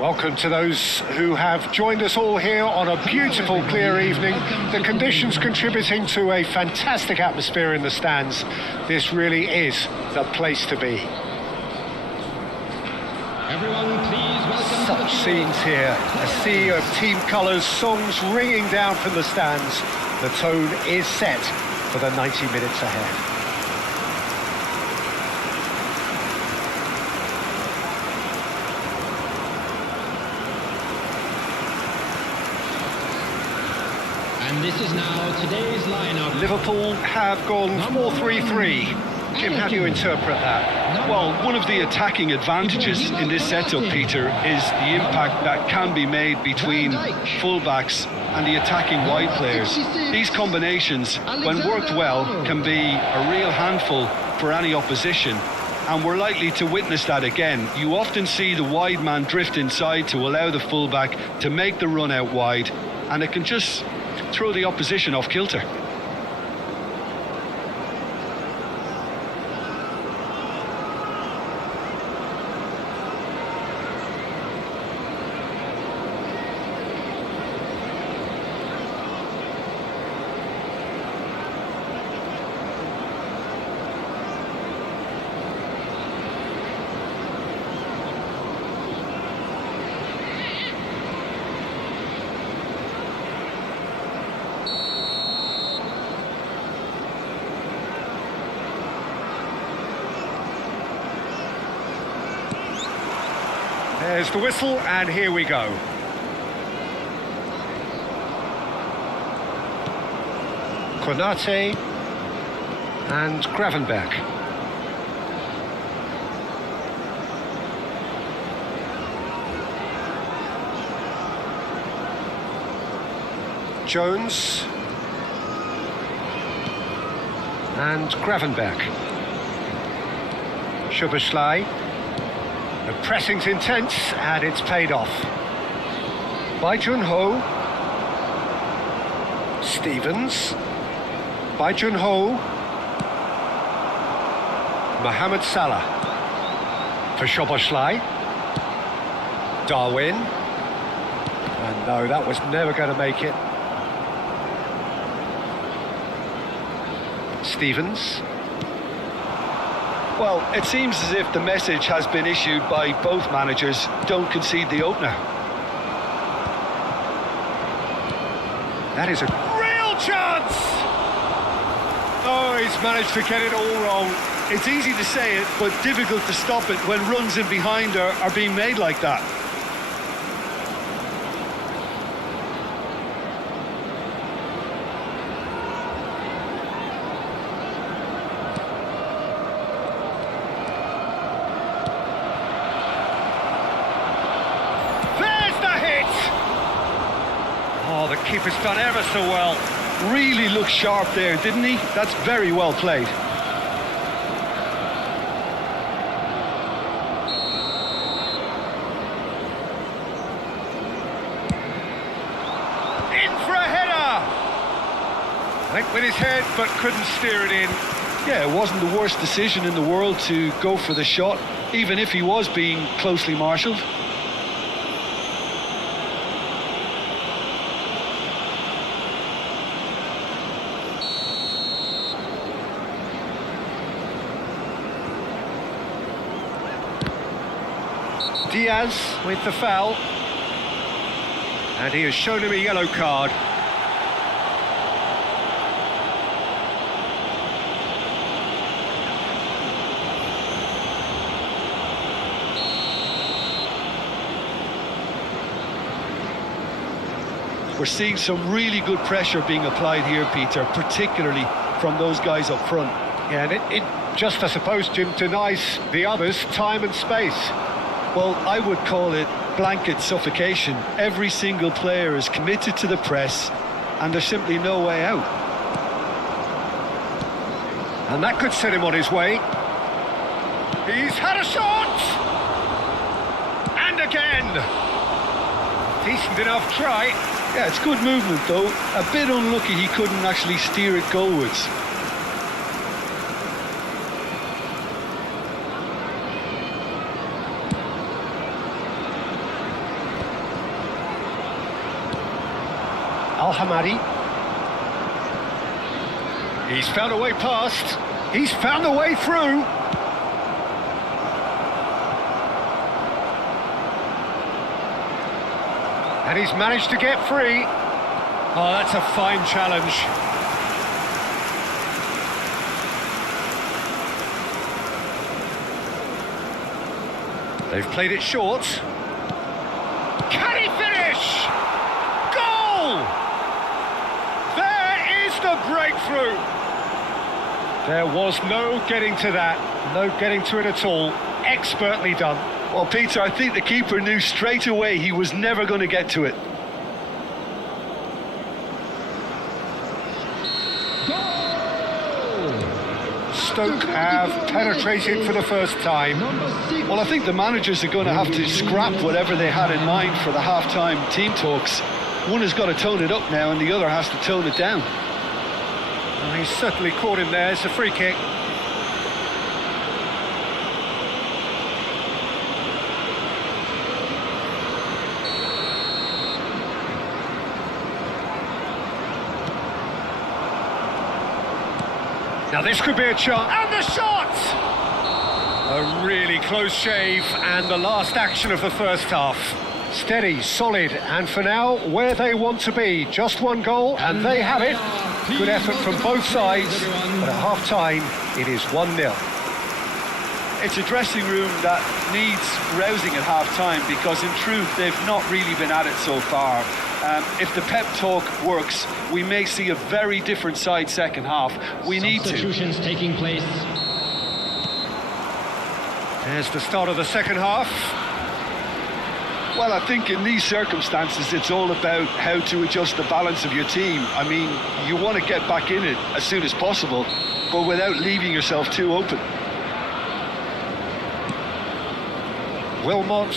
Welcome to those who have joined us all here on a beautiful, clear evening. The conditions contributing to a fantastic atmosphere in the stands. This really is the place to be. Everyone, please welcome to the Such field. scenes here. A sea of team colours, songs ringing down from the stands. The tone is set for the 90 minutes ahead. And this is now today's lineup. Liverpool have gone 4-3-3. Jim, how do you interpret that? Well, one of the attacking advantages in this setup, Peter, is the impact that can be made between fullbacks and the attacking wide players. These combinations, when worked well, can be a real handful for any opposition, and we're likely to witness that again. You often see the wide man drift inside to allow the fullback to make the run out wide, and it can just throw the opposition off kilter. There's the whistle, and here we go. Konate and Gravenberch. Jones and Gravenberch. Szoboszlai. The pressing's intense, and it's paid off. By Jun-Ho. Stevens. By Jun-Ho. Mohamed Salah. For Szoboszlai. Darwin. And no, that was never going to make it. Stevens. Well, it seems as if the message has been issued by both managers: don't concede the opener. That is a real chance! Oh, he's managed to get it all wrong. It's easy to say it, but difficult to stop it when runs in behind are being made like that. Oh, the keeper's done ever so well. Really looked sharp there, didn't he? That's very well played. In for a header! Went with his head, but couldn't steer it in. Yeah, it wasn't the worst decision in the world to go for the shot, even if he was being closely marshalled. Diaz with the foul. And he has shown him a yellow card. We're seeing some really good pressure being applied here, Peter, particularly from those guys up front. Yeah, and it just, I suppose, Jim, denies the others time and space. Well, I would call it blanket suffocation. Every single player is committed to the press, and there's simply no way out. And that could set him on his way. He's had a shot! And again! Decent enough try. Yeah, it's good movement, though. A bit unlucky he couldn't actually steer it goalwards. Al-Hamadi. He's found a way past. He's found a way through. And he's managed to get free. Oh, that's a fine challenge. They've played it short. Can he finish? Goal! There is the breakthrough. There was no getting to that. No getting to it at all. Expertly done. Well, Peter, I think the keeper knew straight away he was never going to get to it. Stoke have penetrated for the first time. Well, I think the managers are going to have to scrap whatever they had in mind for the half-time team talks. One has got to tone it up now and the other has to tone it down. Well, he's certainly caught him there. It's a free kick. Now this could be a chance. And the shot! A really close shave and the last action of the first half. Steady, solid, and for now, where they want to be. Just one goal, and they have it. Good effort from both sides, but at half-time, it is 1-0. It's a dressing room that needs rousing at half-time because, in truth, they've not really been at it so far. If the pep talk works, we may see a very different side second half. We need to. Substitutions taking place. There's the start of the second half. Well, I think in these circumstances, it's all about how to adjust the balance of your team. I mean, you want to get back in it as soon as possible, but without leaving yourself too open. Wilmot.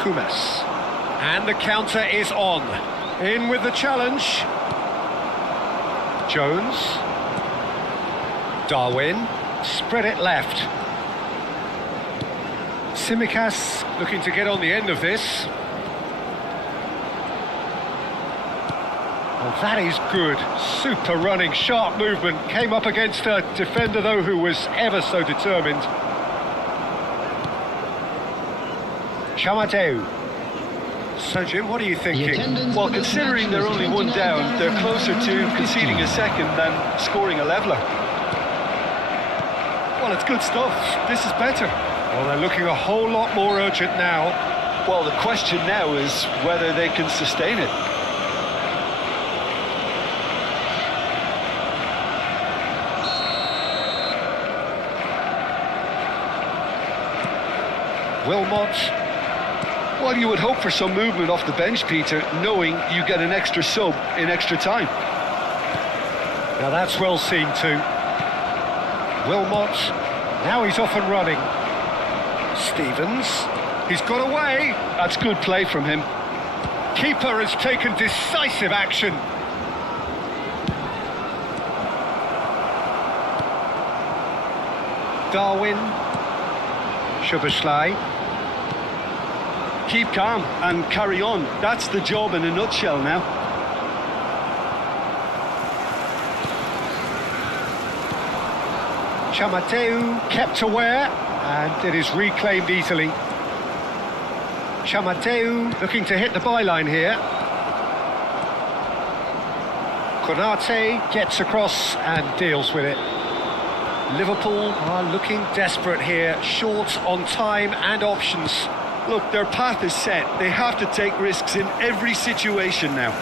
Kumas. And the counter is on. In with the challenge. Jones. Darwin. Spread it left. Tsimikas looking to get on the end of this. Well, that is good. Super running, sharp movement. Came up against a defender, though, who was ever so determined. Chamateu. So, Jim, what are you thinking? Well, considering they're only one down, they're closer to conceding a second than scoring a leveller. Well, it's good stuff. This is better. Well, they're looking a whole lot more urgent now. Well, the question now is whether they can sustain it. Wilmot. Well, you would hope for some movement off the bench, Peter, knowing you get an extra sub in extra time. Now that's well seen too. Wilmot. Now he's off and running. Stevens. He's got away. That's good play from him. Keeper has taken decisive action. Darwin. Szoboszlai. Keep calm and carry on. That's the job in a nutshell now. Chamateu kept aware, and it is reclaimed easily. Chamateu looking to hit the byline here. Konate gets across and deals with it. Liverpool are looking desperate here, short on time and options. Look, their path is set. They have to take risks in every situation now.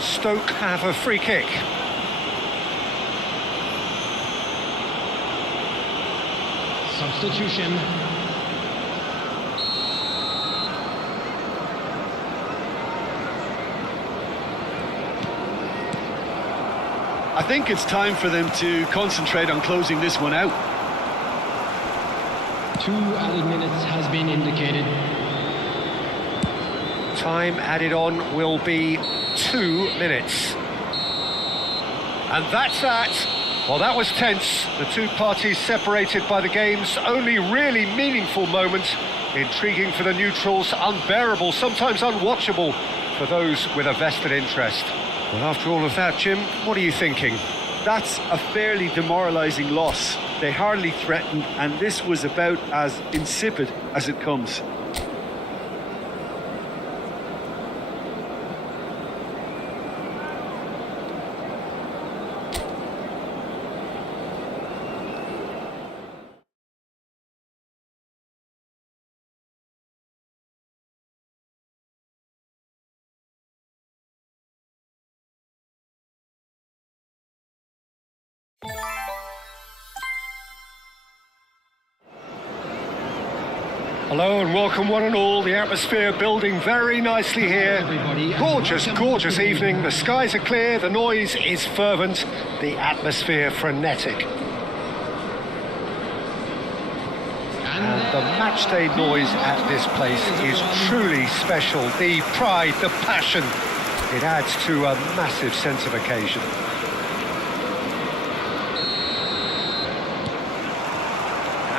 Stoke have a free kick. Substitution. I think it's time for them to concentrate on closing this one out. 2 added minutes has been indicated. Time added on will be 2 minutes. And that's that. Well, that was tense. The two parties separated by the game's only really meaningful moment. Intriguing for the neutrals, unbearable, sometimes unwatchable for those with a vested interest. Well, after all of that, Jim, what are you thinking? That's a fairly demoralising loss. They hardly threatened, and this was about as insipid as it comes. Hello and welcome one and all. The atmosphere building very nicely here. Gorgeous, gorgeous evening. The skies are clear, the noise is fervent, the atmosphere frenetic. And the matchday noise at this place is truly special. The pride, the passion, it adds to a massive sense of occasion.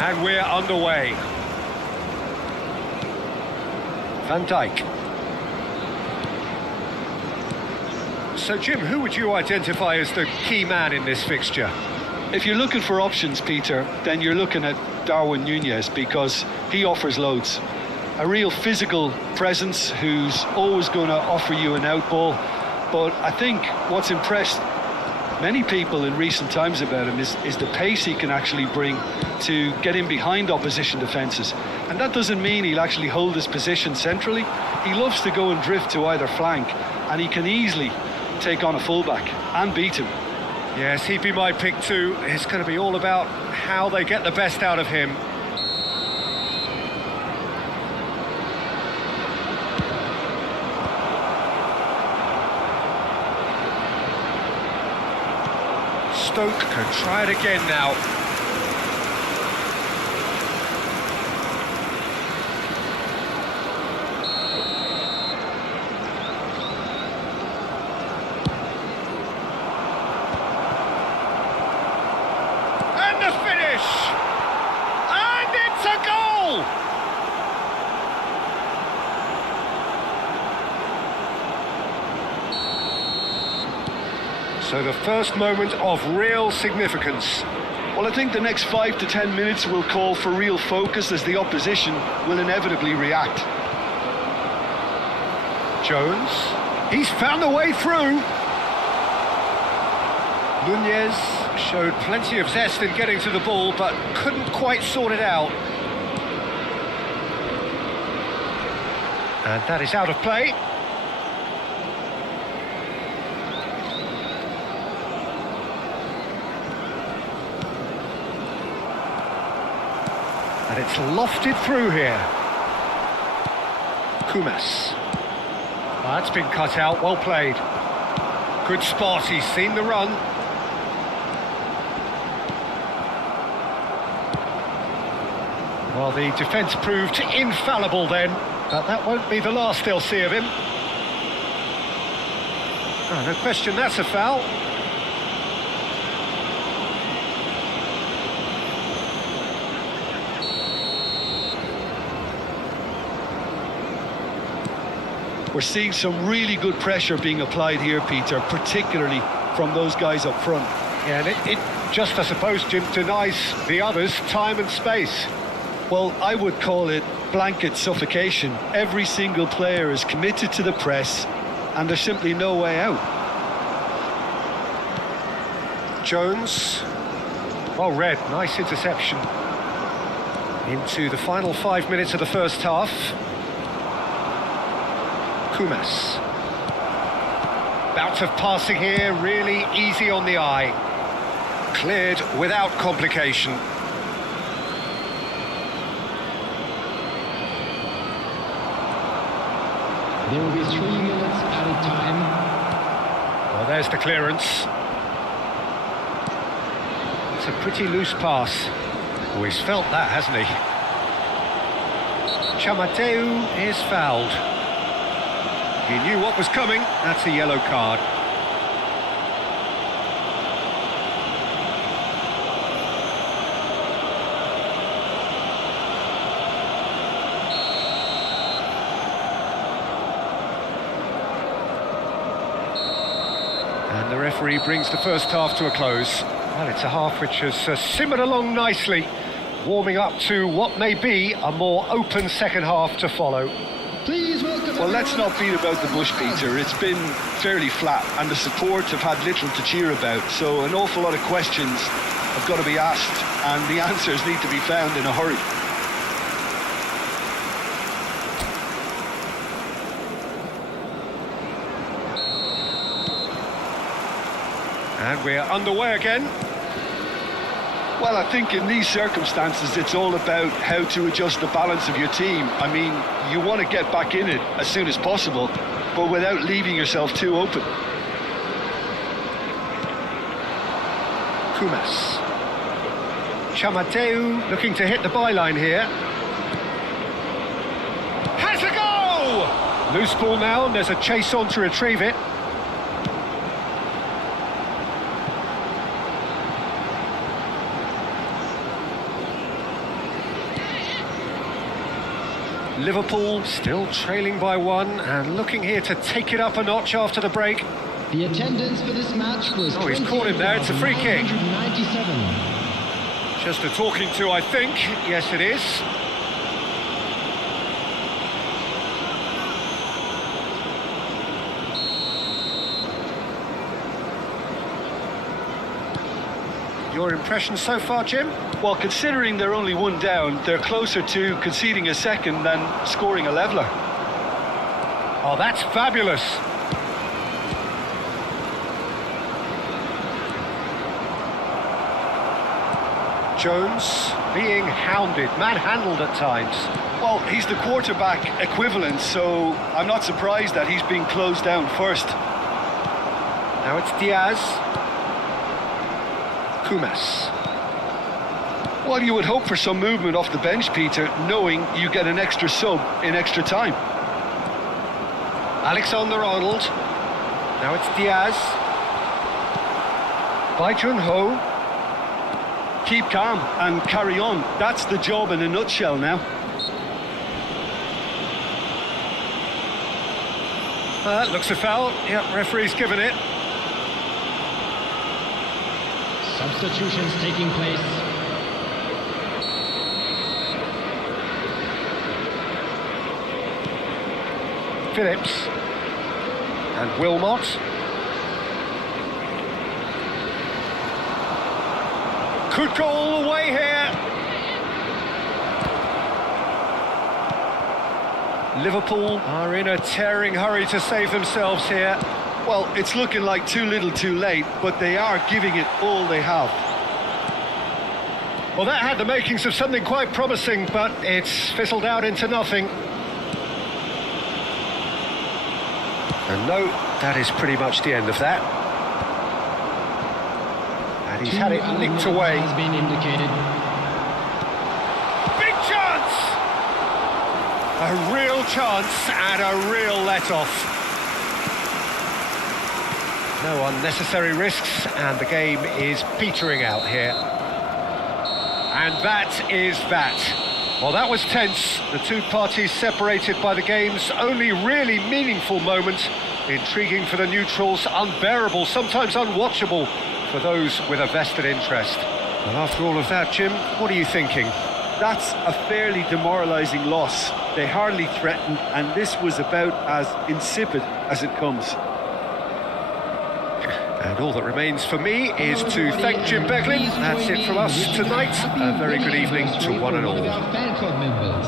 And we're underway. Van Dijk. So, Jim, who would you identify as the key man in this fixture? If you're looking for options, Peter, then you're looking at Darwin Núñez because he offers loads. A real physical presence who's always going to offer you an out ball. But I think what's impressed many people in recent times about him is the pace he can actually bring to get in behind opposition defences. And that doesn't mean he'll actually hold his position centrally. He loves to go and drift to either flank, and he can easily take on a fullback and beat him. Yes, he'd be my pick too. It's going to be all about how they get the best out of him. Stoke can try it again now. And the finish! And it's a goal! So the first moment of real significance. Well, I think the next 5 to 10 minutes will call for real focus as the opposition will inevitably react. Jones, he's found a way through. Núñez showed plenty of zest in getting to the ball, but couldn't quite sort it out. And that is out of play. And it's lofted through here. Kumas. That's been cut out, well played. Good spot, he's seen the run. Well, the defence proved infallible then, but that won't be the last they'll see of him. Oh, no question, that's a foul. We're seeing some really good pressure being applied here, Peter, particularly from those guys up front. Yeah, and it just, I suppose, Jim, denies the others time and space. Well, I would call it blanket suffocation. Every single player is committed to the press, and there's simply no way out. Jones. Well read, nice interception. Into the final 5 minutes of the first half. Kumas. Bout of passing here, really easy on the eye. Cleared without complication. There will be 3 minutes added time. Well, there's the clearance. It's a pretty loose pass. Oh, he's felt that, hasn't he? Chamateu is fouled. He knew what was coming. That's a yellow card. And the referee brings the first half to a close. Well, it's a half which has simmered along nicely, warming up to what may be a more open second half to follow. Please welcome. Well, let's not beat about the bush, Peter. It's been fairly flat, and the support have had little to cheer about. So an awful lot of questions have got to be asked, and the answers need to be found in a hurry. And we're underway again. Well, I think in these circumstances, it's all about how to adjust the balance of your team. I mean, you want to get back in it as soon as possible, but without leaving yourself too open. Kumas. Chamateu looking to hit the byline here. Has a go! Loose ball now, and there's a chase on to retrieve it. Liverpool still trailing by one and looking here to take it up a notch after the break. The attendance for this match was. Oh, he's caught him there. It's a free kick. 97. Just a talking to, I think. Yes, it is. Your impression so far, Jim? Well, considering they're only one down, they're closer to conceding a second than scoring a leveller. Oh, that's fabulous. Jones being hounded, manhandled at times. Well, he's the quarterback equivalent, so I'm not surprised that he's being closed down first. Now it's Diaz. Kumas. Well, you would hope for some movement off the bench, Peter, knowing you get an extra sub in extra time. Alexander-Arnold. Now it's Diaz. Bai Jun-ho. Keep calm and carry on. That's the job in a nutshell now. That looks a foul. Yep, referee's given it. Substitutions taking place. Phillips. And Wilmot. Could go all the way here. Liverpool are in a tearing hurry to save themselves here. Well, it's looking like too little too late, but they are giving it all they have. Well, that had the makings of something quite promising, but it's fizzled out into nothing. And no, that is pretty much the end of that. And he's had it nicked away. Has been indicated. Big chance! A real chance and a real let-off. No unnecessary risks, and the game is petering out here. And that is that. Well, that was tense. The two parties separated by the game's only really meaningful moment. Intriguing for the neutrals, unbearable, sometimes unwatchable for those with a vested interest. Well, after all of that, Jim, what are you thinking? That's a fairly demoralising loss. They hardly threatened, and this was about as insipid as it comes. And all that remains for me is to thank Jim Beglin. That's it from us tonight. A very good evening to one and all. Fan club members.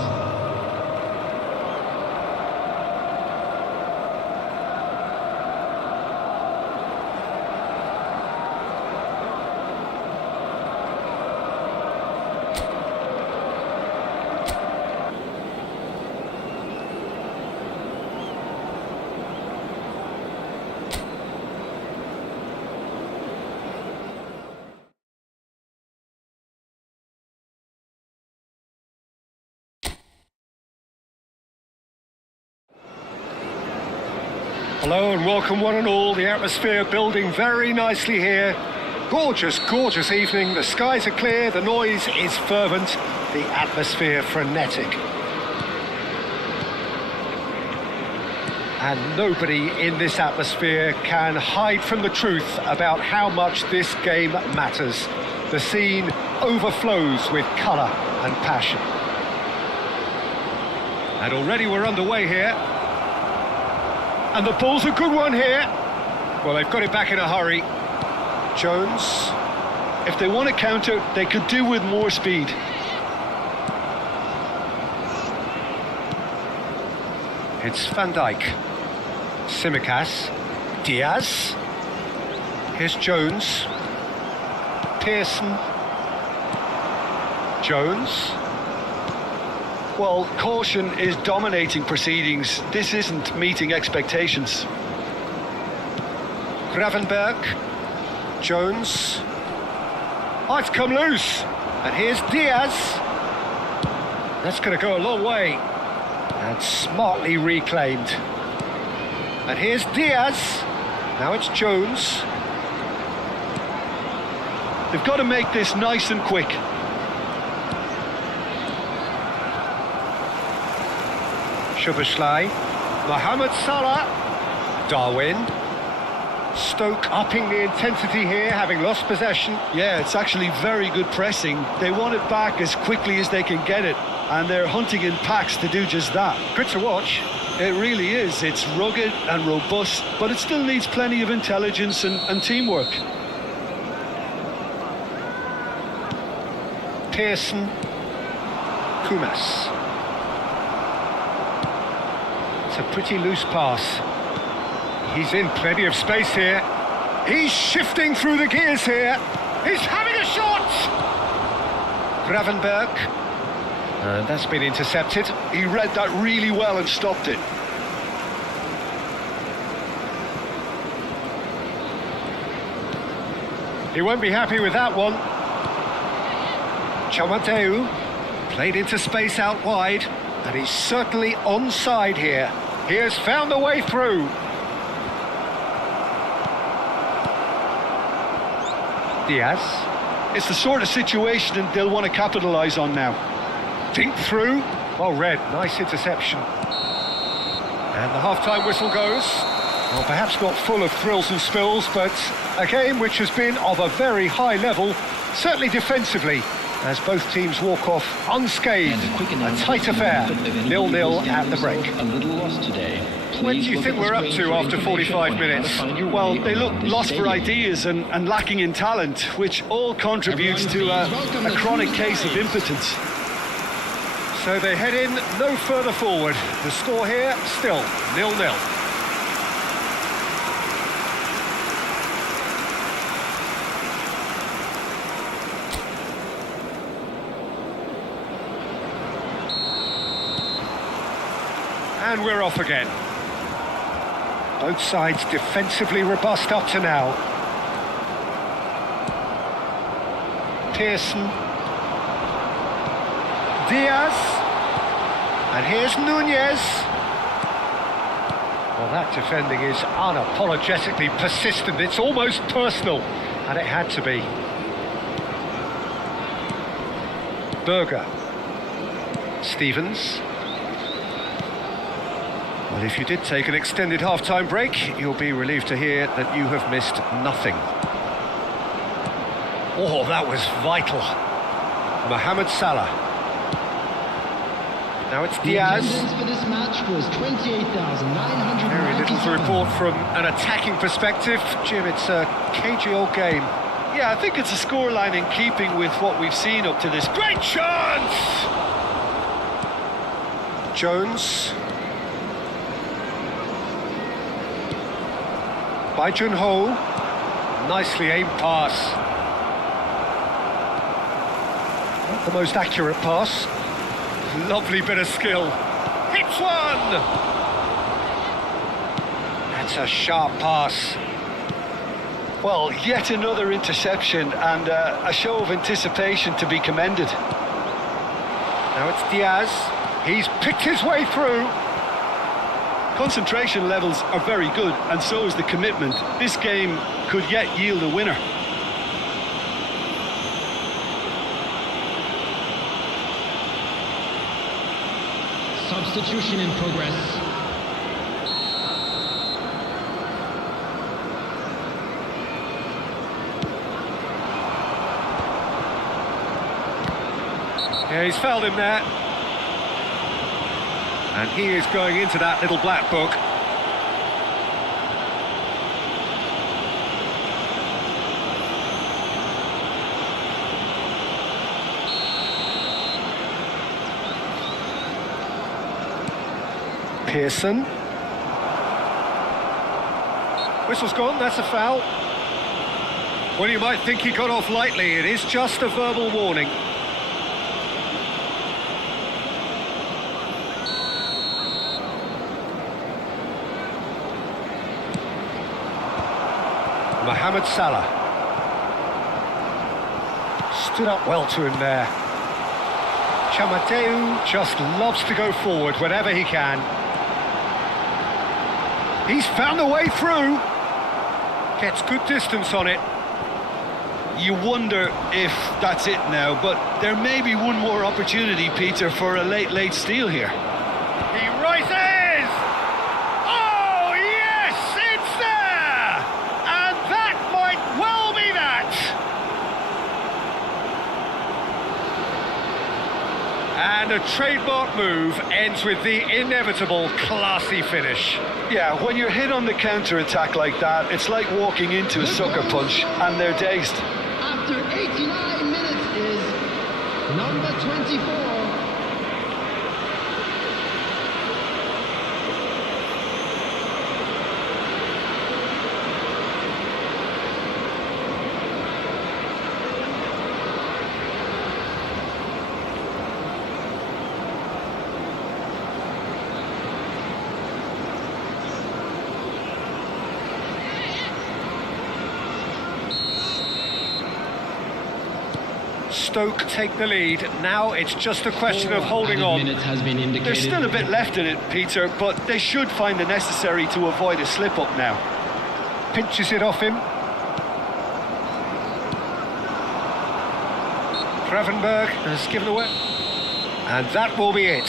Hello and welcome one and all. The atmosphere building very nicely here. Gorgeous, gorgeous evening. The skies are clear, the noise is fervent, the atmosphere frenetic. And nobody in this atmosphere can hide from the truth about how much this game matters. The scene overflows with colour and passion. And already we're underway here. And the ball's a good one here. Well, they've got it back in a hurry. Jones. If they want to counter, they could do with more speed. It's Van Dijk. Tsimikas. Diaz. Here's Jones. Pearson. Jones. Well, caution is dominating proceedings. This isn't meeting expectations. Gravenberg. Jones. Oh, it's come loose. And here's Diaz. That's going to go a long way. And smartly reclaimed. And here's Diaz. Now it's Jones. They've got to make this nice and quick. Szoboszlai. Mohamed Salah. Darwin. Stoke upping the intensity here, having lost possession. Yeah, it's actually very good pressing. They want it back as quickly as they can get it, and they're hunting in packs to do just that. Good to watch. It really is. It's rugged and robust, but it still needs plenty of intelligence and teamwork. Pearson. Kumas. It's a pretty loose pass. He's in plenty of space here. He's shifting through the gears here. He's having a shot! Gravenberg. And that's been intercepted. He read that really well and stopped it. He won't be happy with that one. Chamateu played into space out wide, and he's certainly onside here. He has found a way through. Diaz. It's the sort of situation that they'll want to capitalise on now. Dink through. Well read. Nice interception. And the half-time whistle goes. Well, perhaps not full of thrills and spills, but a game which has been of a very high level, certainly defensively, as both teams walk off unscathed. A tight affair, 0-0 at the break. A little lost today. What do you think we're up to after 45 minutes? Well, they look lost for ideas and lacking in talent, which all contributes to a chronic case of impotence. So they head in no further forward. The score here, still 0-0. And we're off again. Both sides defensively robust up to now. Pearson. Diaz. And here's Nunez. Well, that defending is unapologetically persistent. It's almost personal. And it had to be. Berger. Stevens. Well, if you did take an extended half-time break, you'll be relieved to hear that you have missed nothing. Oh, that was vital. Mohamed Salah. Now it's Diaz. The attendance for this match was 28,900. Very little to report from an attacking perspective. Jim, it's a cagey old game. Yeah, I think it's a scoreline in keeping with what we've seen up to this. Great chance! Jones. By Junho. Nicely aimed pass. Not the most accurate pass. Lovely bit of skill. Hits one! That's a sharp pass. Well, yet another interception and a show of anticipation to be commended. Now it's Diaz. He's picked his way through. Concentration levels are very good, and so is the commitment. This game could yet yield a winner. Substitution in progress. Yeah, he's fouled him there. And he is going into that little black book. Pearson. Whistle's gone, that's a foul. Well, you might think he got off lightly. It is just a verbal warning. Mohamed Salah. Stood up well to him there. Chamadeu just loves to go forward whenever he can. He's found a way through. Gets good distance on it. You wonder if that's it now, but there may be one more opportunity, Peter, for a late steal here. He rises! Oh, yes, it's there! And that might well be that! And a trademark move ends with the inevitable classy finish. Yeah, when you're hit on the counter-attack like that, it's like walking into a sucker punch and they're dazed. After 89 minutes is number 24. Stoke take the lead. Now it's just a question of holding on. Minutes has been indicated. There's still a bit left in it, Peter, but they should find the necessary to avoid a slip-up now. Pinches it off him. Gravenberg has given away. And that will be it.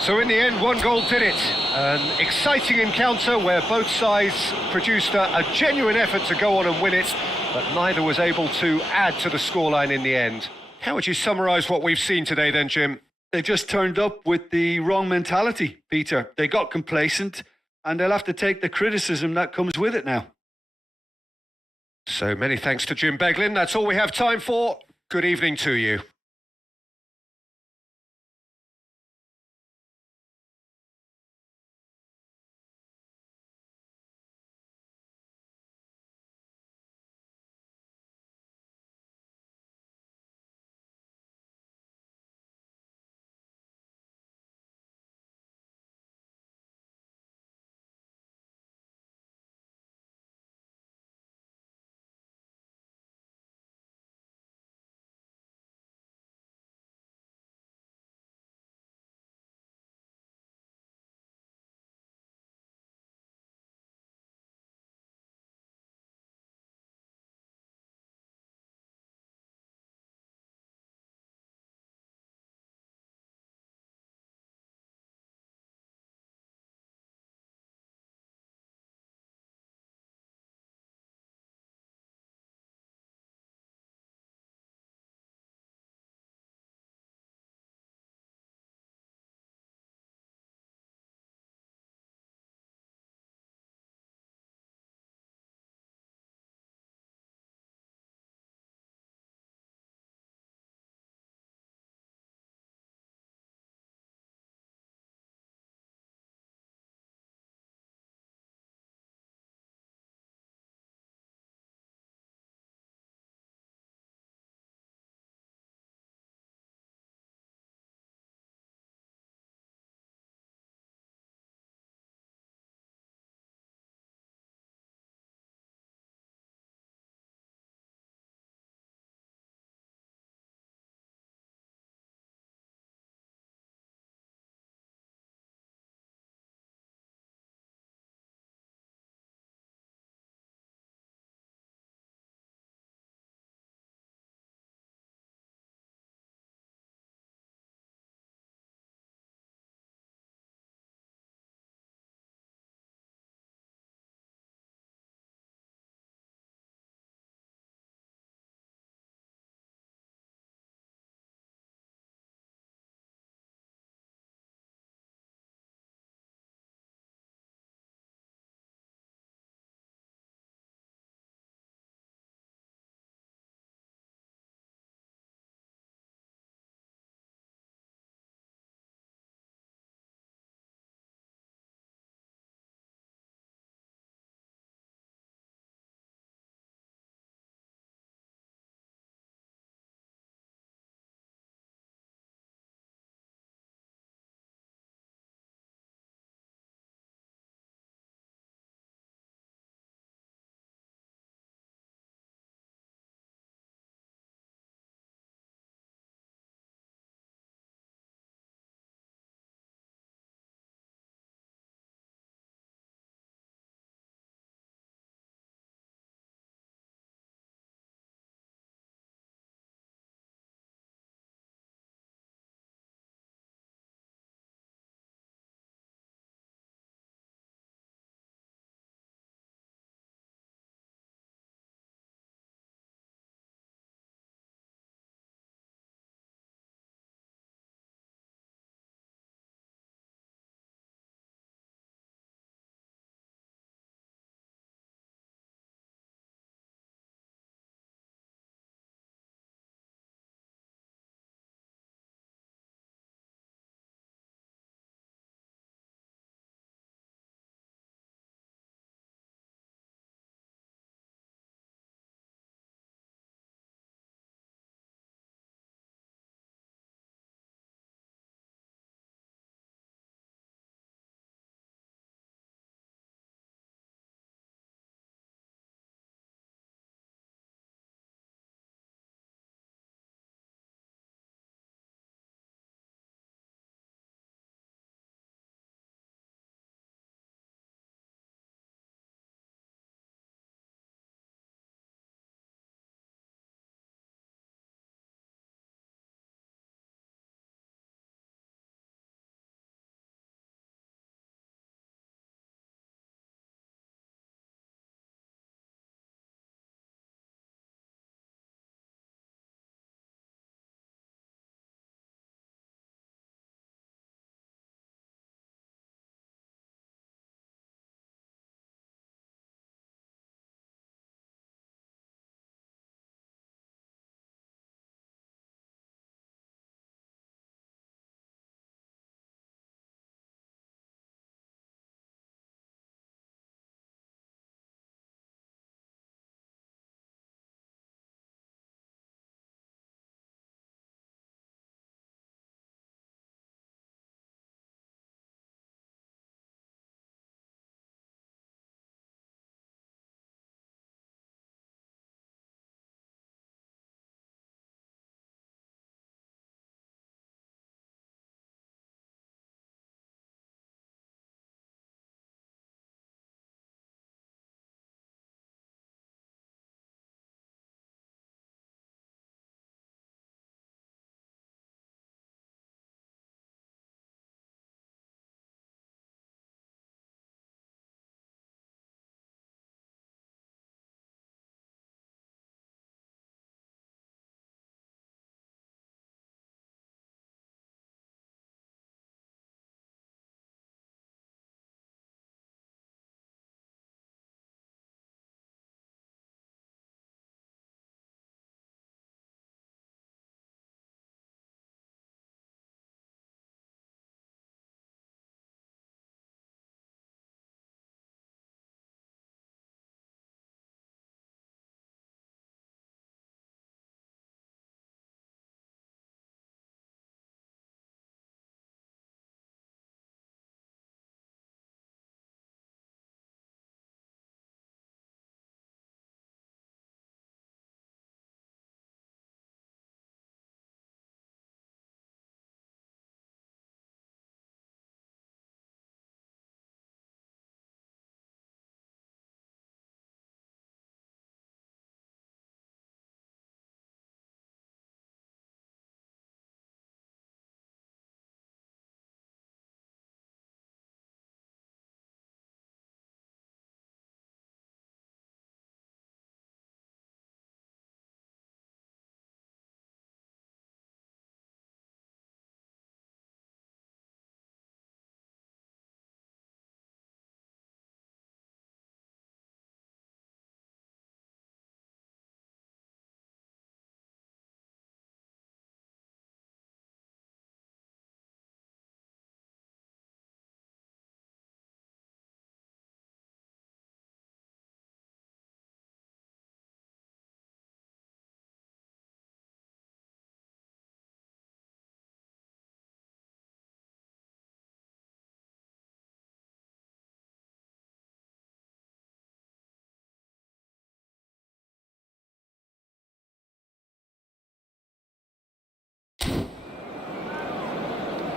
So in the end, one goal did it. An exciting encounter where both sides produced a genuine effort to go on and win it, but neither was able to add to the scoreline in the end. How would you summarise what we've seen today then, Jim? They just turned up with the wrong mentality, Peter. They got complacent, and they'll have to take the criticism that comes with it now. So many thanks to Jim Beglin. That's all we have time for. Good evening to you.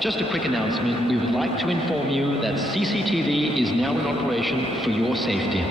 Just a quick announcement. We would like to inform you that CCTV is now in operation for your safety.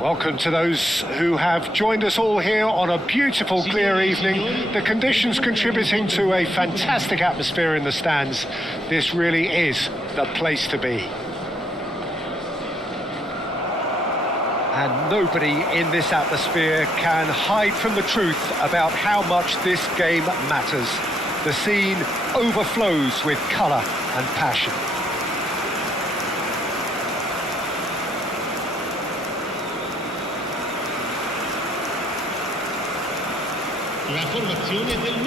Welcome to those who have joined us all here on a beautiful, clear evening. The conditions contributing to a fantastic atmosphere in the stands. This really is the place to be. And nobody in this atmosphere can hide from the truth about how much this game matters. The scene overflows with colour and passion.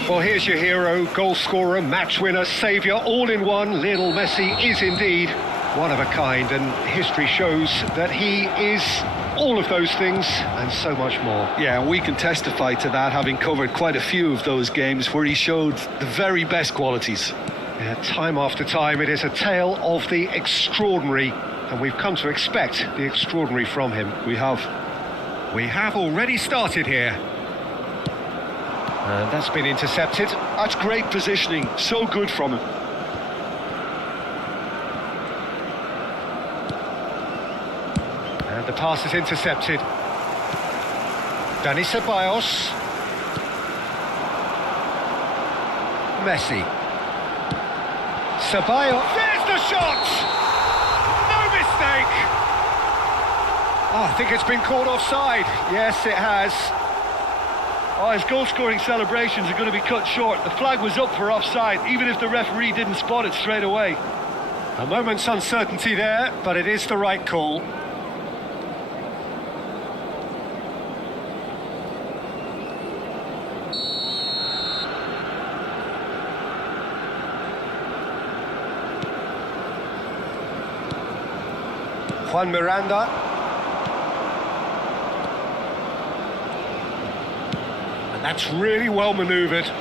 Well, here's your hero, goal scorer, match winner, saviour, all in one. Lionel Messi is indeed one of a kind, and history shows that he is all of those things and so much more. Yeah, and we can testify to that, having covered quite a few of those games where he showed the very best qualities. Yeah, time after time, it is a tale of the extraordinary, and we've come to expect the extraordinary from him. We have already started here. And that's been intercepted. That's great positioning, so good from him. And the pass is intercepted. Dani Ceballos. Messi. Ceballos. There's the shot! No mistake! Oh, I think it's been called offside. Yes, it has. Oh, his goal-scoring celebrations are going to be cut short. The flag was up for offside, even if the referee didn't spot it straight away. A moment's uncertainty there, but it is the right call. Juan Miranda. And that's really well manoeuvred.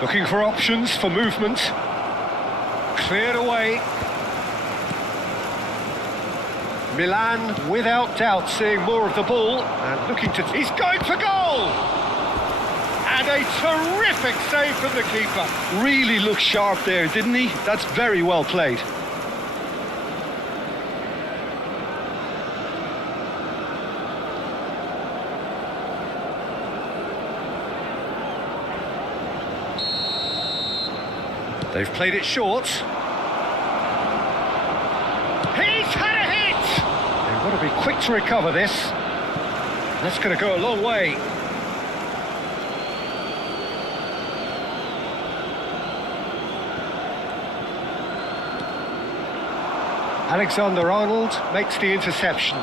Looking for options for movement. Cleared away. Milan, without doubt, seeing more of the ball and looking to... He's going for goal! And a terrific save from the keeper. Really looked sharp there, didn't he? That's very well played. They've played it short. He's had a hit! They've got to be quick to recover this. That's going to go a long way. Alexander-Arnold makes the interception.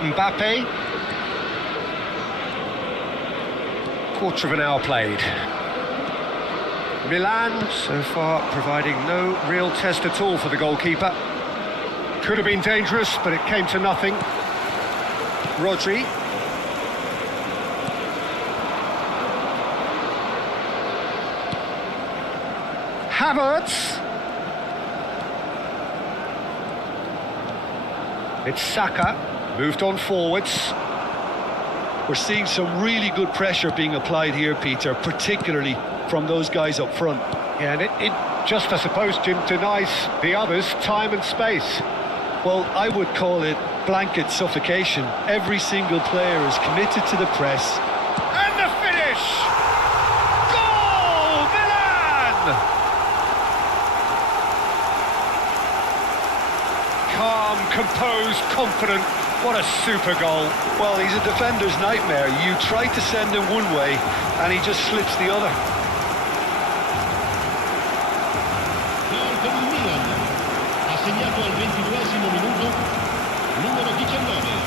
Mbappe. Quarter of an hour played. Milan, so far, providing no real test at all for the goalkeeper. Could have been dangerous, but it came to nothing. Rodri. Havertz. It's Saka, moved on forwards. We're seeing some really good pressure being applied here, Peter, particularly from those guys up front. Yeah, and it just, I suppose, Jim, denies the others time and space. Well, I would call it blanket suffocation. Every single player is committed to the press. And the finish! Goal! Milan! Calm, composed, confident. What a super goal. Well, he's a defender's nightmare. You try to send him one way, and he just slips the other. Gol per il Milan. Ha segnato al 22esimo minuto, numero 19.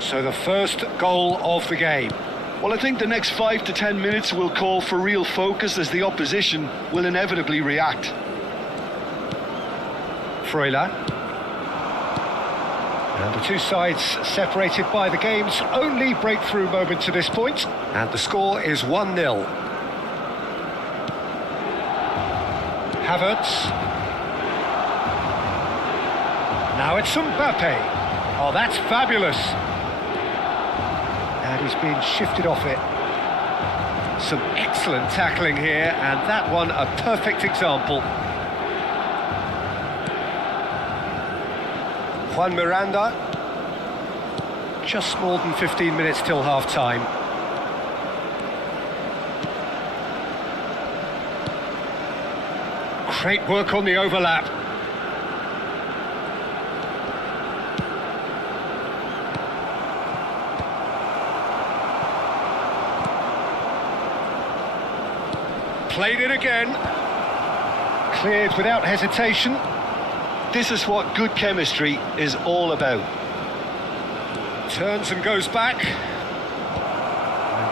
So the first goal of the game. Well, I think the next 5 to 10 minutes will call for real focus as the opposition will inevitably react. Froilán. And the two sides separated by the game's only breakthrough moment to this point. And the score is 1-0. Havertz. Now it's Mbappe. Oh, that's fabulous. And he's been shifted off it. Some excellent tackling here, and that one a perfect example. Juan Miranda. Just more than 15 minutes till half-time. Great work on the overlap. Played it again. Cleared without hesitation. This is what good chemistry is all about. Turns and goes back. And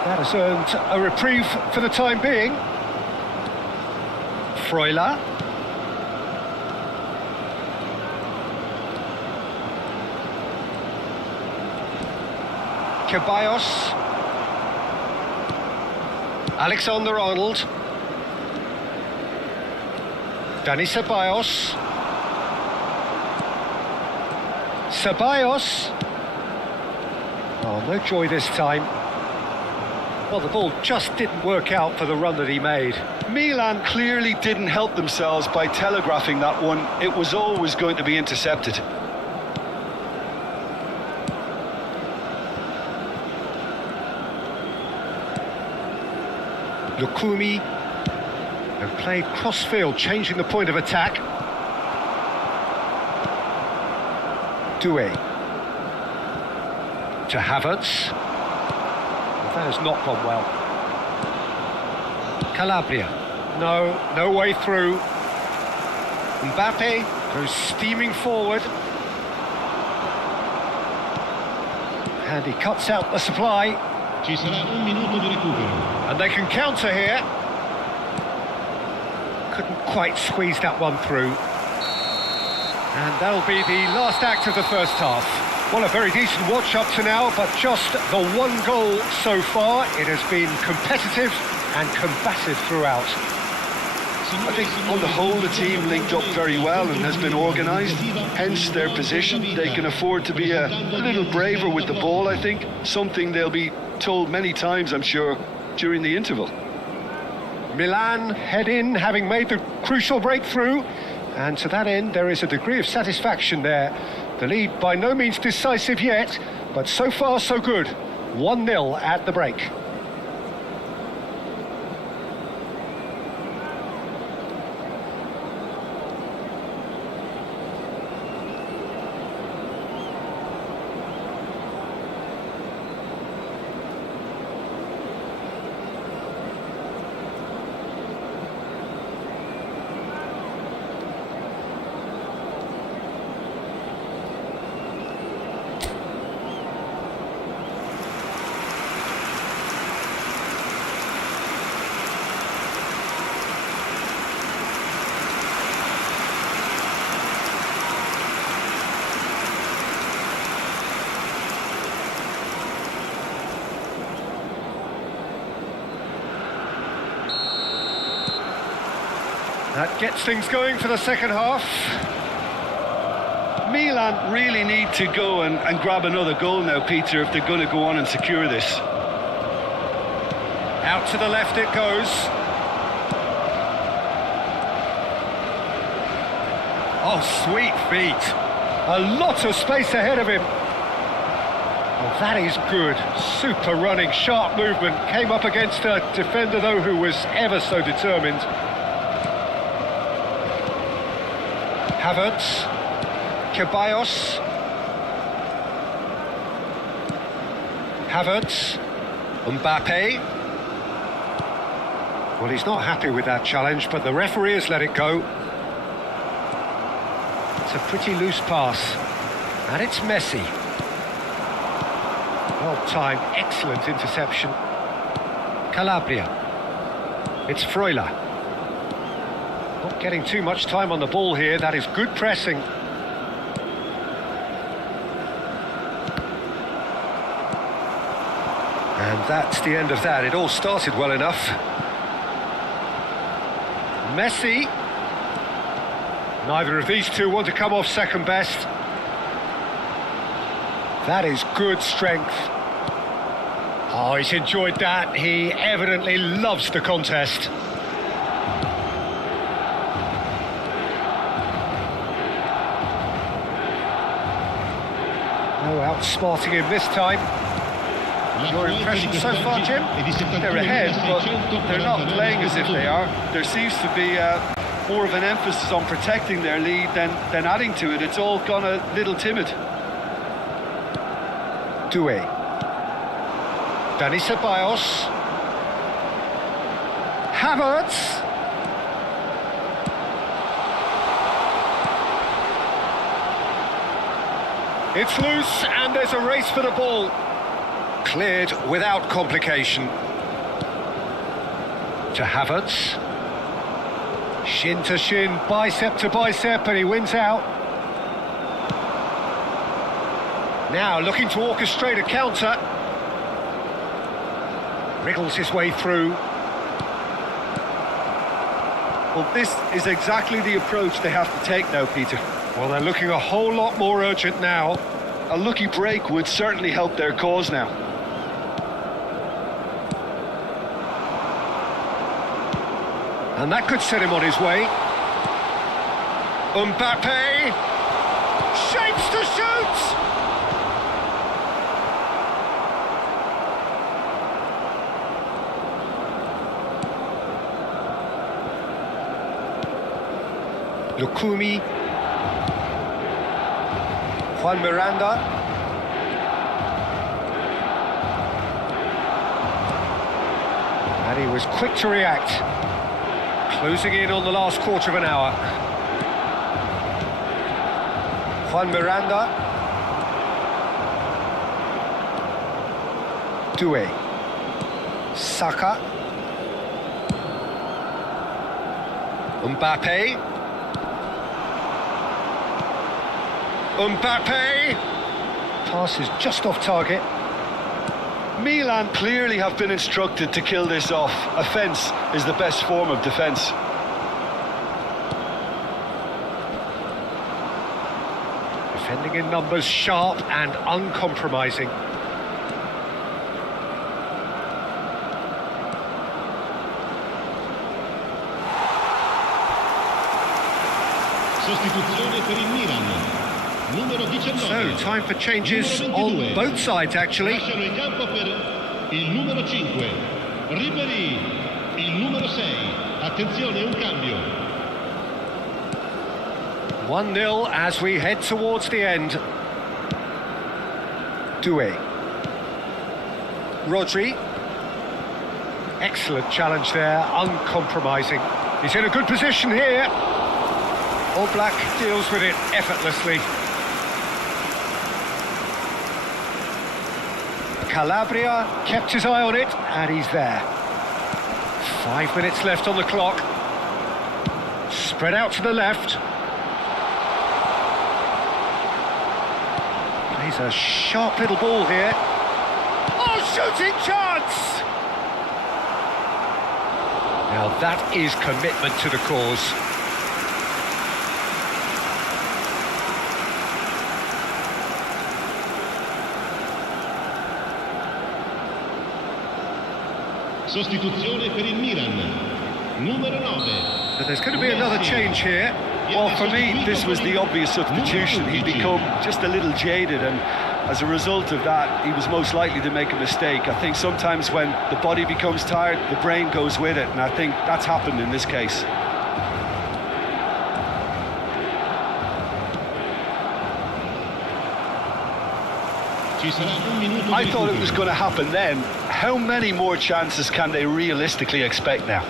that has earned a reprieve for the time being. Froilán. Ceballos. Alexander-Arnold. Dani Ceballos. Ceballos. Oh, no joy this time. Well, the ball just didn't work out for the run that he made. Milan clearly didn't help themselves by telegraphing that one. It was always going to be intercepted. Lukumi, and played cross-field, changing the point of attack. Doué. To Havertz. That has not gone well. Calabria. No way through. Mbappe goes steaming forward. And he cuts out the supply. Ci sarà un minuto di recupero. And they can counter here. Couldn't quite squeeze that one through. And that'll be the last act of the first half. Well, a very decent watch up to now, but just the one goal so far. It has been competitive and combative throughout. I think on the whole the team linked up very well and has been organised, hence their position. They can afford to be a little braver with the ball, I think, something they'll be told many times, I'm sure, during the interval. Milan head in, having made the crucial breakthrough, and to that end there is a degree of satisfaction there. The lead by no means decisive yet, but so far so good. 1-0 at the break. That gets things going for the second half. Milan really need to go and grab another goal now, Peter, if they're going to go on and secure this. Out to the left it goes. Oh, sweet feet. A lot of space ahead of him. Oh, that is good. Super running, sharp movement. Came up against a defender, though, who was ever so determined. Havertz. Ceballos. Havertz. Mbappe. Well, he's not happy with that challenge, but the referee has let it go. It's a pretty loose pass. And it's Messi. Well timed, excellent interception. Calabria. It's Freuler. Not getting too much time on the ball here. That is good pressing. And that's the end of that. It all started well enough. Messi. Neither of these two want to come off second best. That is good strength. Oh, he's enjoyed that. He evidently loves the contest. No outsmarting him this time. Your impression so far, Jim? They're ahead, but they're not playing as if they are. There seems to be more of an emphasis on protecting their lead than adding to it. It's all gone a little timid. Doué. Dani Ceballos. Havertz. It's loose and there's a race for the ball. Cleared without complication. To Havertz. Shin to shin, bicep to bicep, and he wins out. Now looking to orchestrate a counter. Wriggles his way through. Well, this is exactly the approach they have to take now, Peter. Well, they're looking a whole lot more urgent now. A lucky break would certainly help their cause now. And that could set him on his way. Mbappe shapes to shoot! Lukumi, Juan Miranda, and he was quick to react, closing in on the last quarter of an hour. Juan Miranda, Doué, Saka, Mbappe. Mbappe! Pass is just off target. Milan clearly have been instructed to kill this off. Offence is the best form of defence. Defending in numbers, sharp and uncompromising. Sostituzione per il Milan. Numero 19. So, time for changes on both sides, actually. Lasciano il campo per il numero 5. Ribéry. Il numero 6. Attenzione, un cambio. 1-0 as we head towards the end. Doué. Rodri. Excellent challenge there, uncompromising. He's in a good position here. Oblak deals with it effortlessly. Calabria kept his eye on it, and he's there. 5 minutes left on the clock. Spread out to the left. Plays a sharp little ball here. Oh, shooting chance! Now that is commitment to the cause. Sostituzione per il Milan. Numero 9. So there's going to be another change here. Well, for me, this was the obvious substitution. He'd become just a little jaded, and as a result of that, he was most likely to make a mistake. I think sometimes when the body becomes tired, the brain goes with it, and I think that's happened in this case. Ci sarà un minuto di I thought it was recupero. going to happen then. How many more chances can they realistically expect now?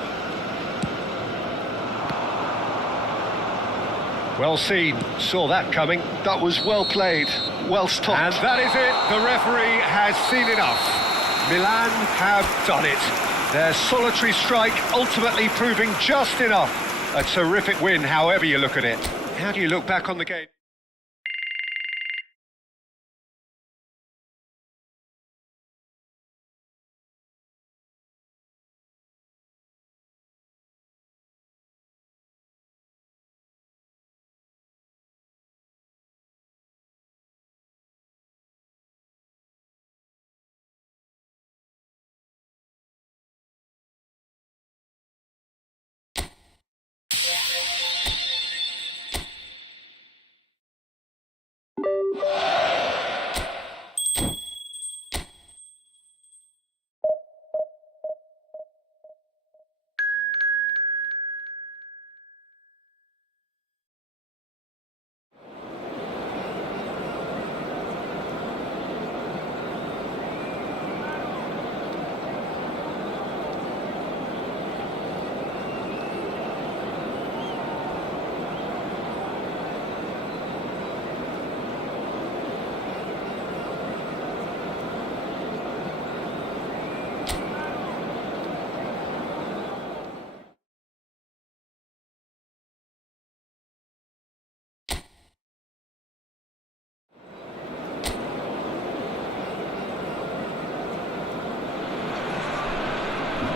Well seen, saw that coming. That was well played, well stopped. And that is it, the referee has seen enough. Milan have done it. Their solitary strike ultimately proving just enough. A terrific win, however you look at it. How do you look back on the game?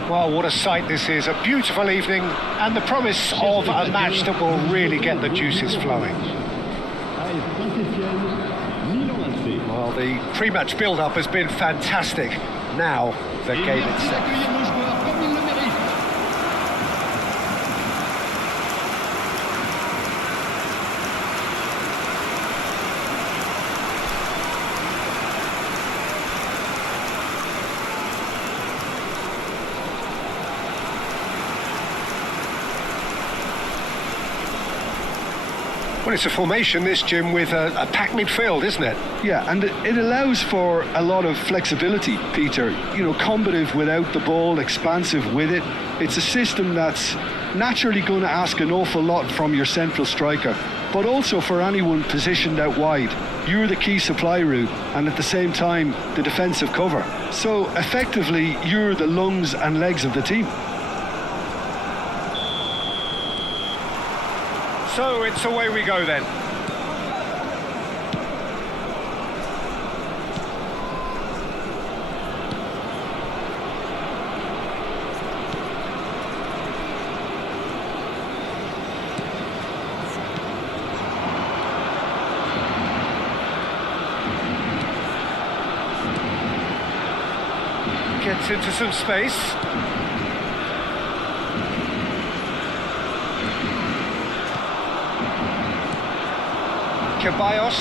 Well, what a sight this is. A beautiful evening and the promise of a match that will really get the juices flowing. Well, the pre-match build-up has been fantastic. Now, the game itself. Well, it's a formation, this, Jim, with a packed midfield, isn't it? Yeah, and it allows for a lot of flexibility, Peter. You know, combative without the ball, expansive with it. It's a system that's naturally going to ask an awful lot from your central striker, but also for anyone positioned out wide. You're the key supply route, and at the same time, the defensive cover. So, effectively, you're the lungs and legs of the team. So it's away we go then. Gets into some space. Ceballos,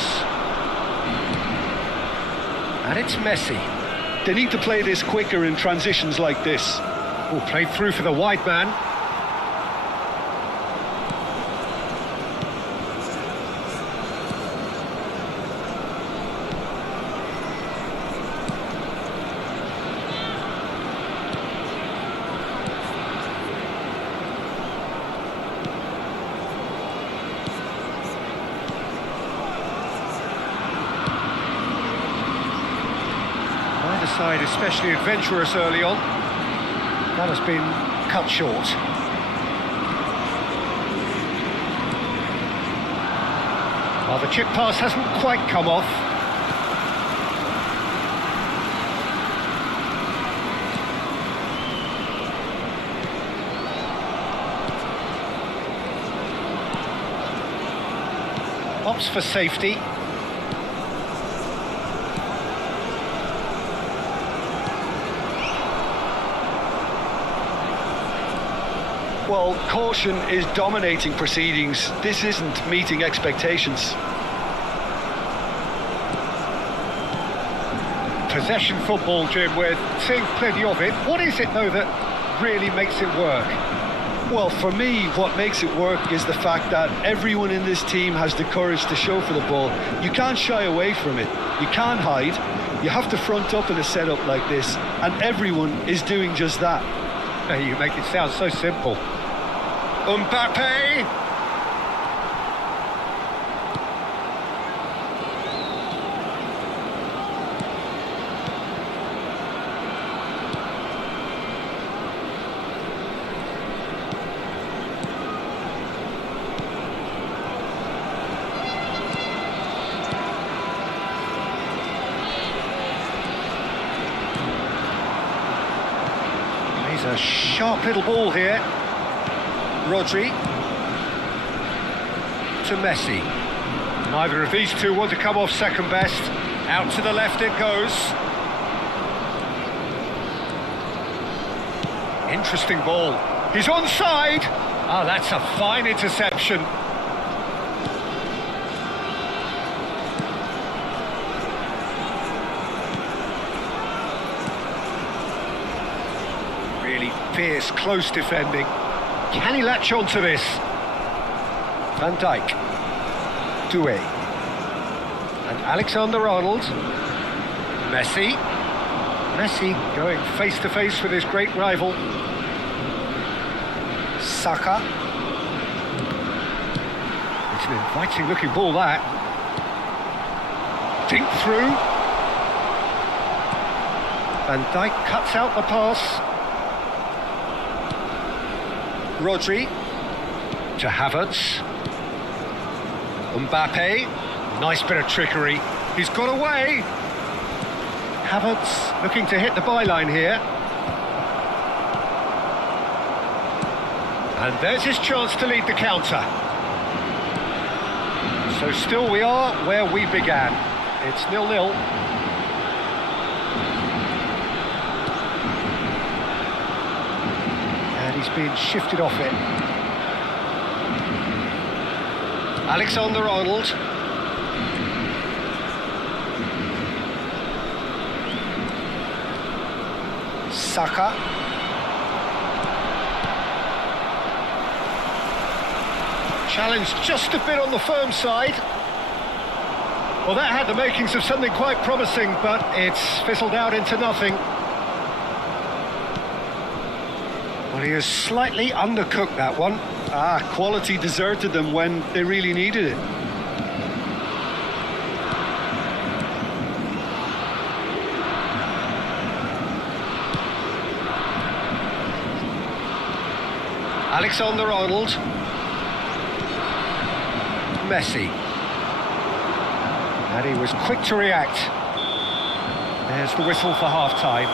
and it's Messi. They need to play this quicker in transitions like this. Oh, played through for the wide man. Neither side especially adventurous early on. That has been cut short. Well, the chip pass hasn't quite come off. Opts for safety. Well, caution is dominating proceedings. This isn't meeting expectations. Possession football, Jim, we're seeing plenty of it. What is it, though, that really makes it work? Well, for me, what makes it work is the fact that everyone in this team has the courage to show for the ball. You can't shy away from it. You can't hide. You have to front up in a setup like this, and everyone is doing just that. Hey, you make it sound so simple. Mbappe! He's a sharp little ball here. Rodri to Messi. Neither of these two want to come off second best. Out to the left it goes. Interesting ball. He's onside. Ah, that's a fine interception. Really fierce, close defending. Can he latch on to this? Van Dijk. Doué. And Alexander-Arnold. Messi. Messi going face-to-face with his great rival. Saka. It's an inviting-looking ball, that. Dink through. Van Dijk cuts out the pass. Rodri to Havertz. Mbappe, nice bit of trickery. He's got away. Havertz looking to hit the byline here. And there's his chance to lead the counter. So still we are where we began. It's 0-0. And he's been shifted off it. Alexander-Arnold. Saka. Challenge just a bit on the firm side. Well, that had the makings of something quite promising, but it's fizzled out into nothing. Well, he has slightly undercooked that one. Quality deserted them when they really needed it. Alexander-Arnold. Messi. And he was quick to react. There's the whistle for half-time.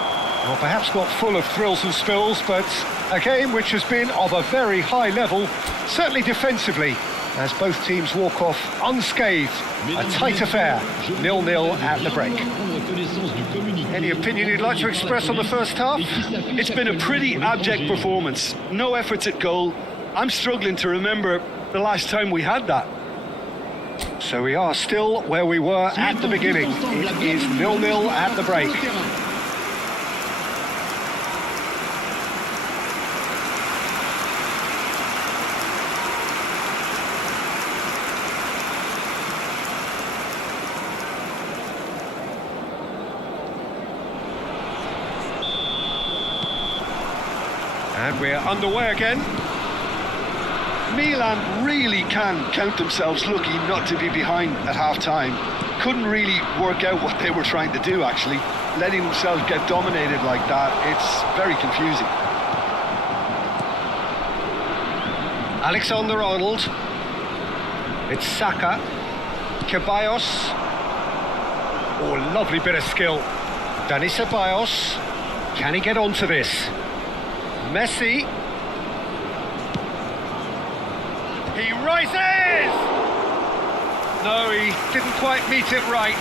Well, perhaps not full of thrills and spills, but a game which has been of a very high level, certainly defensively, as both teams walk off unscathed. A tight affair, 0-0 at the break. Any opinion you'd like to express on the first half? It's been a pretty abject performance. No efforts at goal. I'm struggling to remember the last time we had that. So we are still where we were at the beginning. It is 0-0 at the break. And we're underway again. Milan really can count themselves lucky not to be behind at half-time. Couldn't really work out what they were trying to do, actually. Letting themselves get dominated like that, it's very confusing. Alexander-Arnold. It's Saka. Ceballos. Oh, lovely bit of skill. Dani Ceballos. Can he get onto this? Messi. He rises! No, he didn't quite meet it right.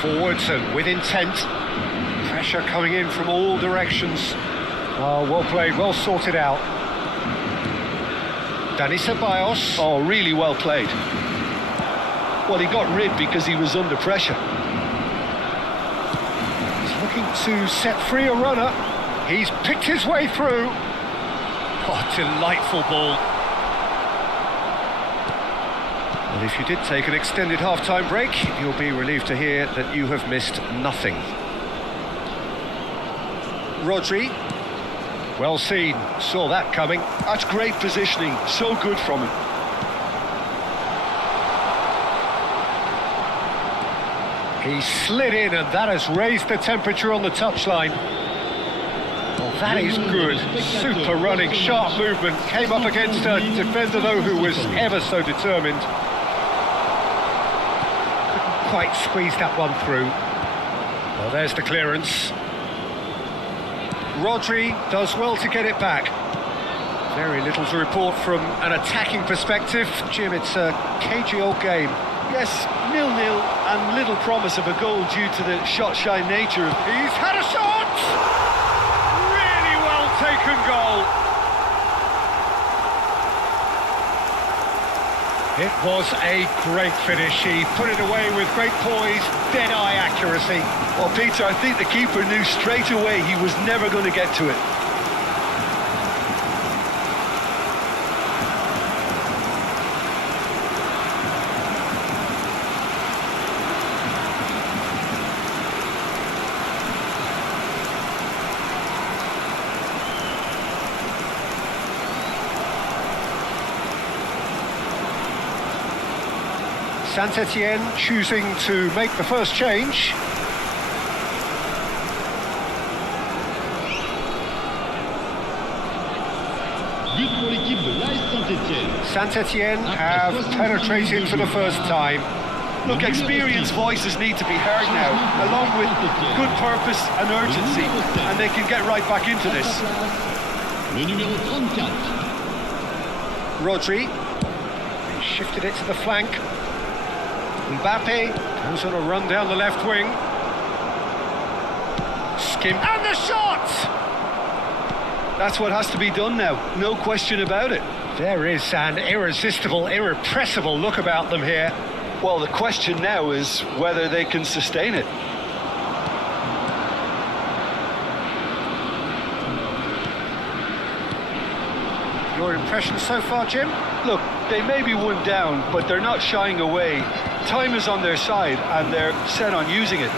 Forwards and with intent. Pressure coming in from all directions. Oh, well played, well sorted out. Dani Ceballos. Oh, really well played. Well, he got rid because he was under pressure. He's looking to set free a runner. He's picked his way through. Oh, delightful ball. Well, if you did take an extended half-time break, you'll be relieved to hear that you have missed nothing. Rodri. Well seen, saw that coming. That's great positioning, so good from him. He slid in and that has raised the temperature on the touchline. Well, that is good. Super running, sharp movement. Came up against a defender, though, who was ever so determined. Couldn't quite squeeze that one through. Well, there's the clearance. Rodri does well to get it back. Very little to report from an attacking perspective. Jim, it's a cagey old game. Yes, 0-0 and little promise of a goal due to the shot-shy nature of... He's had a shot! Really well taken goal. It was a great finish. He put it away with great poise, dead-eye accuracy. Well, Peter, I think the keeper knew straight away he was never going to get to it. Saint-Etienne choosing to make the first change. But pour l'équipe de l'AS Saint-Etienne. Saint-Etienne have penetrated for the first time. Look, experienced voices need to be heard now, along with good purpose and urgency, and they can get right back into this. Le numéro 34. Rodri. He shifted it to the flank. Mbappe goes on a run down the left wing. Skim. And the shot! That's what has to be done now, no question about it. There is an irresistible, irrepressible look about them here. Well, the question now is whether they can sustain it. Your impression so far, Jim? Look, they may be one down, but they're not shying away. Time is on their side, and they're set on using it.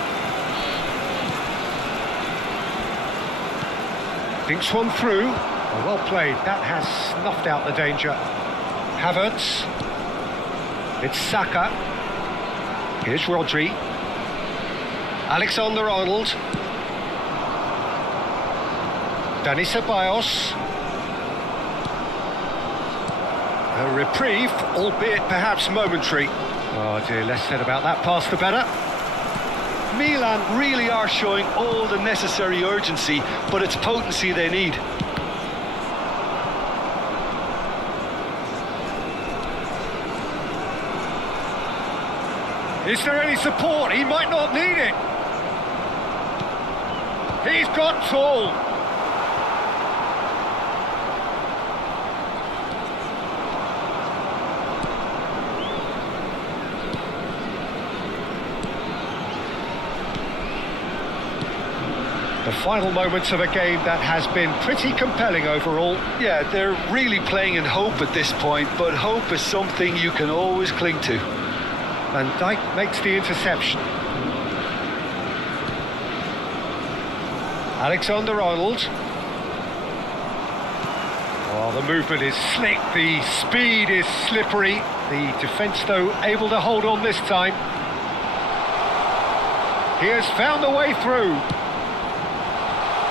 Thinks one through. Oh, well played. That has snuffed out the danger. Havertz. It's Saka. Here's Rodri. Alexander-Arnold. Dani Ceballos. A reprieve, albeit perhaps momentary. Oh dear, less said about that pass the better. Milan really are showing all the necessary urgency, but it's potency they need. Is there any support? He might not need it. He's got tall. The final moments of a game that has been pretty compelling overall. Yeah, they're really playing in hope at this point, but hope is something you can always cling to. Van Dijk makes the interception. Alexander-Arnold. Oh, the movement is slick, the speed is slippery. The defence, though, able to hold on this time. He has found the way through.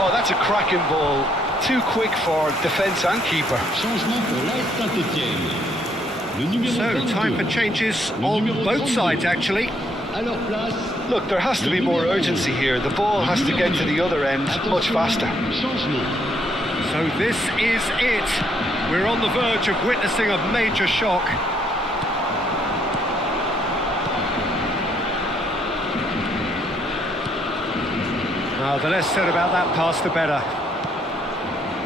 Oh, that's a cracking ball. Too quick for defence and keeper. Changement pour l'AS Saint-Étienne. Le numéro So, 22. time for changes on both sides, actually. À leur place. Look, there has to be more urgency here. The ball has to get to the other end much faster. Changement. So this is it. We're on the verge of witnessing a major shock. Well, the less said about that pass, the better.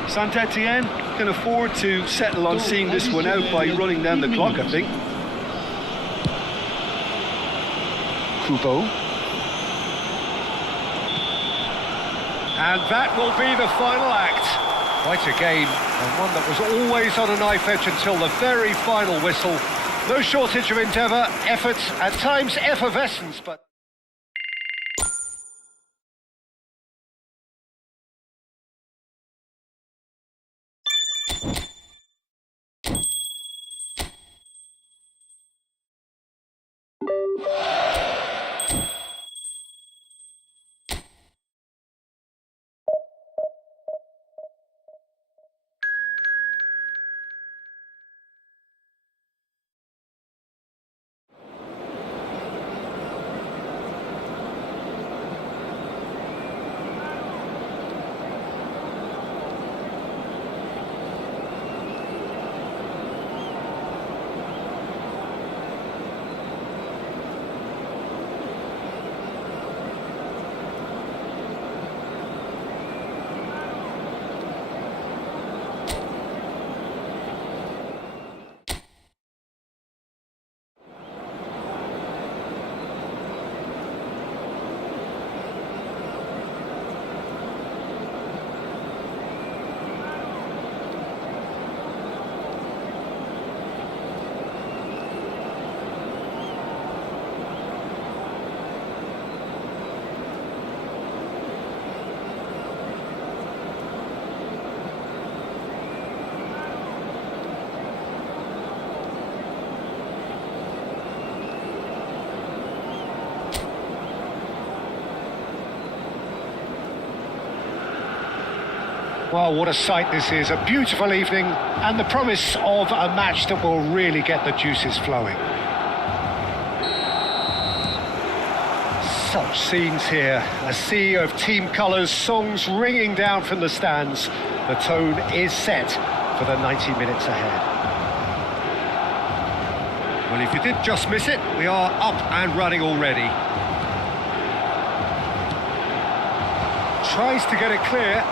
Saint-Étienne can afford to settle on seeing this one out by running down the clock, I think. Kubo. And that will be the final act. Quite a game, and one that was always on a knife edge until the very final whistle. No shortage of endeavour, effort, at times effervescence, but... Well, what a sight this is. A beautiful evening and the promise of a match that will really get the juices flowing. Such scenes here, a sea of team colours, songs ringing down from the stands. The tone is set for the 90 minutes ahead. Well, if you did just miss it, we are up and running already. Tries to get it clear.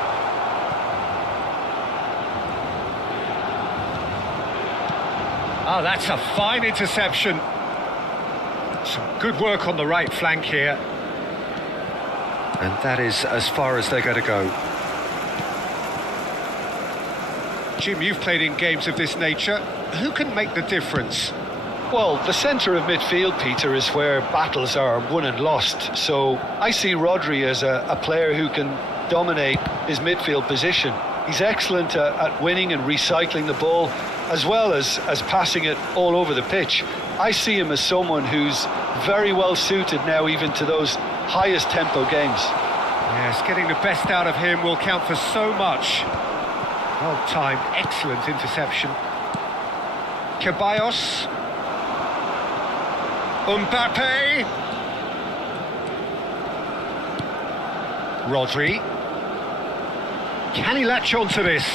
Oh, that's a fine interception. Some good work on the right flank here. And that is as far as they're going to go. Jim, you've played in games of this nature. Who can make the difference? Well, the centre of midfield, Peter, is where battles are won and lost. So I see Rodri as a player who can dominate his midfield position. He's excellent at winning and recycling the ball, as well as passing it all over the pitch. I see him as someone who's very well suited now even to those highest tempo games. Yes, getting the best out of him will count for so much. Well timed, excellent interception. Ceballos. Mbappe. Rodri. Can he latch on to this?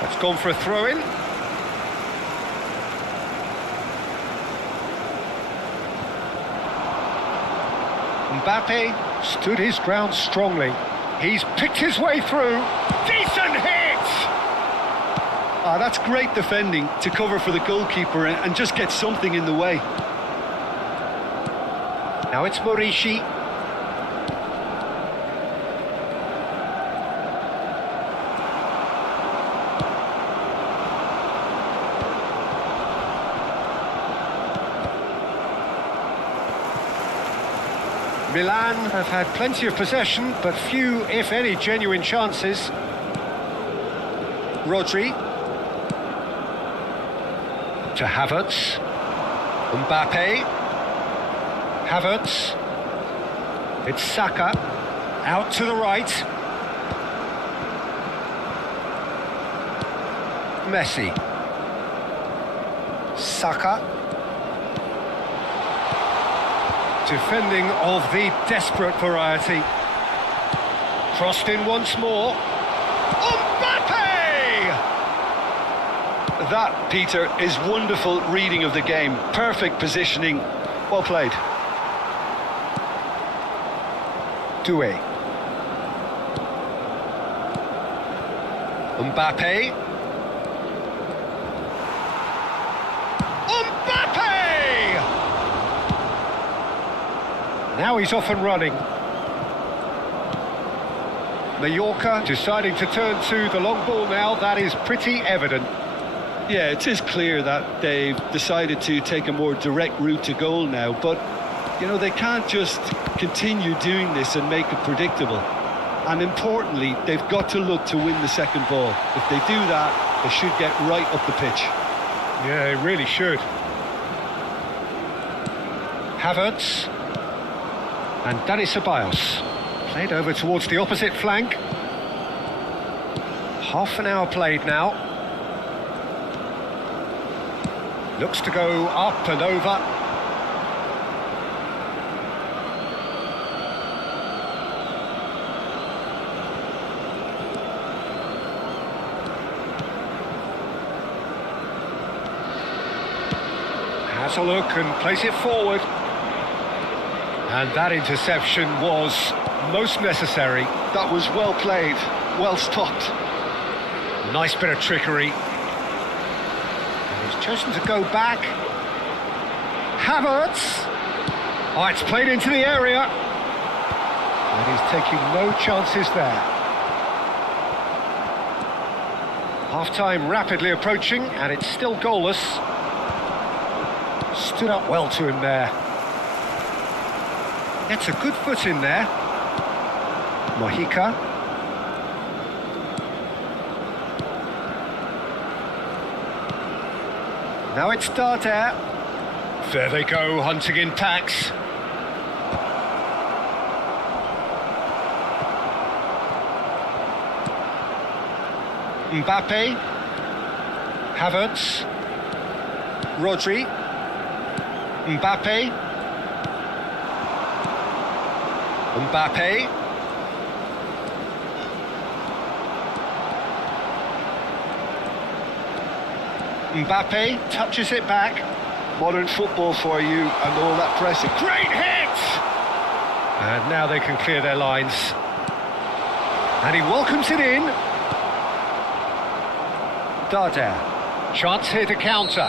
That's gone for a throw-in. Mbappe stood his ground strongly. He's picked his way through. Decent hit! Ah, that's great defending to cover for the goalkeeper and just get something in the way. Now it's Morishi. Milan have had plenty of possession, but few, if any, genuine chances. Rodri. To Havertz. Mbappe. Havertz. It's Saka. Out to the right. Messi. Saka. Defending of the desperate variety. Crossed in once more. Mbappe! That, Peter, is wonderful reading of the game. Perfect positioning. Well played. Doué. Mbappe. Now he's off and running. Mallorca deciding to turn to the long ball now. That is pretty evident. Yeah, it is clear that they've decided to take a more direct route to goal now, but, you know, they can't just continue doing this and make it predictable. And importantly, they've got to look to win the second ball. If they do that, they should get right up the pitch. Yeah, they really should. Havertz. And Dani Ceballos. Played over towards the opposite flank. Half an hour played now. Looks to go up and over. Has a look and plays it forward. And that interception was most necessary. That was well played, well stopped. Nice bit of trickery. And he's chosen to go back. Havertz. Oh, it's played into the area. And he's taking no chances there. Half-time rapidly approaching, and it's still goalless. Stood up well to him there. Gets a good foot in there. Mojica. Now it's Darder. There they go, hunting in packs. Mbappe. Havertz. Rodri. Mbappe. Mbappe. Mbappe touches it back. Modern football for you and all that pressing. Great hit! And now they can clear their lines. And he welcomes it in. Darder. Chance here to counter.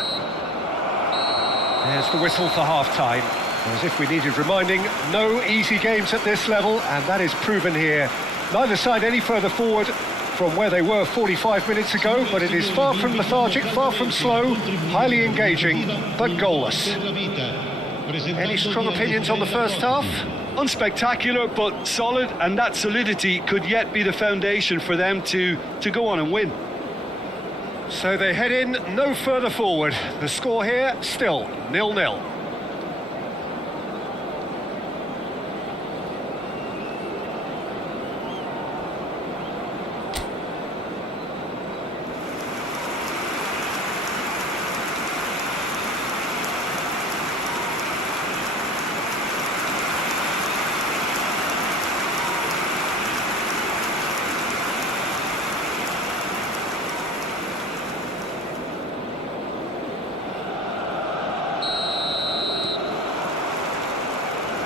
There's the whistle for half-time. As if we needed reminding, no easy games at this level, and that is proven here. Neither side any further forward from where they were 45 minutes ago, but it is far from lethargic, far from slow, highly engaging, but goalless. Any strong opinions on the first half? Unspectacular, but solid, and that solidity could yet be the foundation for them to go on and win. So they head in no further forward. The score here, still 0-0.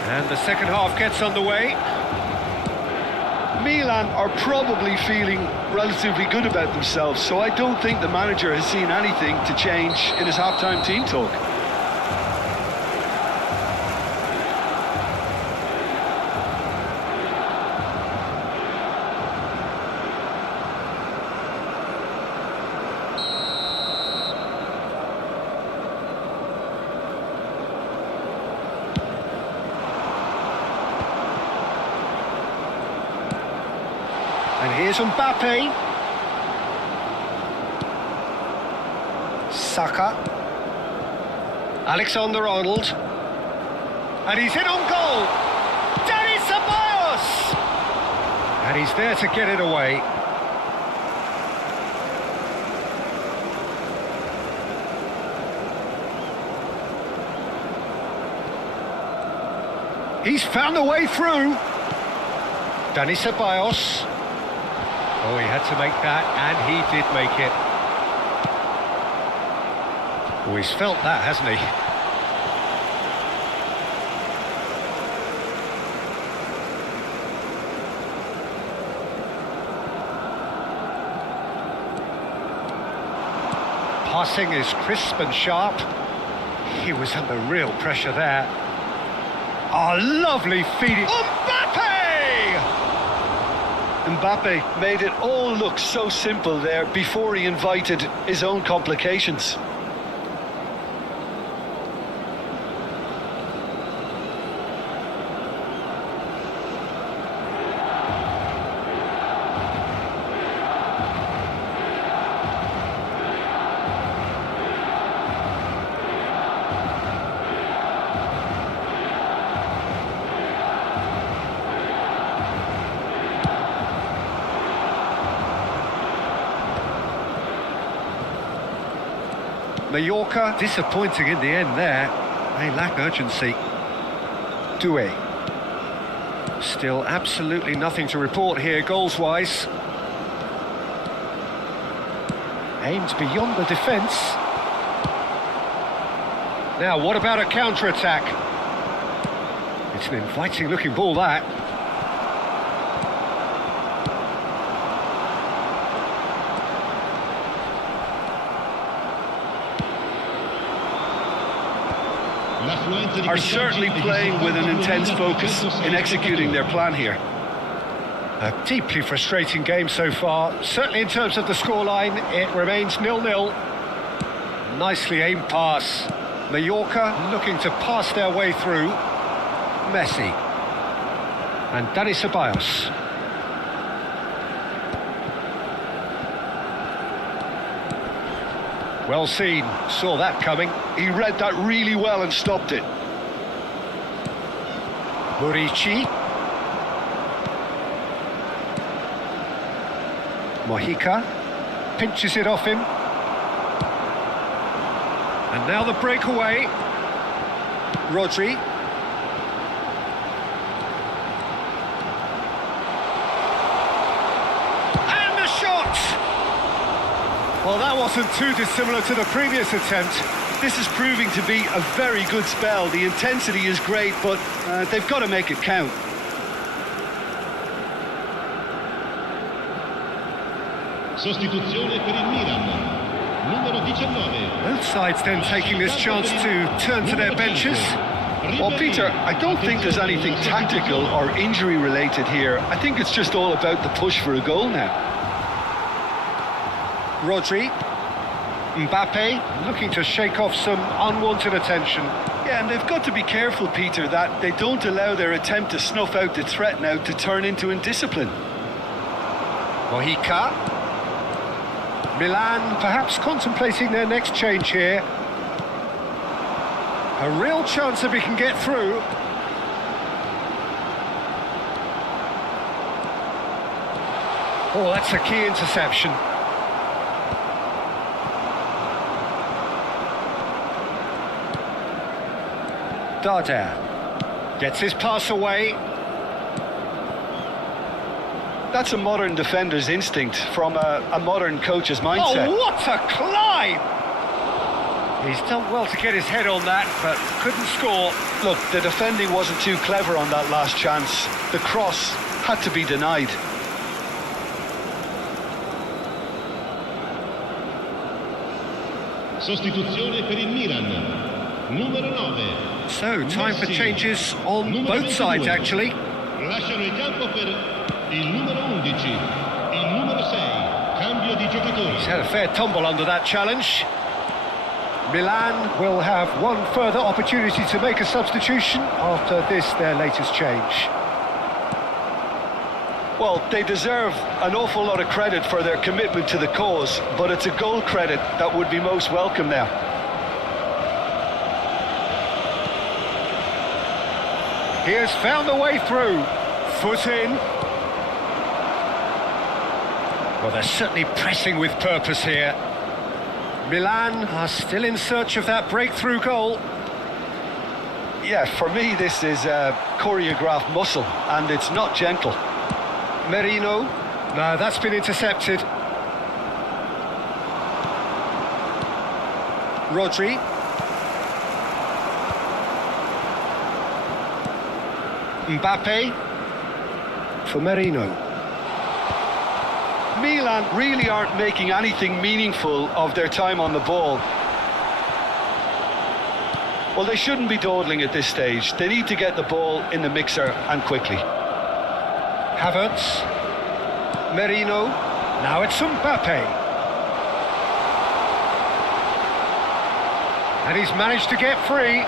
And the second half gets underway. Milan are probably feeling relatively good about themselves, so I don't think the manager has seen anything to change in his half-time team talk. And here's Mbappe. Saka. Alexander-Arnold. And he's in on goal. Dani Ceballos! And he's there to get it away. He's found a way through. Dani Ceballos. Oh, he had to make that, and he did make it. Oh, he's felt that, hasn't he? Passing is crisp and sharp. He was under real pressure there. Oh, lovely feeding. Mbappe! Mbappe made it all look so simple there before he invited his own complications. Mallorca disappointing in the end there. They lack urgency. Doué. Still absolutely nothing to report here goals-wise. Aimed beyond the defence. Now, what about a counter-attack? It's an inviting-looking ball, that. Are certainly playing with an intense focus in executing their plan here. A deeply frustrating game so far. Certainly in terms of the scoreline, it remains 0-0. Nicely aimed pass. Mallorca looking to pass their way through. Messi. And Dani Ceballos. Well seen, saw that coming. He read that really well and stopped it. Murici. Mojica pinches it off him. And now the breakaway. Rodri. Well, that wasn't too dissimilar to the previous attempt. This is proving to be a very good spell. The intensity is great, but they've got to make it count. Sostituzione per il Milan. Numero 19. Both sides then taking this chance to turn to their benches. Well, Peter, I don't think there's anything tactical or injury related here. I think it's just all about the push for a goal now. Rodri. Mbappe looking to shake off some unwanted attention. Yeah, and they've got to be careful, Peter, that they don't allow their attempt to snuff out the threat now to turn into indiscipline. Mojica. Milan perhaps contemplating their next change here. A real chance if he can get through. Oh, that's a key interception. Darder gets his pass away. That's a modern defender's instinct from a modern coach's mindset. Oh, what a climb! He's done well to get his head on that, but couldn't score. Look, the defending wasn't too clever on that last chance. The cross had to be denied. Sostituzione per il Milan. Numero 9. So, time for changes on both sides, actually. Lasciano il campo per il numero 11, il numero 6. Cambio di giocatore. He's had a fair tumble under that challenge. Milan will have one further opportunity to make a substitution after this, their latest change. Well, they deserve an awful lot of credit for their commitment to the cause, but it's a goal credit that would be most welcome now. He has found a way through. Foot in. Well, they're certainly pressing with purpose here. Milan are still in search of that breakthrough goal. Yeah, for me, this is choreographed muscle, and it's not gentle. Merino. No, that's been intercepted. Rodri. Mbappe for Merino. Milan really aren't making anything meaningful of their time on the ball. Well, they shouldn't be dawdling at this stage. They need to get the ball in the mixer and quickly. Havertz. Merino. Now it's Mbappe. And he's managed to get free.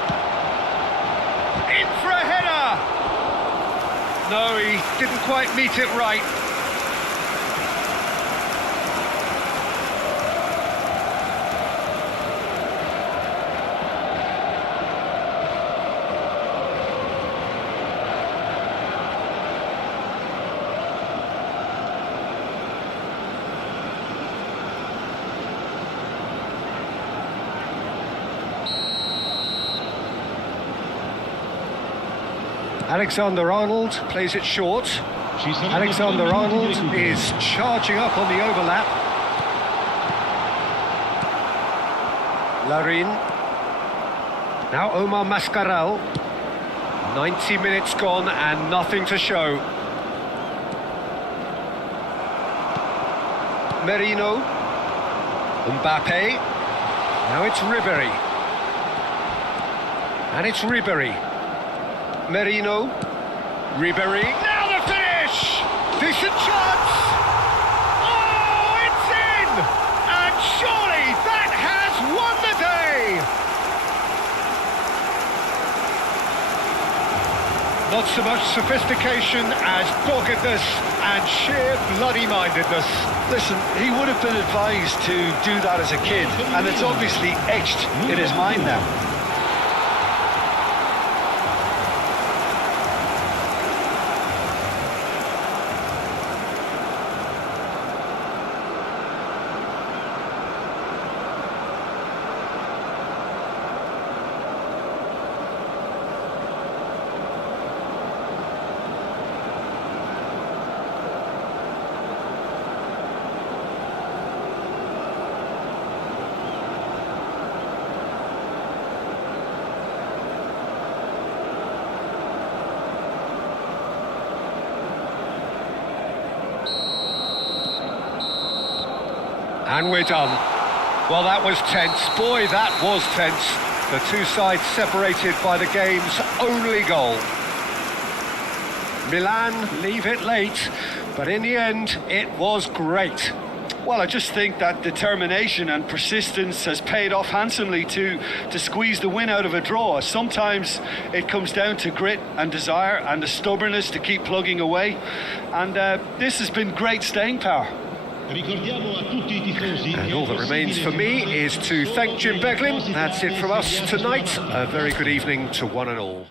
In for a header! No, he didn't quite meet it right. Alexander-Arnold plays it short. Alexander-Arnold is charging up on the overlap. Larin. Now Omar Mascaral. 90 minutes gone and nothing to show. Merino. Mbappe. Now it's Ribéry. And it's Ribéry. Merino. Ribéry. Now the finish! Decent chance! Oh, it's in! And surely that has won the day! Not so much sophistication as doggedness and sheer bloody-mindedness. Listen, he would have been advised to do that as a kid, and it's obviously etched in his mind now. And we're done. Well, that was tense. Boy, that was tense. The two sides separated by the game's only goal. Milan leave it late, but in the end, it was great. Well, I just think that determination and persistence has paid off handsomely to squeeze the win out of a draw. Sometimes it comes down to grit and desire and the stubbornness to keep plugging away. And this has been great staying power. And all that remains for me is to thank Jim Beglin. That's it from us tonight. A very good evening to one and all.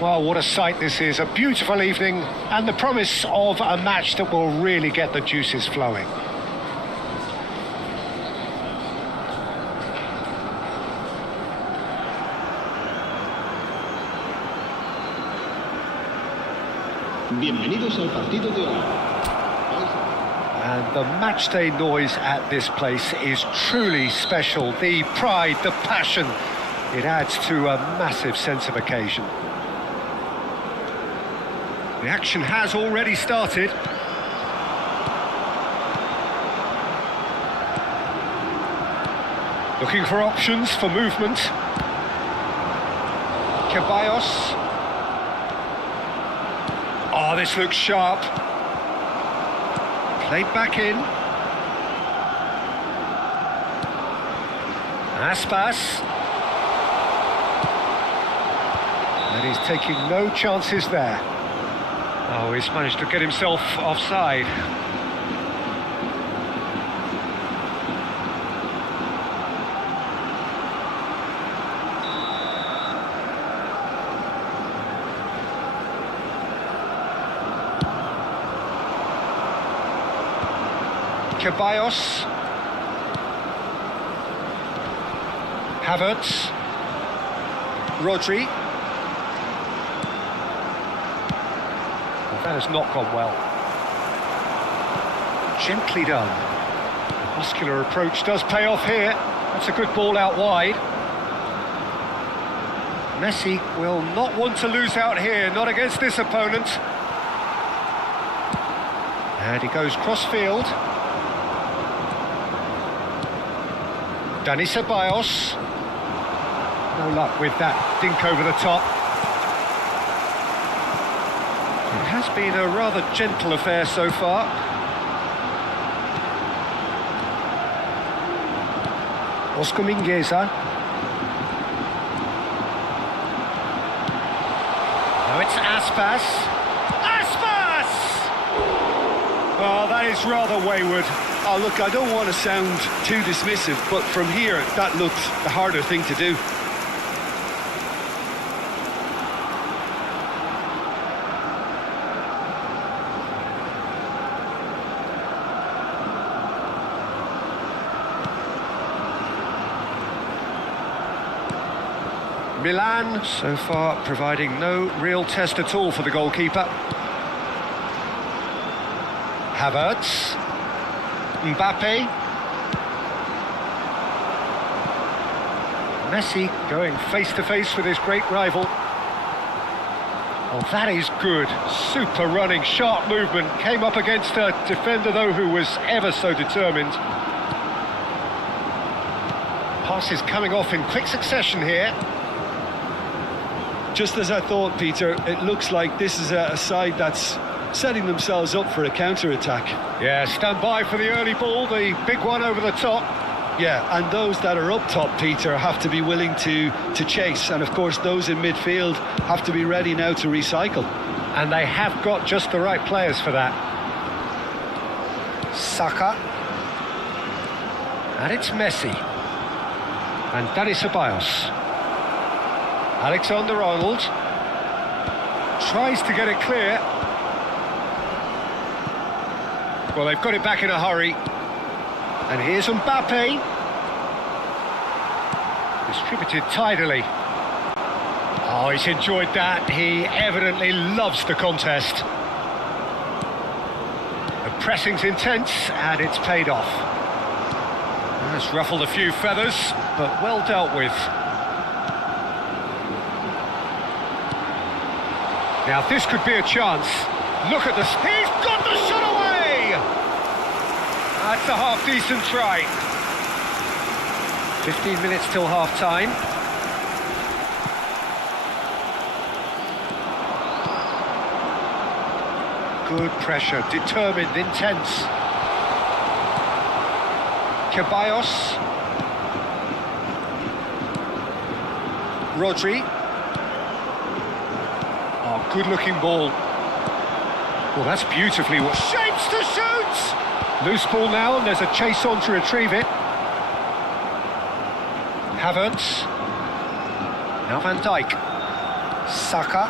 Well, what a sight this is. A beautiful evening and the promise of a match that will really get the juices flowing. Bienvenidos al partido de hoy. And the matchday noise at this place is truly special. The pride, the passion, it adds to a massive sense of occasion. The action has already started. Looking for options for movement. Ceballos. Oh, this looks sharp. Played back in. Aspas. And he's taking no chances there. Oh, he's managed to get himself offside. Ceballos. Havertz. Rodri. That has not gone well. Gently done. The muscular approach does pay off here. That's a good ball out wide. Messi will not want to lose out here, not against this opponent. And he goes cross-field. Dani Ceballos. No luck with that dink over the top. It has been a rather gentle affair so far. Oscar Mingueza. Now it's Aspas. Aspas! Oh, that is rather wayward. Oh, look, I don't want to sound too dismissive, but from here, that looked the harder thing to do. Milan, so far, providing no real test at all for the goalkeeper. Havertz. Mbappe. Messi going face-to-face with his great rival. Oh, that is good. Super running, sharp movement. Came up against a defender, though, who was ever so determined. Passes coming off in quick succession here. Just as I thought, Peter, it looks like this is a side that's setting themselves up for a counter-attack. Yeah, stand by for the early ball, the big one over the top. Yeah, and those that are up top, Peter, have to be willing to chase. And, of course, those in midfield have to be ready now to recycle. And they have got just the right players for that. Saka. And it's Messi. And Dani Ceballos. Alexander-Arnold. Tries to get it clear. Well, they've got it back in a hurry. And here's Mbappe. Distributed tidily. Oh, he's enjoyed that. He evidently loves the contest. The pressing's intense, and it's paid off. It's ruffled a few feathers, but well dealt with. Now, this could be a chance. Look at this. He's got the shot away! That's a half-decent try. 15 minutes till half-time. Good pressure, determined, intense. Ceballos. Rodri. Oh, good-looking ball. Well, that's beautifully... Shapes to shoot! Loose ball now, and there's a chase on to retrieve it. Havertz. Now Van Dijk. Saka.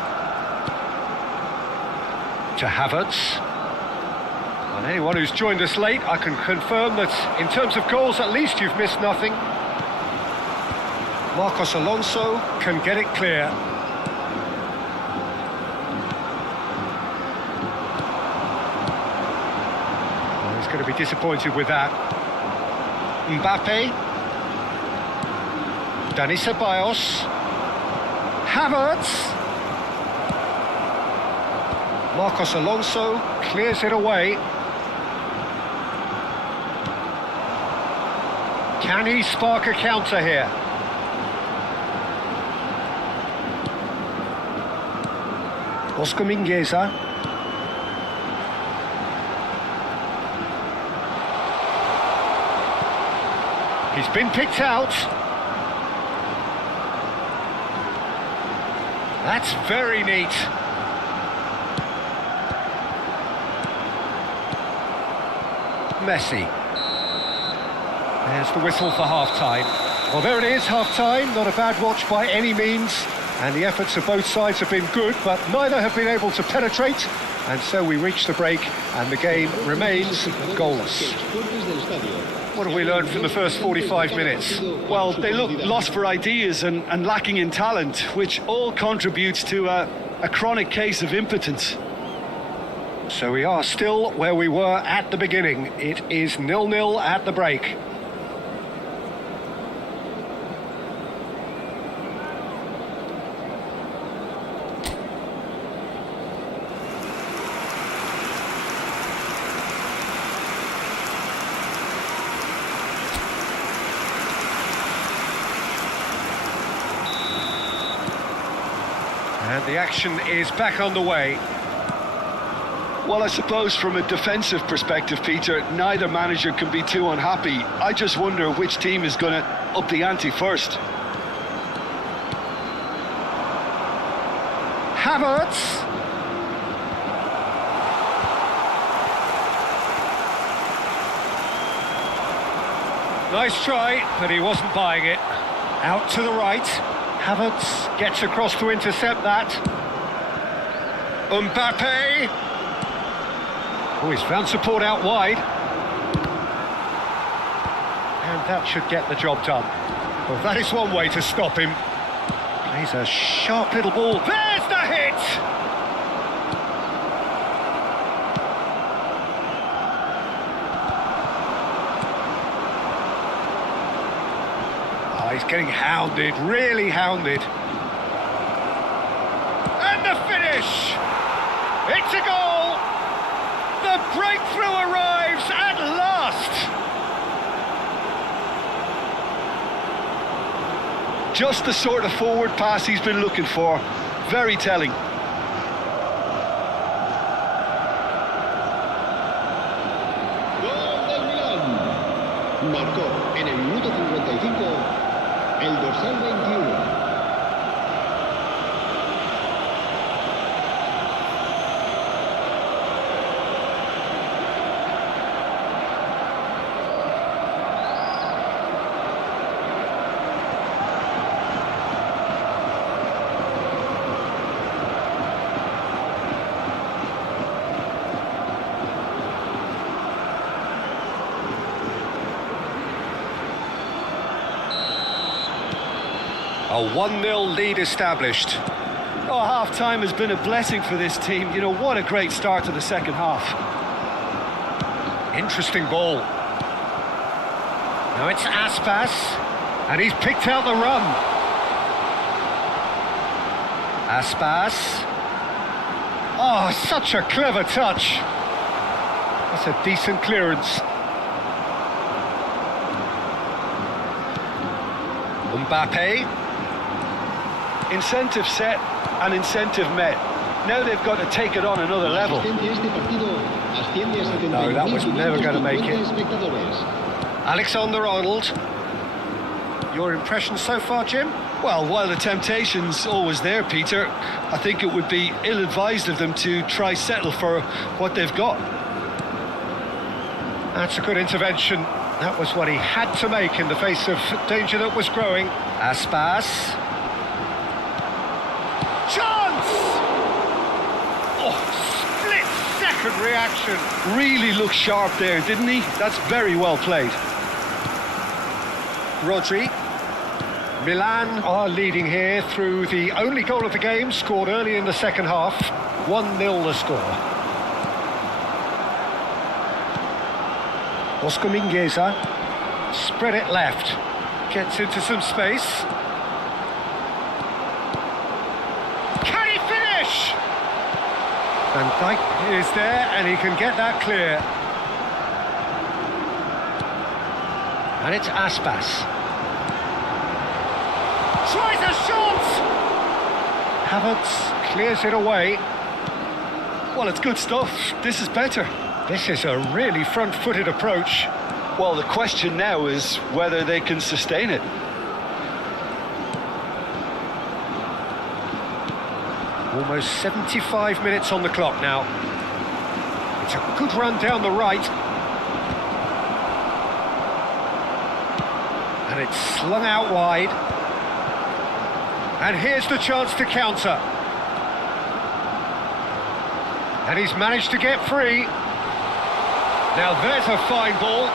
To Havertz. And anyone who's joined us late, I can confirm that in terms of goals, at least you've missed nothing. Marcos Alonso can get it clear. Well, he's going to be disappointed with that. Mbappe. Dani Ceballos. Havertz. Marcos Alonso clears it away. Can he spark a counter here? Oscar Mingueza. He's been picked out. That's very neat. Messi. There's the whistle for half-time. Well, there it is, half-time. Not a bad watch by any means. And the efforts of both sides have been good, but neither have been able to penetrate. And so we reach the break, and the game remains goalless. What have we learned from the first 45 minutes? Well, they look lost for ideas and lacking in talent, which all contributes to a chronic case of impotence. So we are still where we were at the beginning. It is 0-0 at the break. And the action is back on the way. Well, I suppose from a defensive perspective, Peter, neither manager can be too unhappy. I just wonder which team is going to up the ante first. Havertz. Nice try, but he wasn't buying it. Out to the right. Havertz gets across to intercept that. Mbappe. Oh, he's found support out wide. And that should get the job done. Well, that is one way to stop him. Plays a sharp little ball. There's the hit! Oh, he's getting hounded, really hounded. And the finish! It's a goal! The breakthrough arrives at last! Just the sort of forward pass he's been looking for. Very telling. Gol del Milán. Marcó en el minuto 55 el dorsal 21. A 1-0 lead established. Oh, half-time has been a blessing for this team. You know, what a great start to the second half. Interesting ball. Now it's Aspas, and he's picked out the run. Aspas. Oh, such a clever touch. That's a decent clearance. Mbappe. Incentive set and incentive met. Now they've got to take it on another level. No, that was never going to make it. Alexander-Arnold. Your impression so far, Jim? Well, while the temptation's always there, Peter, I think it would be ill-advised of them to try settle for what they've got. That's a good intervention. That was what he had to make in the face of danger that was growing. Aspas. Chance! Oh, split-second reaction. Really looked sharp there, didn't he? That's very well played. Rodri. Milan are leading here through the only goal of the game, scored early in the second half. 1-0 the score. Oscar Mingueza. Spread it left. Gets into some space. Can he finish? Van Dijk is there and he can get that clear. And it's Aspas. Tries a shot! Havertz clears it away. Well, it's good stuff. This is better. This is a really front-footed approach. Well, the question now is whether they can sustain it. Almost 75 minutes on the clock now. It's a good run down the right. And it's slung out wide. And here's the chance to counter. And he's managed to get free. Now there's a fine ball.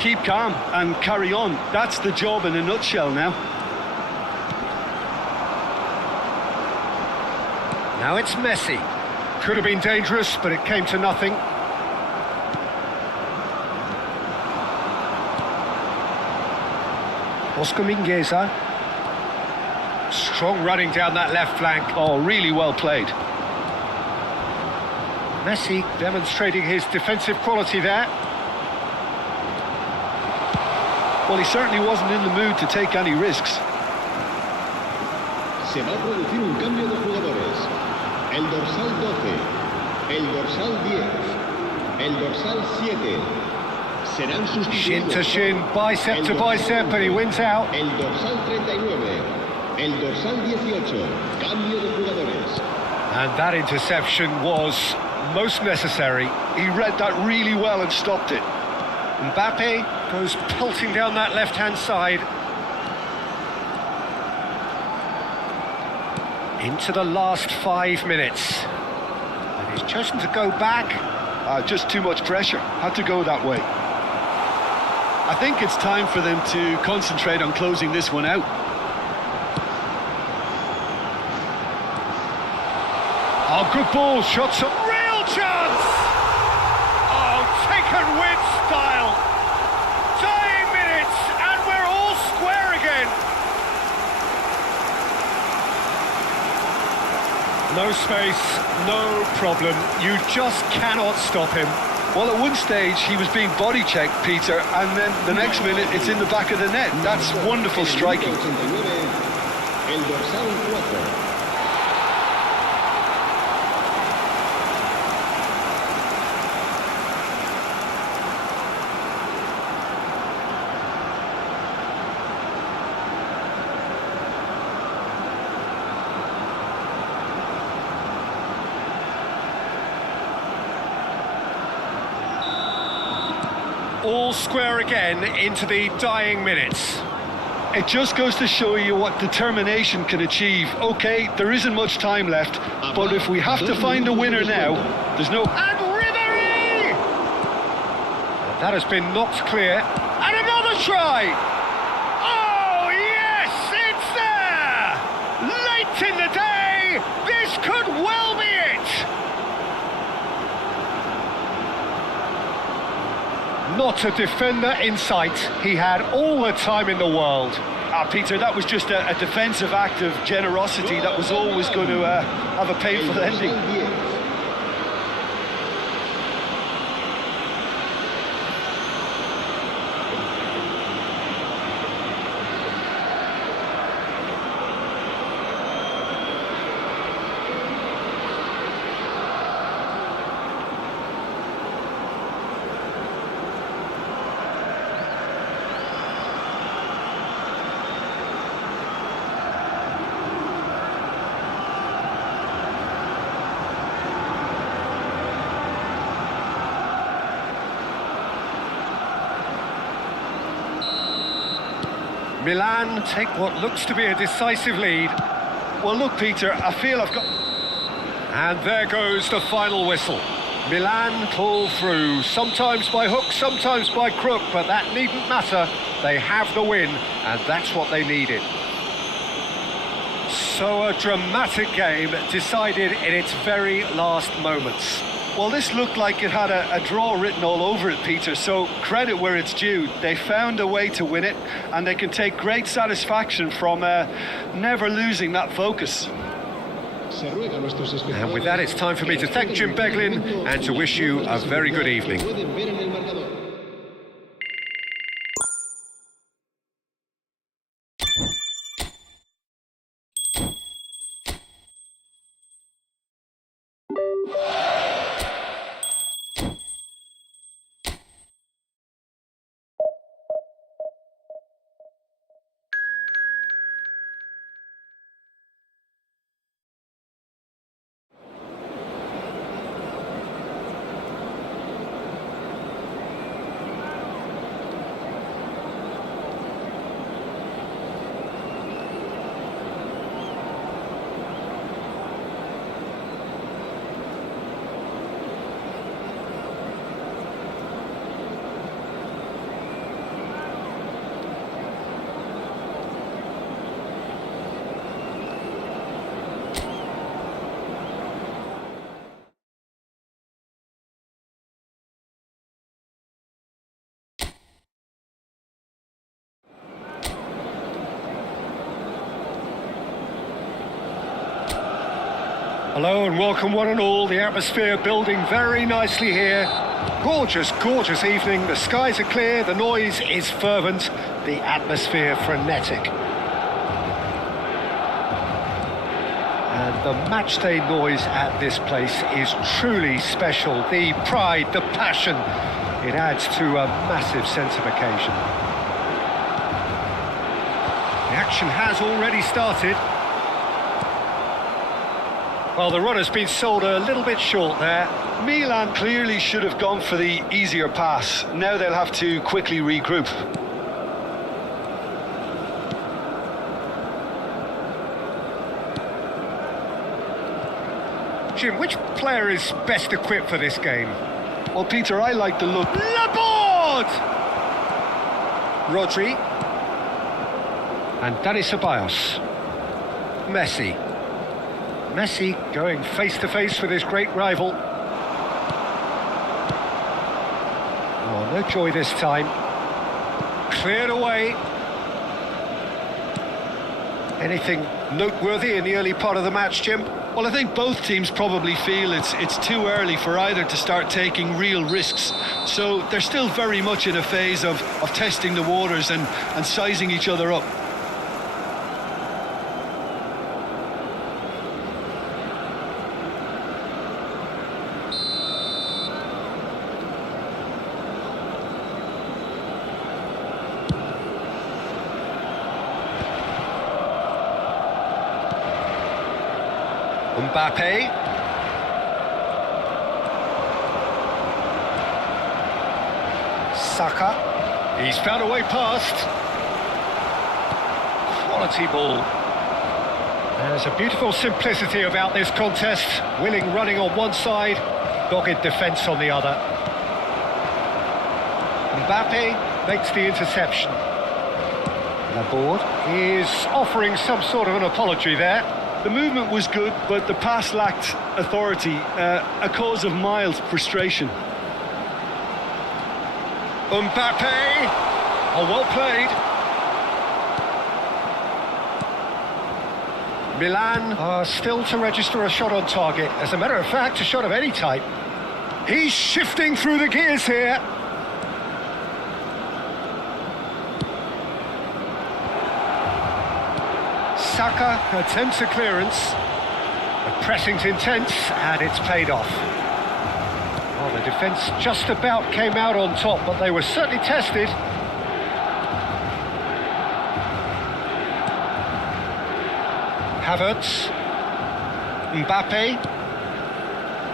Keep calm and carry on. That's the job in a nutshell now. Now it's Messi. Could have been dangerous, but it came to nothing. Oscar Mingueza. Strong running down that left flank. Oh, really well played. Messi demonstrating his defensive quality there. Well, he certainly wasn't in the mood to take any risks. Se va a producir un cambio de jugadores. El dorsal 12, el dorsal 10, el dorsal 7 serán sustituidos. Shin to shin, bicep to bicep, and he wins out. El dorsal 39, el dorsal 18, cambio de jugadores. And that interception was most necessary. He read that really well and stopped it. Mbappe goes pelting down that left-hand side. Into the last 5 minutes. And he's chosen to go back. Just too much pressure. Had to go that way. I think it's time for them to concentrate on closing this one out. Oh, good ball, shots up, real chance! Oh, taken with style. Dying minutes, and we're all square again. No space, no problem. You just cannot stop him. Well, at one stage he was being body checked, Peter, and then the next minute it's in the back of the net. That's wonderful striking. El dorsal 4. All square again into the dying minutes. It just goes to show you what determination can achieve. Okay, there isn't much time left, but if we have to find a winner now, there's no... And Ribéry! That has been knocked clear. And another try! not a defender in sight. He had all the time in the world. Peter, that was just a defensive act of generosity that was always going to have a painful ending. Milan take what looks to be a decisive lead. Well, look, Peter, I feel I've got... And there goes the final whistle. Milan pull through, sometimes by hook, sometimes by crook, but that needn't matter. They have the win, and that's what they needed. So a dramatic game decided in its very last moments. Well, this looked like it had a draw written all over it, Peter, so credit where it's due. They found a way to win it, and they can take great satisfaction from never losing that focus. And with that, it's time for me to thank Jim Beglin and to wish you a very good evening. Hello and welcome one and all. The atmosphere building very nicely here. Gorgeous, gorgeous evening. The skies are clear, the noise is fervent, the atmosphere frenetic. And the matchday noise at this place is truly special. The pride, the passion, it adds to a massive sense of occasion. The action has already started. Well, the runner's been sold a little bit short there. Milan clearly should have gone for the easier pass. Now they'll have to quickly regroup. Jim, which player is best equipped for this game? Well, Peter, I like the look. Laborde! Rodri. And Dani Ceballos. Messi. Messi going face-to-face with his great rival. Oh, no joy this time. Cleared away. Anything noteworthy in the early part of the match, Jim? Well, I think both teams probably feel it's too early for either to start taking real risks. So they're still very much in a phase of testing the waters and sizing each other up. Mbappe. Saka. He's found a way past. Quality ball. There's a beautiful simplicity about this contest. Willing running on one side, dogged defence on the other. Mbappe makes the interception. Laborde is offering some sort of an apology there. The movement was good, but the pass lacked authority, a cause of mild frustration. Mbappe. Oh, well played. Milan are still to register a shot on target. As a matter of fact, a shot of any type. He's shifting through the gears here. Saka attempts a clearance. The pressing's intense and it's paid off. Well, the defence just about came out on top, but they were certainly tested. Havertz. Mbappe.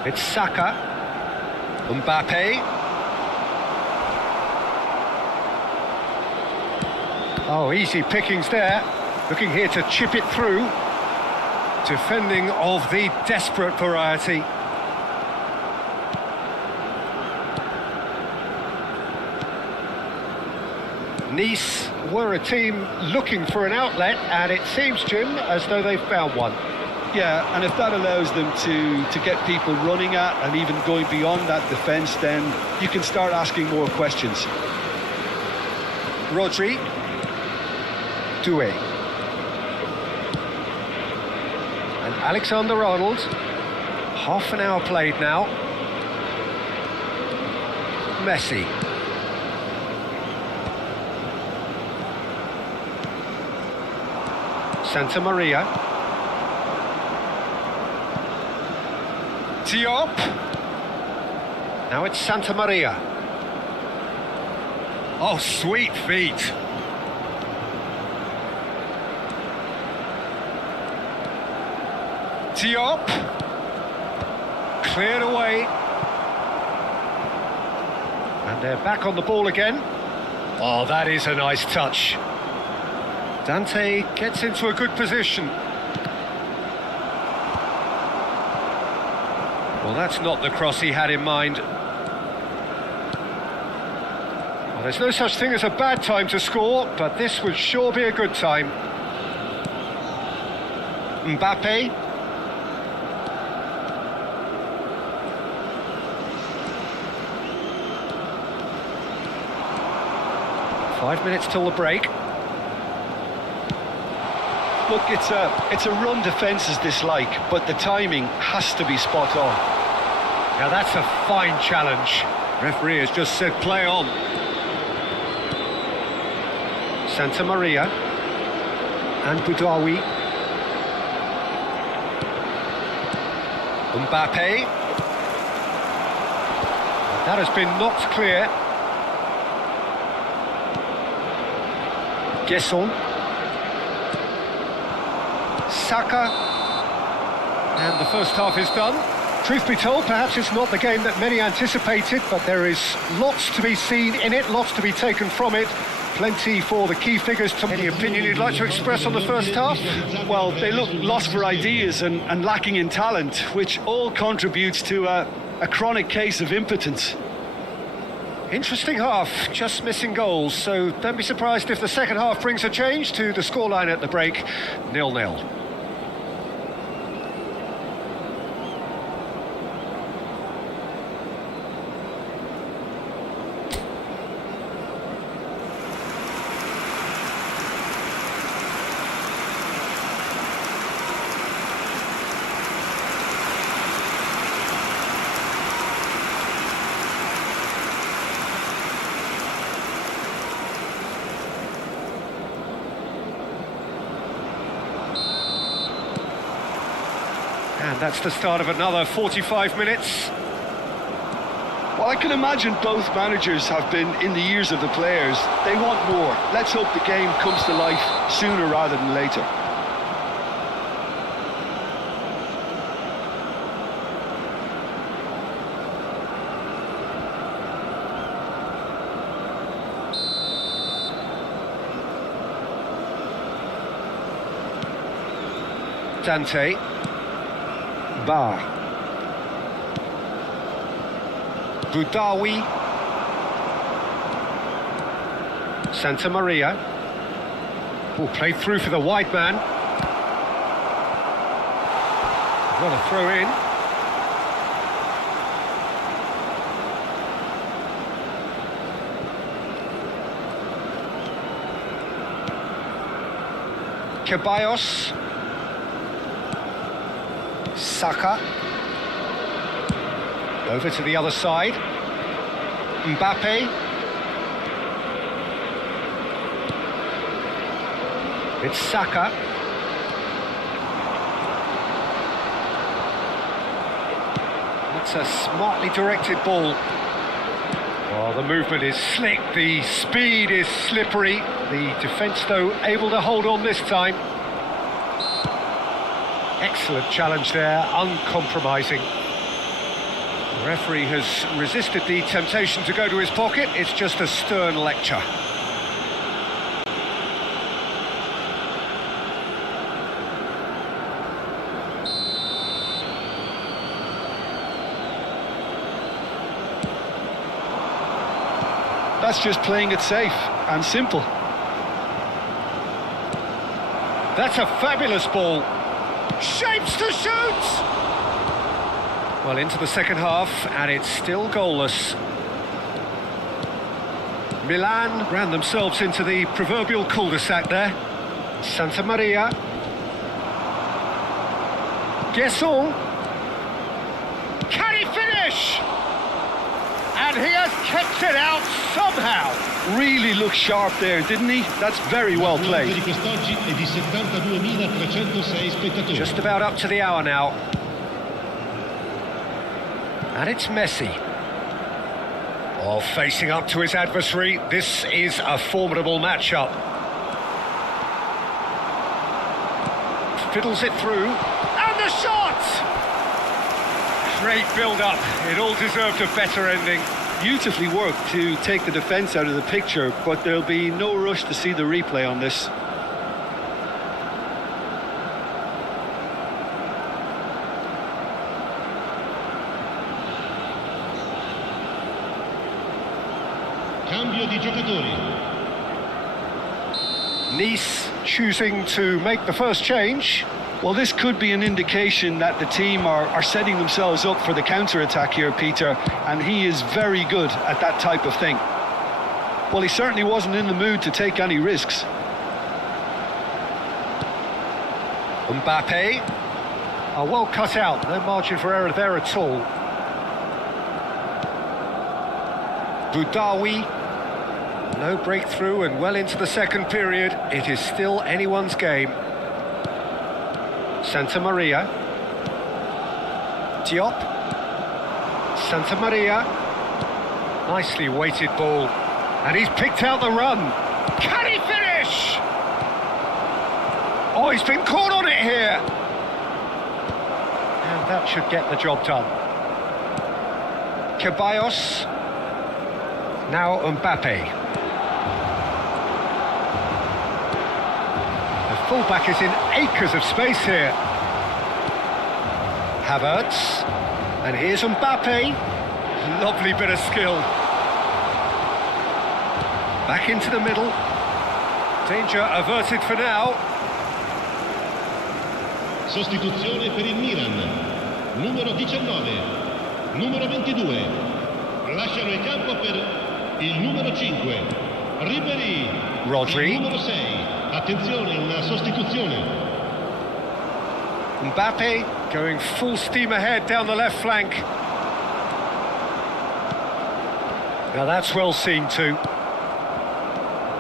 It's Saka. Mbappe. Oh, easy pickings there. Looking here to chip it through. Defending of the desperate variety. Nice were a team looking for an outlet, and it seems, Jim, as though they've found one. Yeah, and if that allows them to get people running at and even going beyond that defence, then you can start asking more questions. Rodri. Doué. And Alexander-Arnold. Half an hour played now. Messi. Santa Maria. Diop. Now it's Santa Maria. Oh, sweet feet. Diop. Cleared away. And they're back on the ball again. Oh, that is a nice touch. Dante gets into a good position. Well, that's not the cross he had in mind. Well, there's no such thing as a bad time to score, but this would sure be a good time. Mbappe. Five minutes till the break. Look, it's a run defence is dislike, but the timing has to be spot on. Now that's a fine challenge. Referee has just said play on. Santa Maria and Boudaoui. Mbappe. That has been knocked clear. Gesson. Saka. And the first half is done. Truth be told, perhaps it's not the game that many anticipated, but there is lots to be seen in it, lots to be taken from it. Plenty for the key figures to... Any opinion you'd like to express on the first half? Well, they look lost for ideas and lacking in talent, which all contributes to a chronic case of impotence. Interesting half, just missing goals, so don't be surprised if the second half brings a change to the scoreline at the break, 0-0. And that's the start of another 45 minutes. Well, I can imagine both managers have been in the ears of the players. They want more. Let's hope the game comes to life sooner rather than later. Dante. Bar. Boudaoui. Santa Maria. Oh, played through for the wide man. What a throw in. Ceballos. Saka. Over to the other side. Mbappe. It's Saka. That's a smartly directed ball. Oh, the movement is slick, the speed is slippery. The defence, though, able to hold on this time. Excellent challenge there, uncompromising. The referee has resisted the temptation to go to his pocket. It's just a stern lecture. That's just playing it safe and simple. That's a fabulous ball. Shapes to shoot! Well, into the second half, and it's still goalless. Milan ran themselves into the proverbial cul-de-sac there. Santa Maria. Guesson. Can he finish? And he has kept it out somehow. Really looked sharp there, didn't he? That's very well played. Di quest'oggi è di 72.306 spettatori. Just about up to the hour now. And it's Messi. Oh, facing up to his adversary. This is a formidable matchup. Fiddles it through. And the shot! Great build-up. It all deserved a better ending. Beautifully worked to take the defence out of the picture, but there'll be no rush to see the replay on this. Cambio di giocatori. Nice choosing to make the first change. Well, this could be an indication that the team are setting themselves up for the counter-attack here, Peter, and he is very good at that type of thing. Well, he certainly wasn't in the mood to take any risks. Mbappe. Oh, well cut out. No margin for error there at all. Boudaoui. No breakthrough and well into the second period. It is still anyone's game. Santa Maria. Diop. Santa Maria. Nicely weighted ball. And he's picked out the run. Can he finish? Oh, he's been caught on it here. And that should get the job done. Ceballos. Now Mbappe. Fullback is in acres of space here. Havertz. And here's Mbappe. Lovely bit of skill. Back into the middle. Danger averted for now. Sostituzione per il Milan. Numero 19. Numero 22. Lasciano il campo per il numero 5. Ribéry. Rodri. Il numero 6. Attenzione, una sostituzione. Mbappe going full steam ahead down the left flank. Now that's well seen too.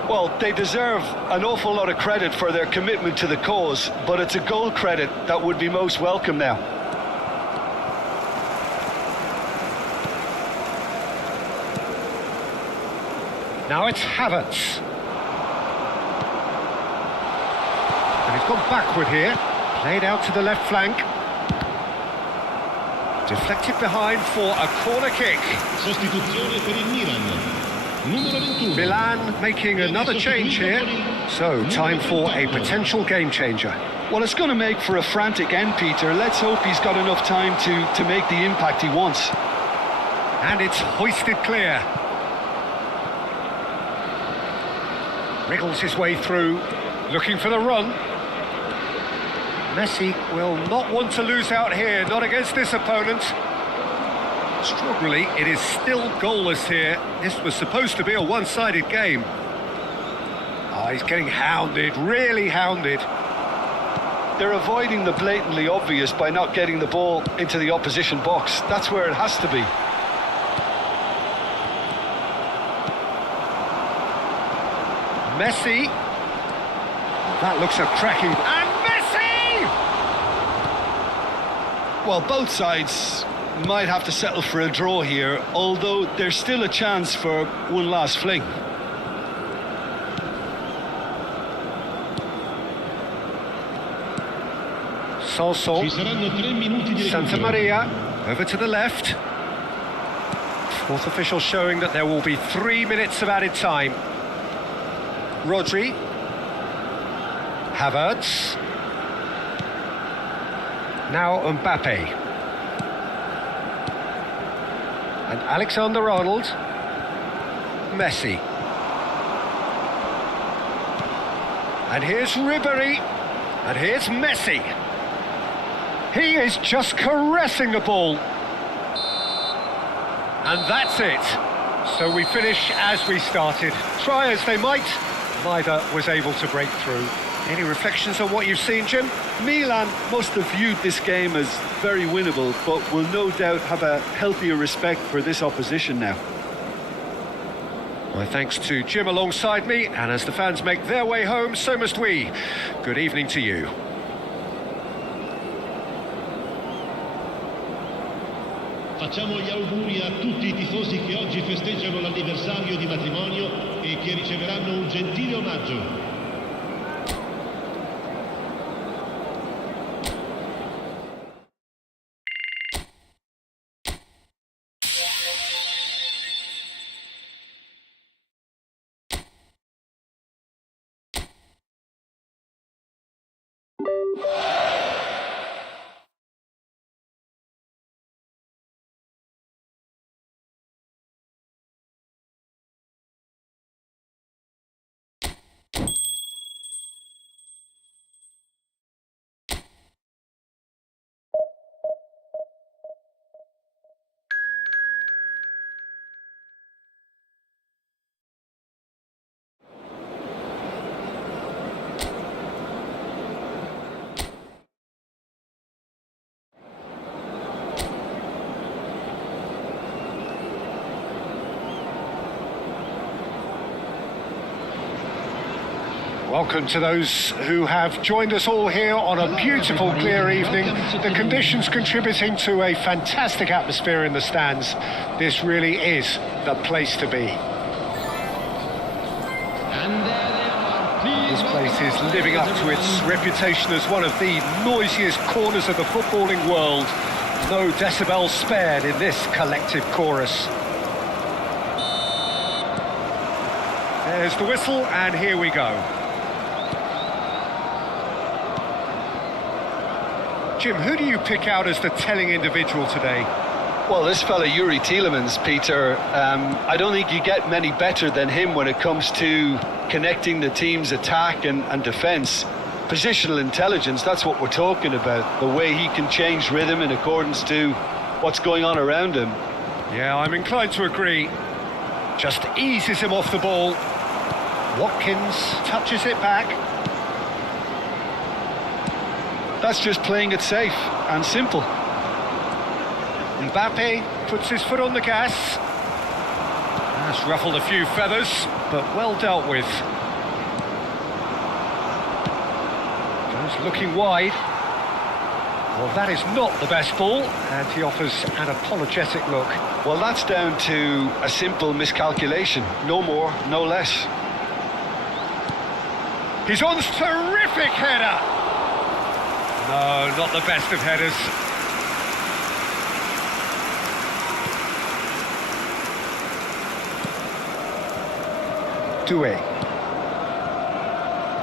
Well, they deserve an awful lot of credit for their commitment to the cause, but it's a goal credit that would be most welcome now. Now it's Havertz. And he's gone backward here. Played out to the left flank. Deflected behind for a corner kick. Sostituzione per il Milan. Numero 21. Milan making another change here. So, time for a potential game changer. Well, it's going to make for a frantic end, Peter. Let's hope he's got enough time to make the impact he wants. And it's hoisted clear. Wriggles his way through, looking for the run. Messi will not want to lose out here, not against this opponent. Extraordinarily, it is still goalless here. This was supposed to be a one-sided game. Oh, he's getting hounded, really hounded. they're avoiding the blatantly obvious by not getting the ball into the opposition box. That's where it has to be. Messi. That looks a cracking... And Messi! Well, both sides might have to settle for a draw here, although there's still a chance for one last fling. Solso. Ci saranno 3 minuti di Santa recupero. Maria. Over to the left. Fourth official showing that there will be 3 minutes of added time. Rodri. Havertz. Now Mbappe. And Alexander-Arnold. Messi. And here's Ribéry. And here's Messi. He is just caressing the ball. And that's it. So we finish as we started. Try as they might, neither was able to break through. Any reflections on what you've seen, Jim? Milan must have viewed this game as very winnable, but will no doubt have a healthier respect for this opposition now. My thanks to Jim alongside me, and as the fans make their way home, so must we. Good evening to you. Facciamo gli auguri a tutti i tifosi che oggi festeggiano l'anniversario di matrimonio e che riceveranno un gentile omaggio. Welcome to those who have joined us all here on a beautiful, clear evening. The conditions contributing to a fantastic atmosphere in the stands. This really is the place to be. This place is living up to its reputation as one of the noisiest corners of the footballing world. No decibels spared in this collective chorus. There's the whistle, and here we go. Jim, who do you pick out as the telling individual today? Well, this fella Yuri Tielemans, Peter, I don't think you get many better than him when it comes to connecting the team's attack and defence. Positional intelligence, that's what we're talking about. The way he can change rhythm in accordance to what's going on around him. Yeah, I'm inclined to agree. Just eases him off the ball. Watkins touches it back. That's just playing it safe and simple. Mbappe puts his foot on the gas. That's ruffled a few feathers, but well dealt with. Goes looking wide. Well, that is not the best ball, and he offers an apologetic look. Well, that's down to a simple miscalculation. No more, no less. He's on terrific header! No, not the best of headers. Doué.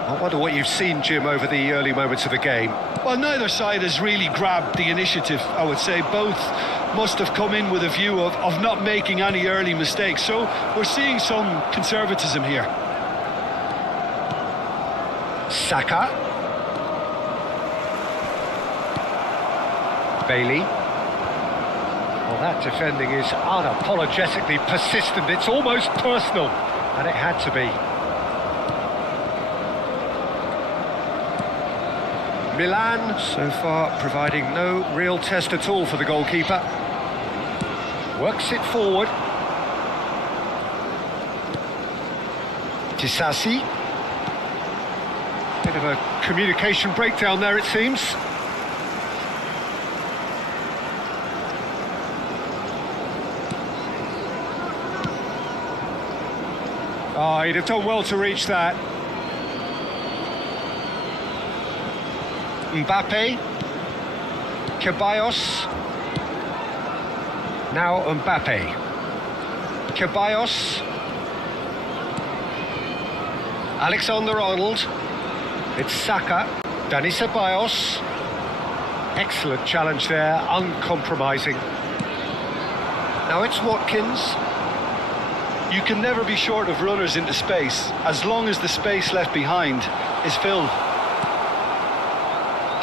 I wonder what you've seen, Jim, over the early moments of the game. Well, neither side has really grabbed the initiative, I would say. Both must have come in with a view of not making any early mistakes. So we're seeing some conservatism here. Saka. Bailey. Well, that defending is unapologetically persistent. It's almost personal, and it had to be. Milan, so far, providing no real test at all for the goalkeeper. Works it forward. Disasi. Bit of a communication breakdown there, it seems. Oh, he'd have done well to reach that. Mbappe. Ceballos. Now Mbappe. Ceballos. Alexander-Arnold. It's Saka. Dani Ceballos. Excellent challenge there, uncompromising. Now it's Watkins. You can never be short of runners into space, as long as the space left behind is filled.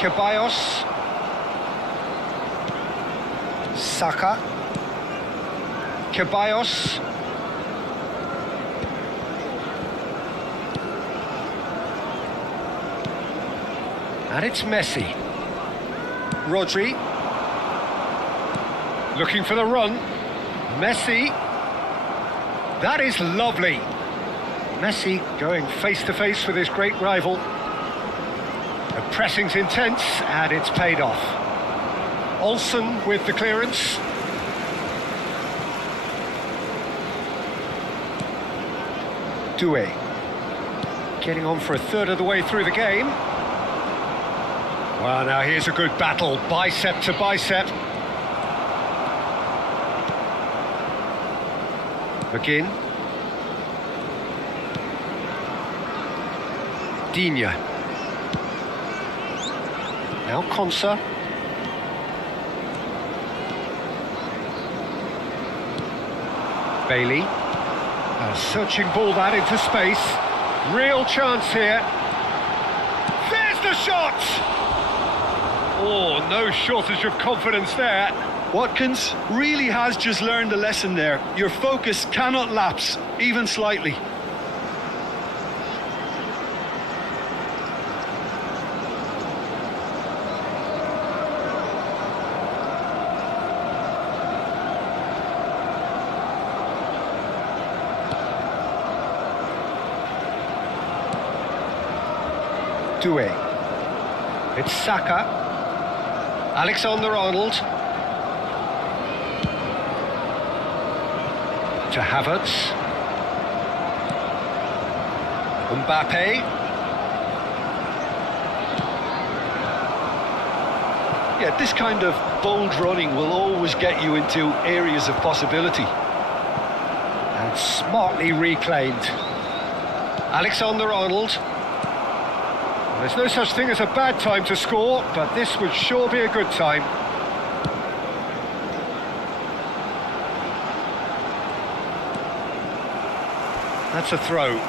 Ceballos. Saka. Ceballos. And it's Messi. Rodri. Looking for the run. Messi. That is lovely. Messi going face to face with his great rival. The pressing's intense and it's paid off. Olsen with the clearance. Doué. Getting on for a third of the way through the game. Well, now here's a good battle, bicep to bicep. McGinn. Digne. Now Konsa. Bailey. A searching ball that into space. Real chance here. There's the shot! Oh, no shortage of confidence there. Watkins really has just learned a lesson there. Your focus cannot lapse, even slightly. Doué. It's Saka. Alexander-Arnold. To Havertz. Mbappe. Yeah, this kind of bold running will always get you into areas of possibility. And smartly reclaimed. Alexander-Arnold. There's no such thing as a bad time to score, but this would sure be a good time. That's a throw.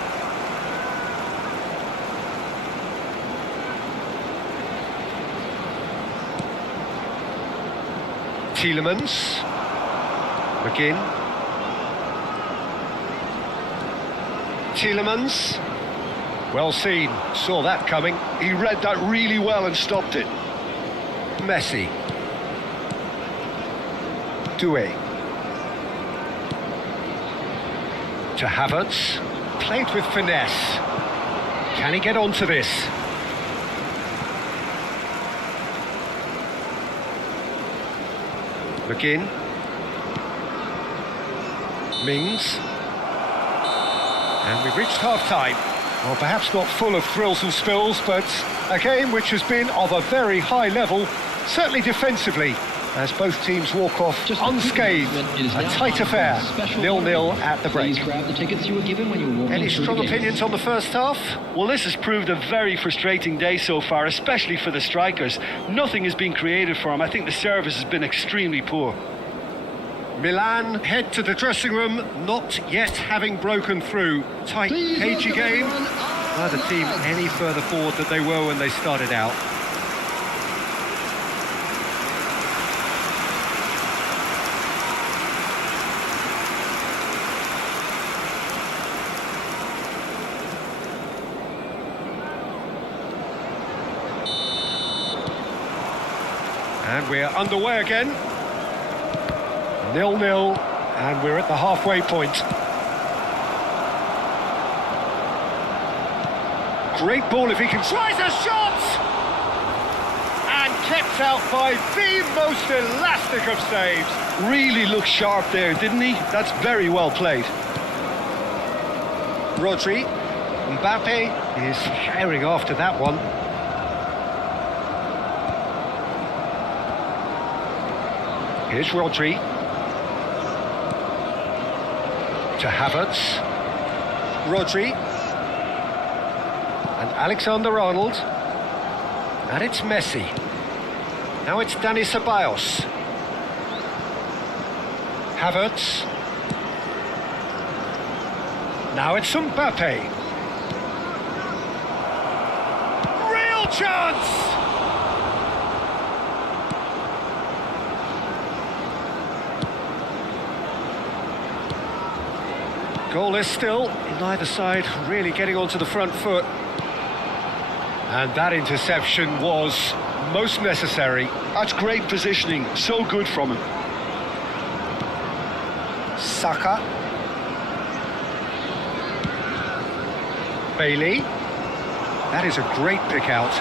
Tielemans. McGinn. Tielemans. Well seen, saw that coming. He read that really well and stopped it. Messi. Doué. To Havertz. Played with finesse. Can he get onto this? McGinn. Mings. And we've reached half-time. Well, perhaps not full of thrills and spills, but a game which has been of a very high level, certainly defensively, as both teams walk off unscathed. A tight affair, 0-0 at the break. Please grab the tickets you were given when you were walking Any through strong the gates. opinions on the first half? Well, this has proved a very frustrating day so far, especially for the strikers. Nothing has been created for them. I think the service has been extremely poor. Milan head to the dressing room, not yet having broken through. Tight, cagey game. Neither team any further forward than they were when they started out. And we're underway again. 0-0, and we're at the halfway point. Great ball if he can... Tries a shot! And kept out by the most elastic of saves. Really looked sharp there, didn't he? That's very well played. Rodri. Mbappe is herring after that one. Here's Rodri. To Havertz. Rodri. And Alexander-Arnold. And it's Messi. Now it's Dani Ceballos. Havertz. Now it's Mbappe. Real chance! Goalless still, neither side really getting onto the front foot. And that interception was most necessary. That's great positioning, so good from him. Saka. Bailey. That is a great pick out.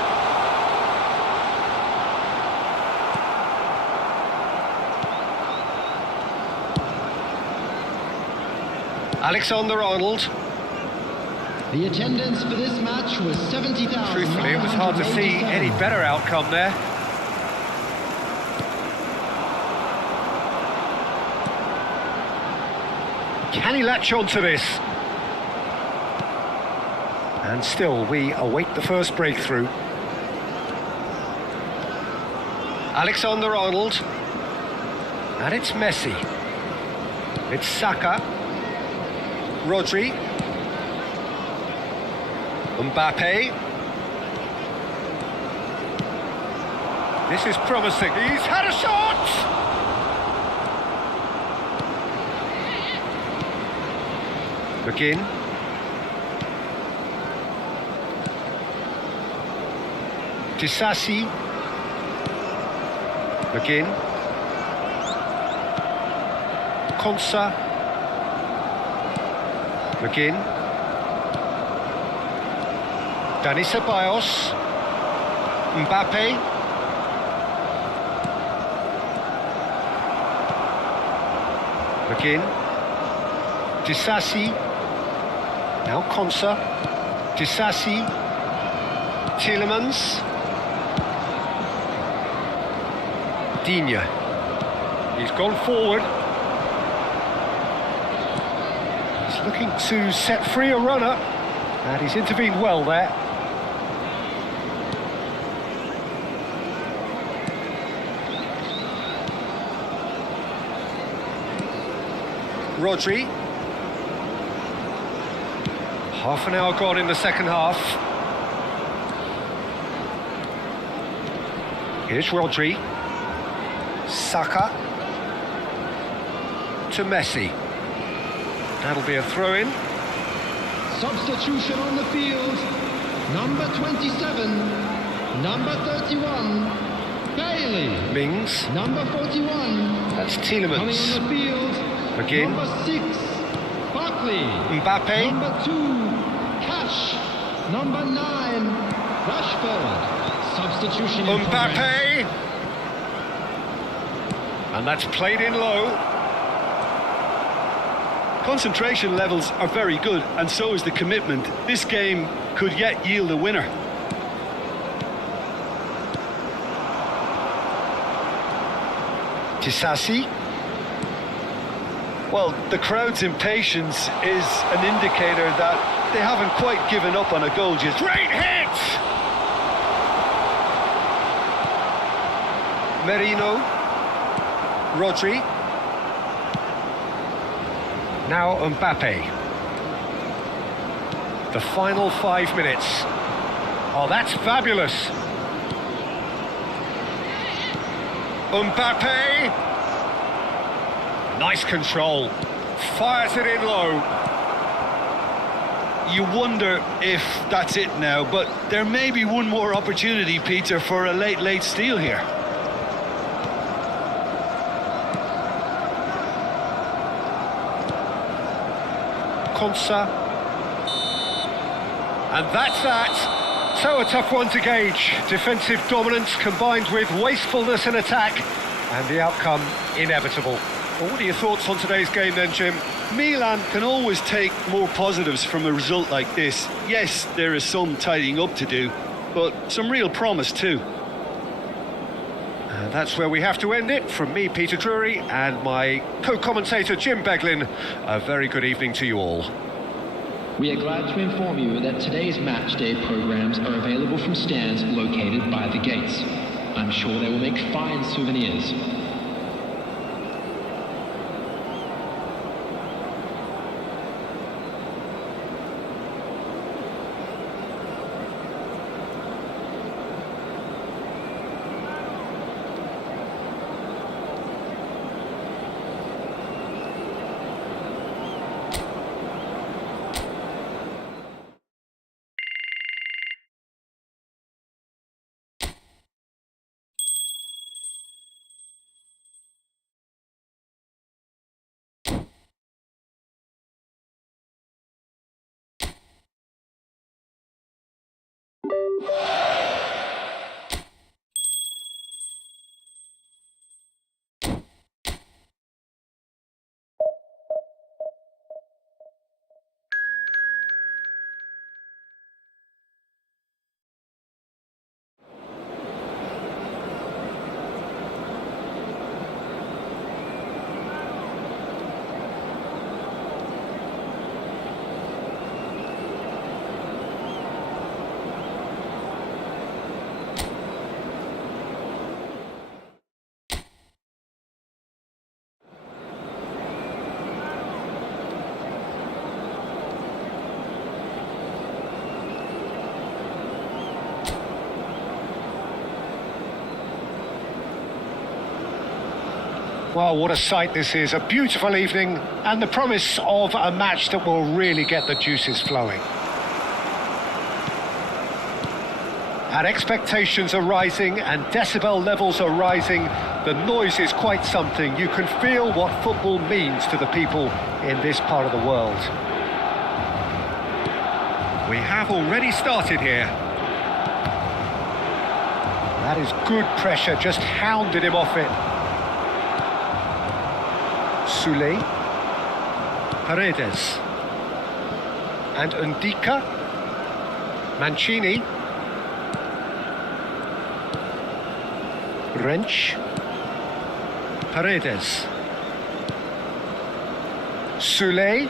Alexander-Arnold. The attendance for this match was 70,000. Truthfully, it was hard to see any better outcome there. Can he latch on to this? And still, we await the first breakthrough. Alexander-Arnold. And it's Messi. It's Saka. Rodri. Mbappe. This is promising. He's had a shot! McGinn. Disasi. McGinn. Konsa. McGinn. Dani Ceballos. Mbappe. McGinn. Disasi. Now Konsa. Disasi. Tielemans. Digne. He's gone forward. He's looking to set free a runner. And he's intervened well there. Rodri. Half an hour gone in the second half. Here's Rodri. Saka. To Messi. That'll be a throw-in. Substitution on the field. Number 27. Number 31. Bailey. Mings. Number 41. That's Coming on Tielemans. the field. McGinn. Number 6. Barkley. Mbappe. Number 2. Cash. Number 9. Rashford. Substitution in progress. Mbappe. And that's played in low. Concentration levels are very good, and so is the commitment. This game could yet yield a winner. Disasi. Well, the crowd's impatience is an indicator that they haven't quite given up on a goal just. Great hit! Merino. Rodri. Now Mbappe. The final 5 minutes. Oh, that's fabulous. Mbappe. Nice control. Fires it in low. You wonder if that's it now, but there may be one more opportunity, Peter, for a late steal here. Konsa. And that's that. So a tough one to gauge. Defensive dominance combined with wastefulness in attack, and the outcome inevitable. Well, what are your thoughts on today's game then, Jim? Milan can always take more positives from a result like this. Yes, there is some tidying up to do, but some real promise too. And that's where we have to end it. From me, Peter Drury, and my co-commentator, Jim Beglin, a very good evening to you all. We are glad to inform you that today's match day programs are available from stands located by the gates. I'm sure they will make fine souvenirs. Well, what a sight this is. A beautiful evening and the promise of a match that will really get the juices flowing. And expectations are rising and decibel levels are rising. The noise is quite something. You can feel what football means to the people in this part of the world. We have already started here. That is good pressure, just hounded him off it. Soulé, Paredes, and Ndika, Mancini, Wrench, Paredes, Soulé,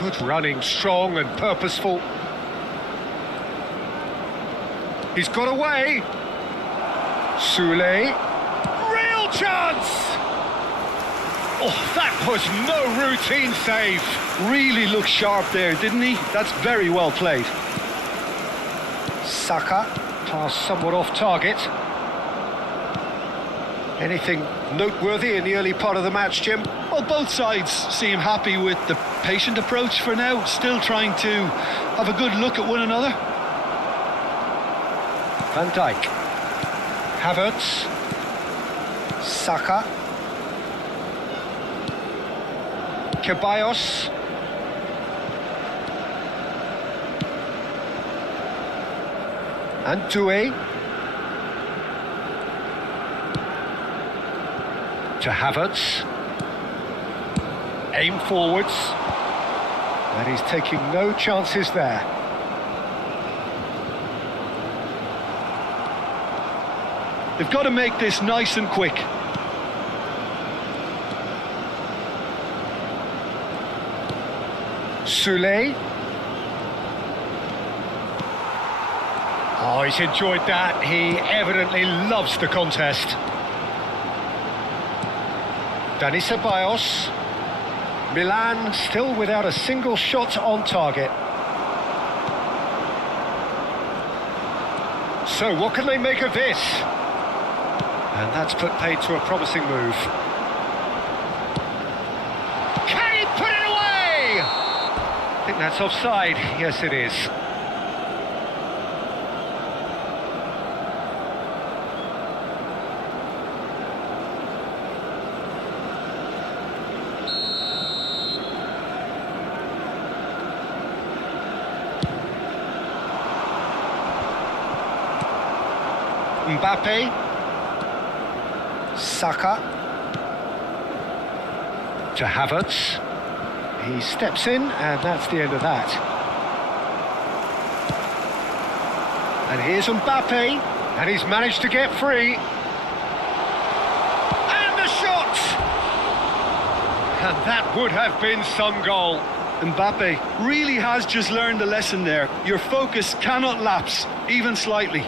good running, strong and purposeful. He's got away. Soulé, real chance! Oh, that was no routine save. Really looked sharp there, didn't he? That's very well played. Saka, pass somewhat off target. Anything noteworthy in the early part of the match, Jim? Well, both sides seem happy with the patient approach for now, still trying to have a good look at one another. Van Dijk, Havertz, Saka, Ceballos, and Doué, to Havertz, aim forwards, and he's taking no chances there. They've got to make this nice and quick. Soulé. Oh, he's enjoyed that. He evidently loves the contest. Dani Ceballos. Milan still without a single shot on target. So what can they make of this? And that's put paid to a promising move. Can he put it away? I think that's offside. Yes, it is. Mbappe. Saka. To Havertz. He steps in, and that's the end of that. And here's Mbappe, and he's managed to get free. And the shot! And that would have been some goal. Mbappe really has just learned the lesson there. Your focus cannot lapse, even slightly.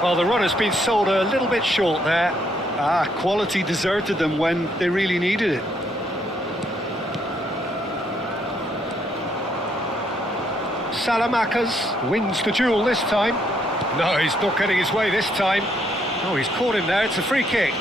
Well, the run has been sold a little bit short there. Quality deserted them when they really needed it. Salamakers wins the duel this time. No, he's not getting his way this time. Oh, he's caught him there. It's a free kick.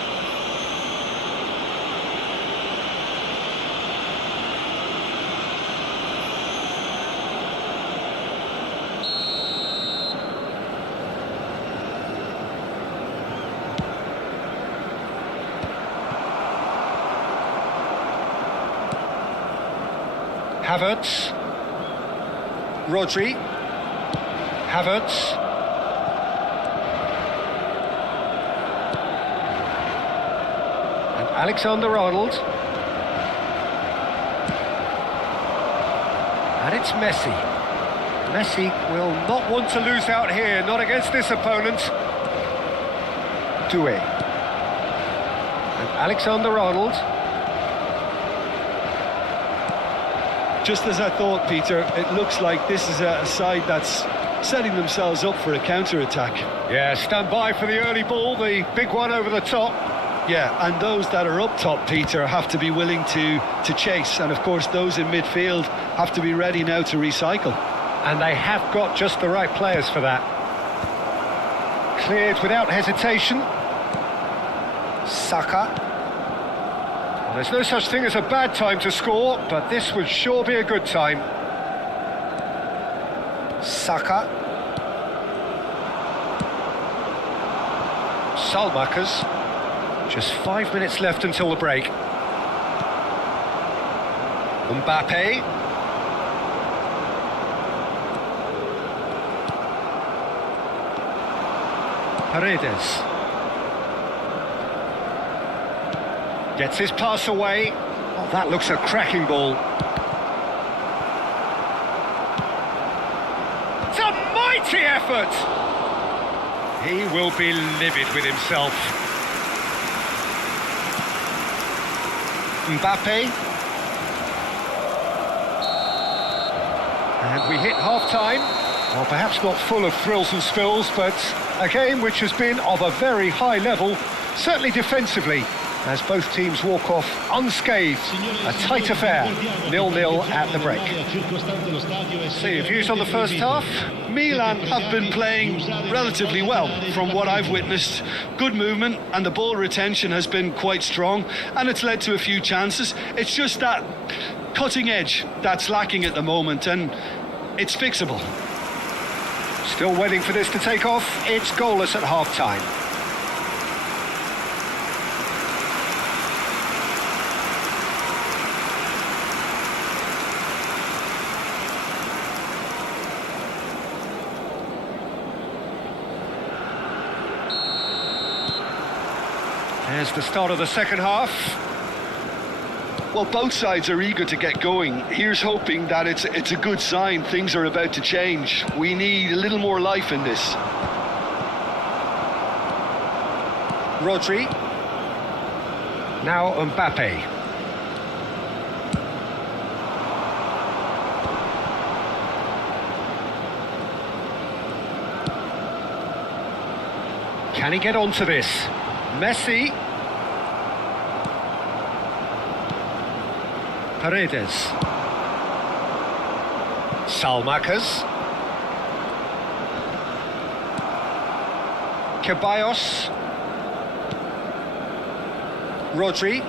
Havertz. Rodri. Havertz. And Alexander-Arnold. And it's Messi. Messi will not want to lose out here, not against this opponent. Doué. And Alexander-Arnold. Just as I thought, Peter, it looks like this is a side that's setting themselves up for a counter-attack. Yeah, stand by for the early ball, the big one over the top. Yeah, and those that are up top, Peter, have to be willing to chase. And of course, those in midfield have to be ready now to recycle. And they have got just the right players for that. Cleared without hesitation. Saka. There's no such thing as a bad time to score, but this would sure be a good time. Saka. Salmakers. Just 5 minutes left until the break. Mbappe. Paredes. Gets his pass away. Oh, that looks a cracking ball. It's a mighty effort! He will be livid with himself. Mbappe. And we hit half-time. Well, perhaps not full of thrills and spills, but a game which has been of a very high level, certainly defensively, as both teams walk off unscathed. A tight affair, 0-0 at the break. So your views on the first half? Milan have been playing relatively well from what I've witnessed. Good movement and the ball retention has been quite strong, and it's led to a few chances. It's just that cutting edge that's lacking at the moment, and it's fixable. Still waiting for this to take off. It's goalless at half-time. There's the start of the second half. Well, both sides are eager to get going. Here's hoping that it's a good sign. Things are about to change. We need a little more life in this. Rodri. Now Mbappe. Can he get onto this? Messi. Paredes. Salmakers. Ceballos. Rodri.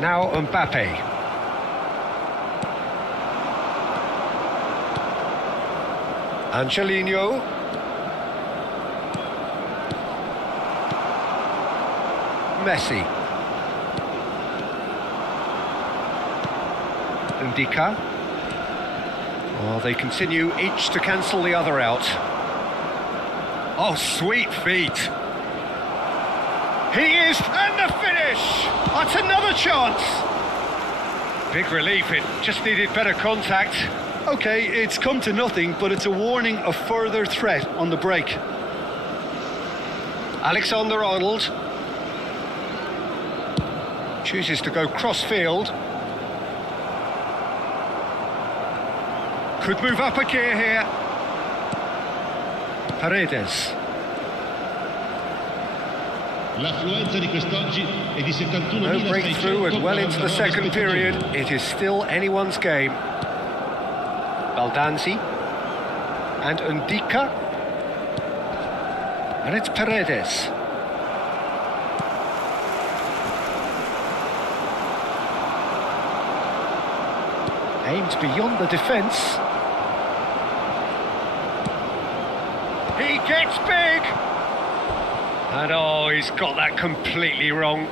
Now Mbappe. Angelino. Messi. Ndika. Oh, they continue each to cancel the other out. Oh, sweet feet. He is, and the finish! That's another chance. Big relief, it just needed better contact. Okay, it's come to nothing, but it's a warning of further threat on the break. Alexander-Arnold chooses to go cross-field. Could move up a gear here. Paredes. L'affluenza di quest'oggi è di 71.600. No breakthrough and well into the second period. It is still anyone's game. Baldanzi. And Ndika. And it's Paredes. Aimed beyond the defence. He gets big! And oh, he's got that completely wrong.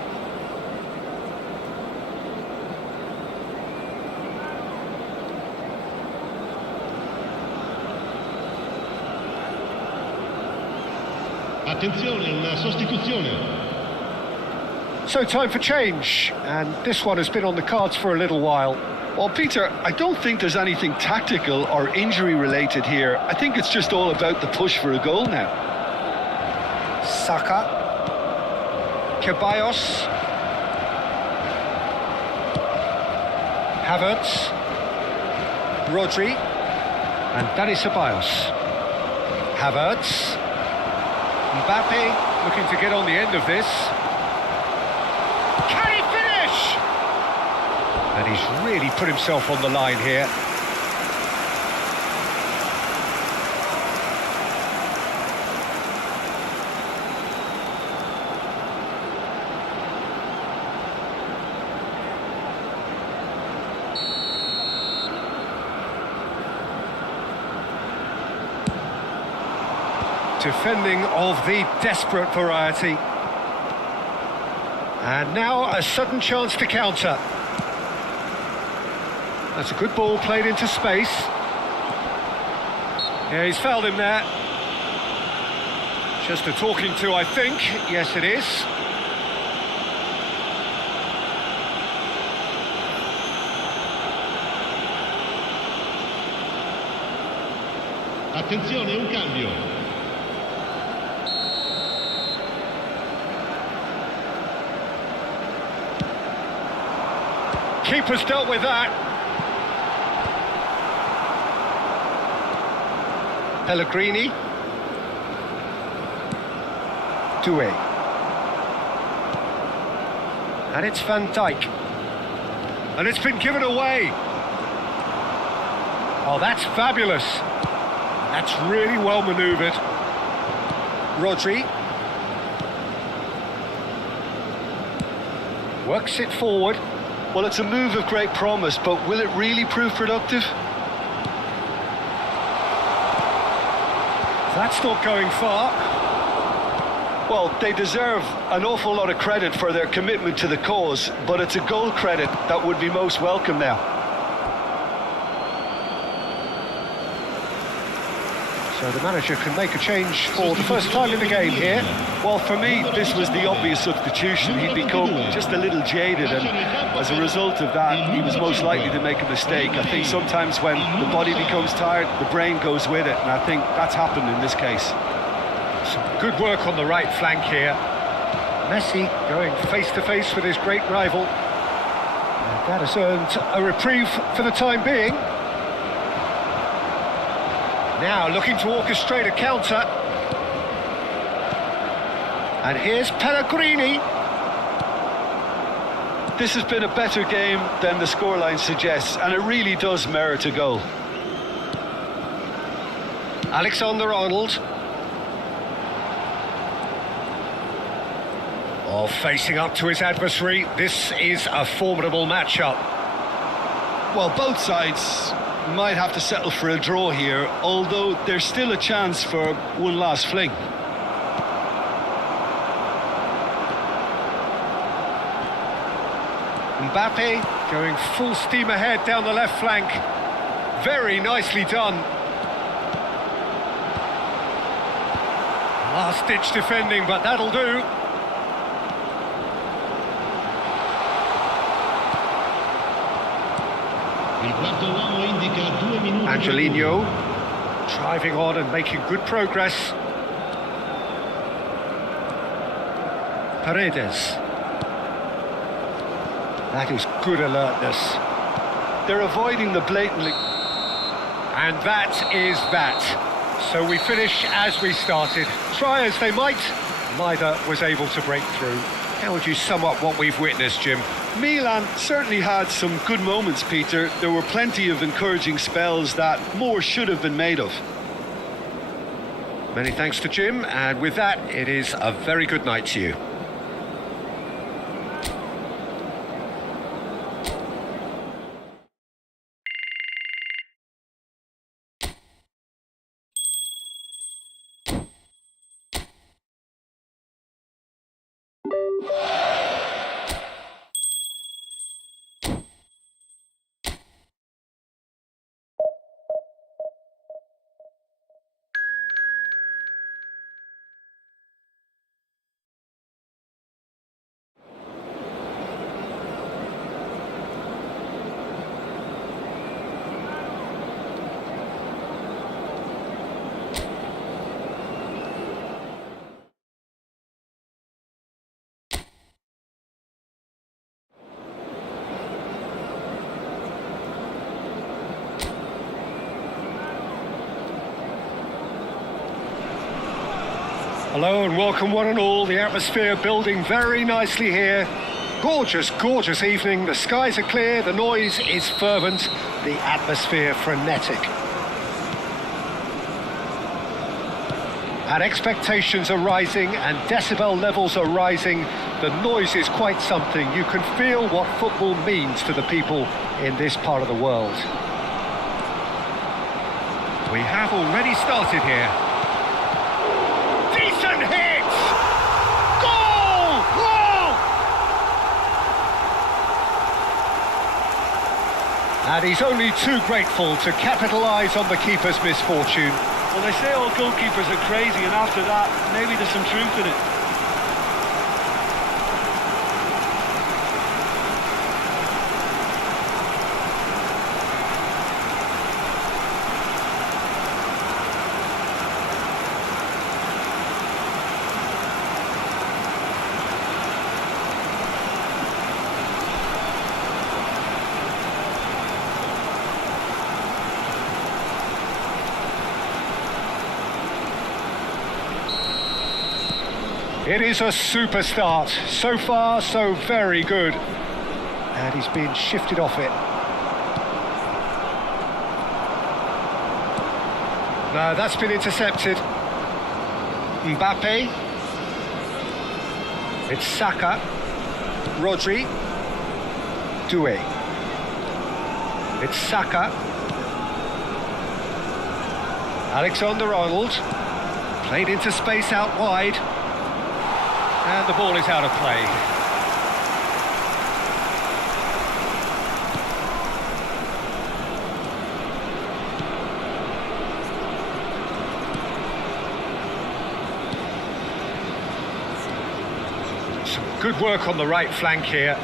Attenzione, una sostituzione. So time for change, and this one has been on the cards for a little while. Well, Peter, I don't think there's anything tactical or injury related here. I think it's just all about the push for a goal now. Saka. Ceballos. Havertz. Rodri. And Dani Ceballos. Havertz. Mbappe looking to get on the end of this. Can he finish? And he's really put himself on the line here. Defending of the desperate variety. And now a sudden chance to counter. That's a good ball played into space. Yeah, he's fouled him there. Just a talking to, I think. Yes, it is. Attenzione, un cambio. Keeper's dealt with that. Pellegrini. Doué. And it's Van Dijk. And it's been given away. Oh, that's fabulous. That's really well manoeuvred. Rodri. Works it forward. Well, it's a move of great promise, but will it really prove productive? That's not going far. Well, they deserve an awful lot of credit for their commitment to the cause, but it's a goal credit that would be most welcome now. So the manager can make a change for the first time in the game here. Well, for me, this was the obvious substitution. He'd become just a little jaded, and as a result of that, he was most likely to make a mistake. I think sometimes when the body becomes tired, the brain goes with it, and I think that's happened in this case. Some good work on the right flank here. Messi going face-to-face with his great rival. And that has earned a reprieve for the time being. Now looking to orchestrate a counter. And here's Pellegrini. This has been a better game than the scoreline suggests, and it really does merit a goal. Alexander-Arnold. Oh, facing up to his adversary. This is a formidable matchup. Well, both sides might have to settle for a draw here, although there's still a chance for one last fling. Mbappe going full steam ahead down the left flank. Very nicely done. Last-ditch defending, but that'll do. Il quarto uomo indica 2 minuti. Angelino driving on and making good progress. Paredes. That is good alertness. They're avoiding the blatantly... And that is that. So we finish as we started. Try as they might, neither was able to break through. How would you sum up what we've witnessed, Jim? Milan certainly had some good moments, Peter. There were plenty of encouraging spells that more should have been made of. Many thanks to Jim, and with that, it is a very good night to you. Hello and welcome one and all. The atmosphere building very nicely here. Gorgeous, gorgeous evening. The skies are clear, the noise is fervent, the atmosphere frenetic. And expectations are rising and decibel levels are rising. The noise is quite something. You can feel what football means to the people in this part of the world. We have already started here. Decent hit! Goal! Goal! And he's only too grateful to capitalise on the keeper's misfortune. Well, they say all goalkeepers are crazy, and after that, maybe there's some truth in it. It is a super start. So far, so very good. And he's been shifted off it. No, that's been intercepted. Mbappe. It's Saka. Rodri. Doué. It's Saka. Alexander-Arnold. Played into space out wide. And the ball is out of play. Some good work on the right flank here.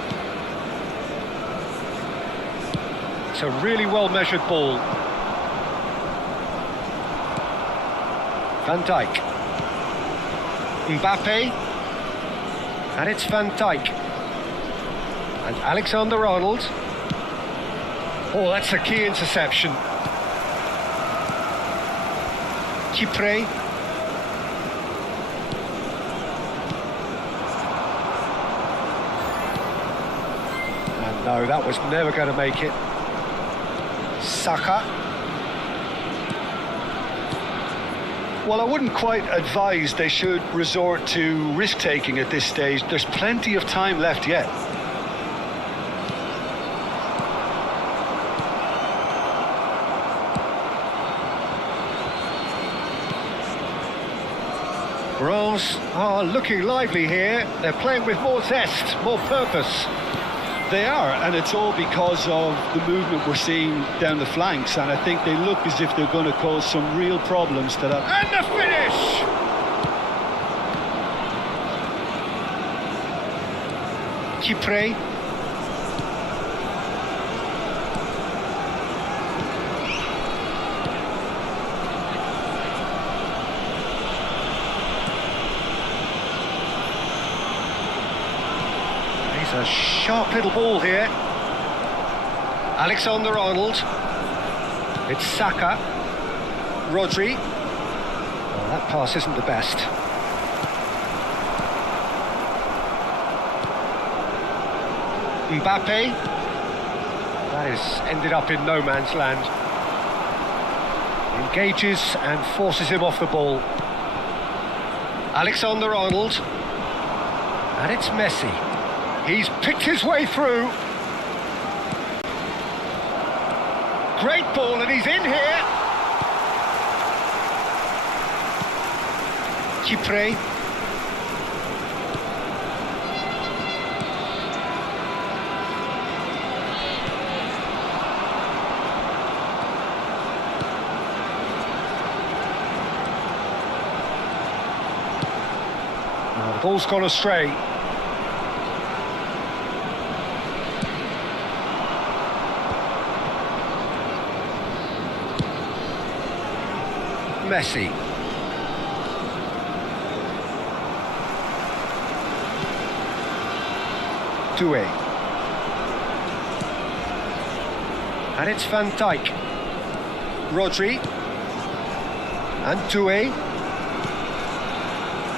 It's a really well-measured ball. Van Dijk. Mbappe. And it's Van Dijk. And Alexander-Arnold. Oh, that's a key interception. Chypre. And no, that was never going to make it. Saka. Well, I wouldn't quite advise they should resort to risk-taking at this stage. There's plenty of time left yet. Reims are looking lively here. They're playing with more zest, more purpose. They are, and it's all because of the movement we're seeing down the flanks, and I think they look as if they're going to cause some real problems to that. And the finish! Chypre. He's a sharp little ball here. Alexander-Arnold. It's Saka. Rodri. Well, that pass isn't the best. Mbappe. That has ended up in no man's land. Engages and forces him off the ball. Alexander-Arnold. And it's Messi. He's picked his way through. Great ball, and he's in here. Chypre. The ball's gone astray. Messi. Doué. And it's Van Dijk. Rodri. And Doué.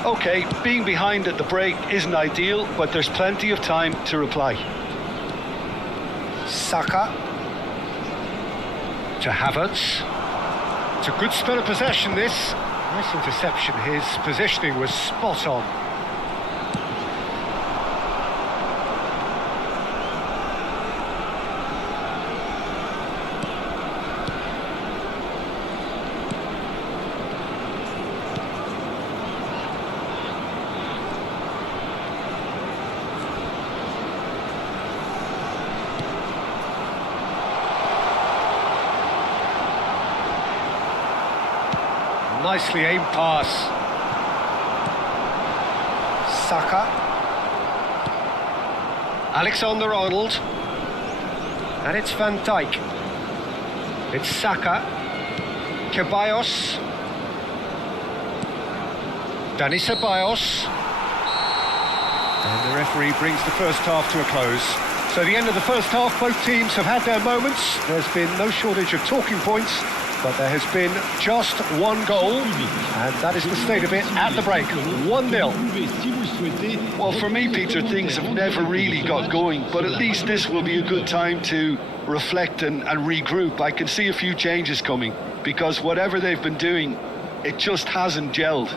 Okay, being behind at the break isn't ideal, but there's plenty of time to reply. Saka. To Havertz. It's a good spell of possession, this. Nice interception. His positioning was spot on. Nicely aimed pass. Saka. Alexander-Arnold. And it's Van Dijk. It's Saka. Ceballos. Dani Ceballos. And the referee brings the first half to a close. So the end of the first half, both teams have had their moments. There's been no shortage of talking points, but there has been just one goal, and that is the state of it at the break. 1-0. Well, for me, Peter, things have never really got going, but at least this will be a good time to reflect and regroup. I can see a few changes coming, because whatever they've been doing, it just hasn't gelled.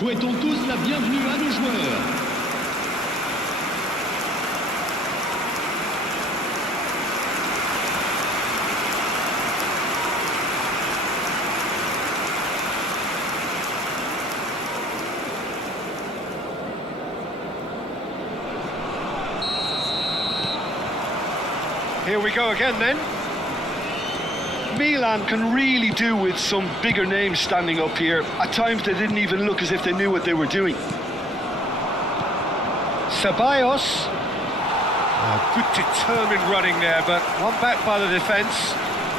Souhaitons tous la bienvenue à nos joueurs. Here we go again then. Milan can really do with some bigger names standing up here. At times they didn't even look as if they knew what they were doing. Ceballos. Good determined running there, but one back by the defence.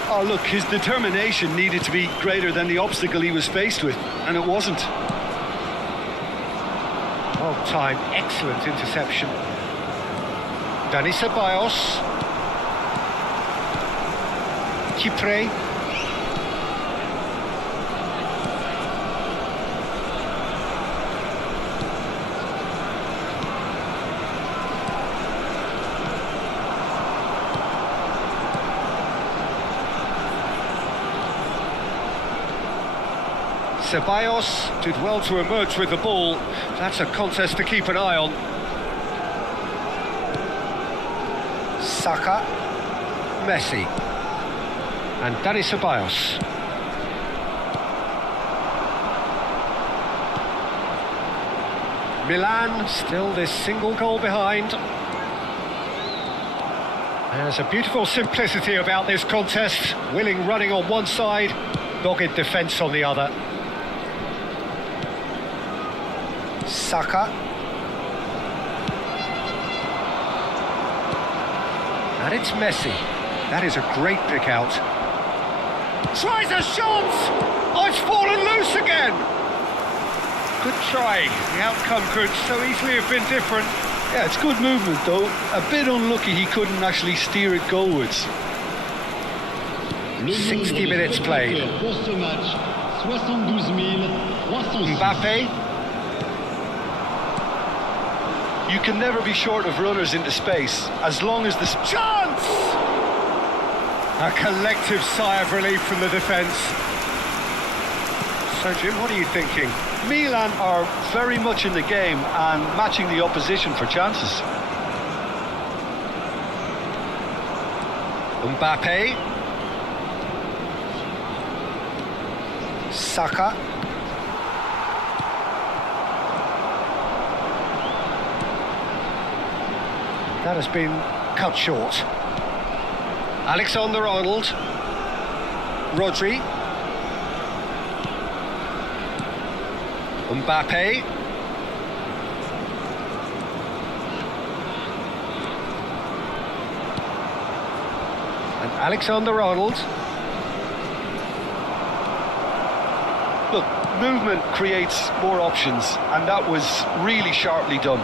Oh look, his determination needed to be greater than the obstacle he was faced with, and it wasn't. Well timed, excellent interception. Dani Ceballos. Chipre. Ceballos did well to emerge with the ball. That's a contest to keep an eye on. Saka, Messi, and Dani Ceballos. Milan still this single goal behind. There's a beautiful simplicity about this contest. Willing running on one side, dogged defence on the other. Saka. And it's Messi. That is a great pick out. Tries a shot! Oh, it's fallen loose again! Good try. The outcome could so easily have been different. Yeah, it's good movement though. A bit unlucky he couldn't actually steer it goalwards. 60 minutes played. Pour ce match, 72 306. Mbappe. You can never be short of runners into space, as long as the... Chance! A collective sigh of relief from the defence. So, Jim, what are you thinking? Milan are very much in the game and matching the opposition for chances. Mbappe. Saka. That has been cut short. Alexander-Arnold. Rodri. Mbappe. And Alexander-Arnold. Look, movement creates more options, and that was really sharply done.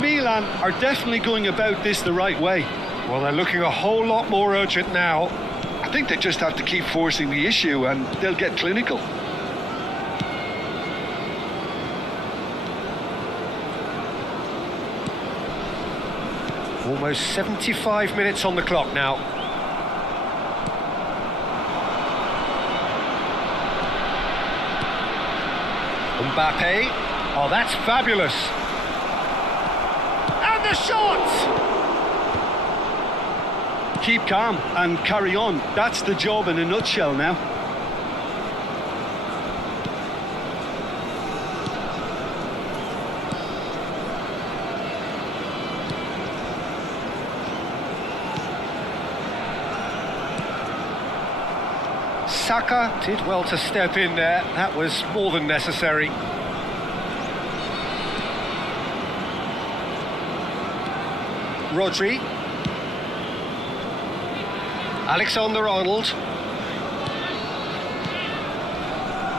Milan are definitely going about this the right way. Well, they're looking a whole lot more urgent now. I think they just have to keep forcing the issue and they'll get clinical. Almost 75 minutes on the clock now. Mbappe. Oh, that's fabulous. And the shot! Keep calm and carry on. That's the job in a nutshell now. Saka did well to step in there. That was more than necessary. Rodri. Alexander-Arnold.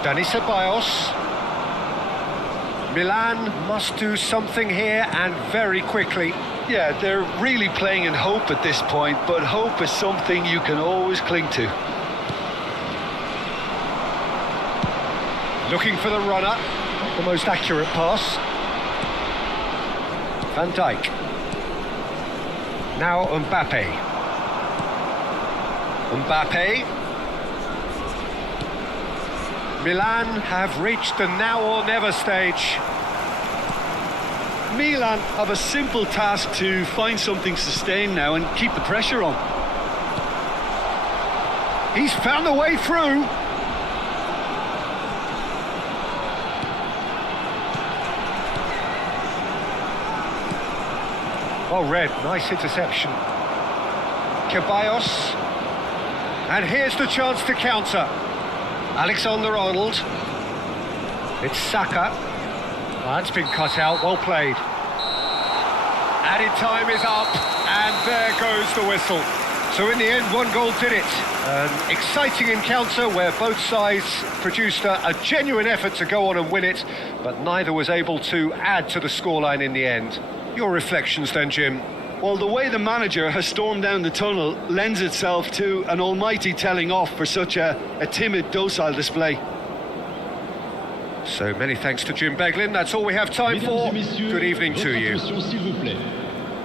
Dani Ceballos. Milan must do something here and very quickly. Yeah, they're really playing in hope at this point, but hope is something you can always cling to. Looking for the runner. Not the most accurate pass. Van Dijk. Now Mbappe. Mbappe. Milan have reached the now or never stage. Milan have a simple task to find something sustained now and keep the pressure on. He's found a way through. Well read, nice interception. Ceballos. And here's the chance to counter. Alexander-Arnold. It's Saka. Well, that's been cut out, well played. Added time is up, and there goes the whistle. So in the end, one goal did it. An exciting encounter where both sides produced a genuine effort to go on and win it, but neither was able to add to the scoreline in the end. Your reflections then, Jim? Well, the way the manager has stormed down the tunnel lends itself to an almighty telling off for such a timid, docile display. So many thanks to Jim Beglin. That's all we have time for. Good evening to you. Attention, s'il vous plaît.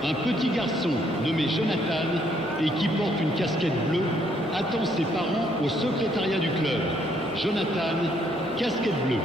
Un petit garçon nommé Jonathan et qui porte une casquette bleue attend ses parents au secrétariat du club. Jonathan, casquette bleue.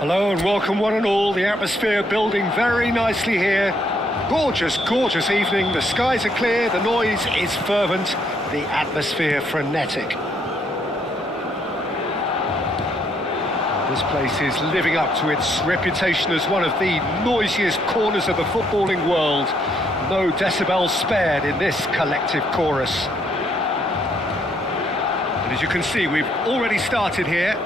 Hello and welcome one and all. The atmosphere building very nicely here. Gorgeous, gorgeous evening. The skies are clear, the noise is fervent, the atmosphere frenetic. This place is living up to its reputation as one of the noisiest corners of the footballing world. No decibels spared in this collective chorus. And as you can see, we've already started here.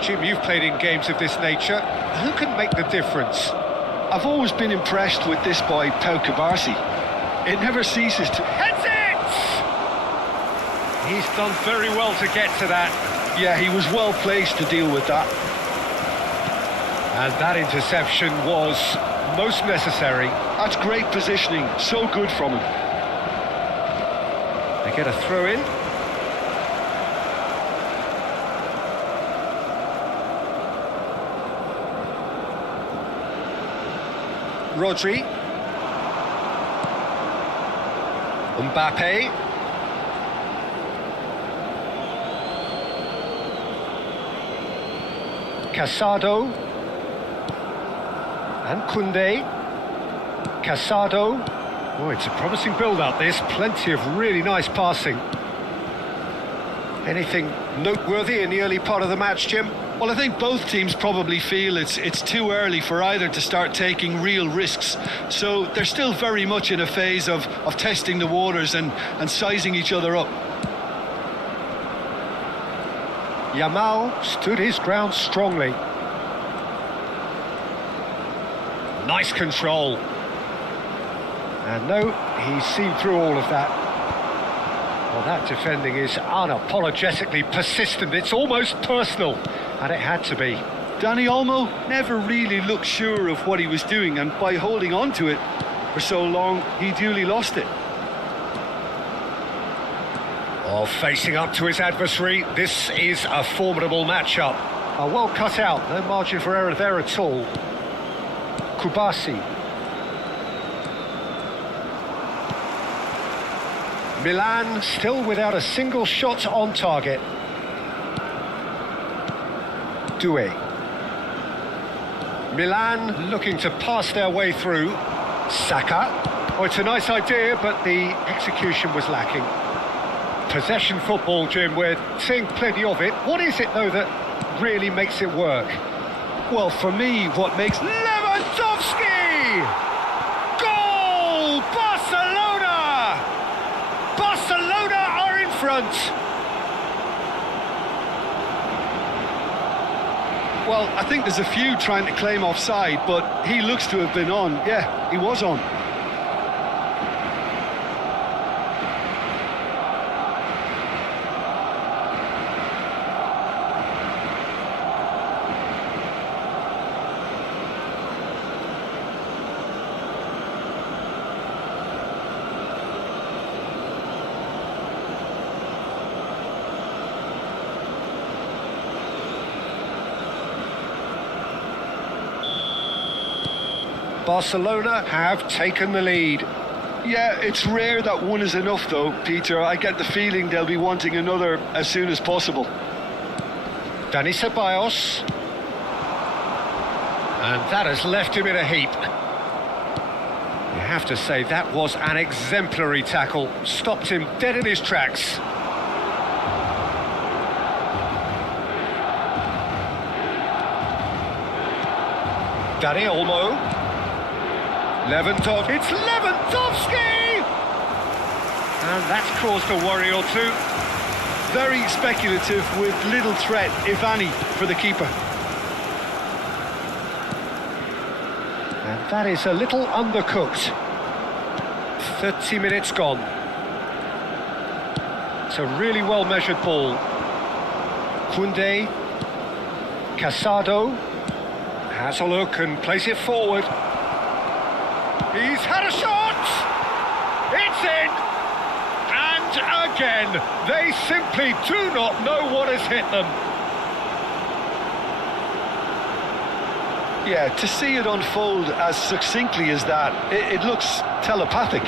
Jim, you've played in games of this nature. Who can make the difference? I've always been impressed with this boy, Pau Cubarsí. It never ceases to... Heads it! He's done very well to get to that. Yeah, he was well placed to deal with that. And that interception was most necessary. That's great positioning, so good from him. They get a throw in. Rodri. Mbappe. Casado. And Koundé. Casado. Oh, it's a promising build-up, this. Plenty of really nice passing. Anything noteworthy in the early part of the match, Jim? Well, I think both teams probably feel it's too early for either to start taking real risks. So they're still very much in a phase of testing the waters and sizing each other up. Yamal stood his ground strongly. Nice control. And no, he's seen through all of that. Well, that defending is unapologetically persistent. It's almost personal, and it had to be. Dani Olmo never really looked sure of what he was doing, and by holding on to it for so long, he duly lost it. Oh, facing up to his adversary, this is a formidable matchup. Well cut out, no margin for error there at all. Kubasi. Milan still without a single shot on target. Doué. Milan looking to pass their way through. Saka. Oh, it's a nice idea, but the execution was lacking. Possession football, Jim, we're seeing plenty of it. What is it, though, that really makes it work? Well, for me, what makes Lewandowski! Goal! Barcelona! Barcelona are in front! Well, I think there's a few trying to claim offside, but he looks to have been on. Yeah, he was on. Barcelona have taken the lead. Yeah, it's rare that one is enough, though, Peter. I get the feeling they'll be wanting another as soon as possible. Dani Ceballos. And that has left him in a heap. You have to say that was an exemplary tackle. Stopped him dead in his tracks. Dani Olmo. Lewandowski. It's Lewandowski! And that's caused a worry or two. Very speculative with little threat, if any, for the keeper. And that is a little undercooked. 30 minutes gone. It's a really well-measured ball. Koundé. Casado. Has a look and plays it forward. He's had a shot! It's in! And again, they simply do not know what has hit them. Yeah, to see it unfold as succinctly as that, it looks telepathic.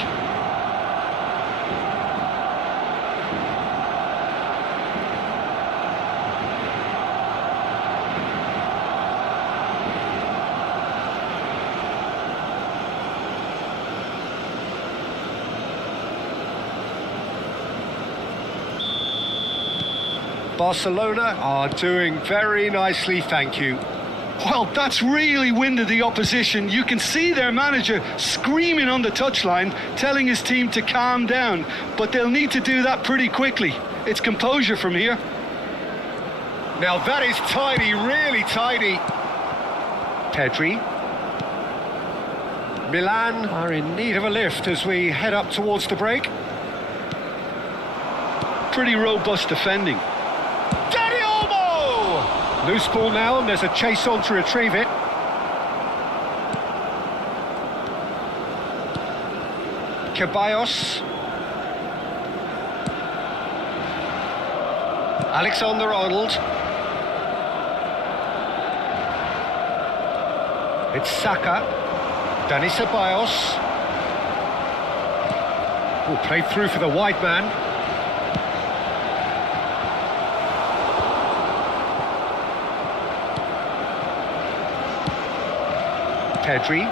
Barcelona are doing very nicely, thank you. Well, that's really winded the opposition. You can see their manager screaming on the touchline, telling his team to calm down, but they'll need to do that pretty quickly. It's composure from here. Now that is tidy, really tidy. Pedri. Milan are in need of a lift as we head up towards the break. Pretty robust defending. Dani Olmo! Loose ball now, and there's a chase on to retrieve it. Ceballos. Alexander-Arnold. It's Saka. Dani Ceballos. Oh, played through for the wide man. Pedri.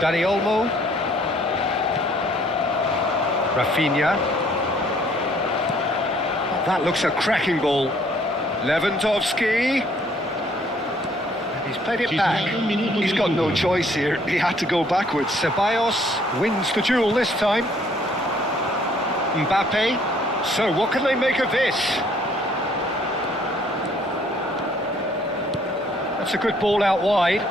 Dani Olmo. Rafinha. Oh, that looks a cracking ball. Lewandowski. And he's played it back. He's got no choice here. He had to go backwards. Ceballos wins the duel this time. Mbappe. So what can they make of this? That's a good ball out wide.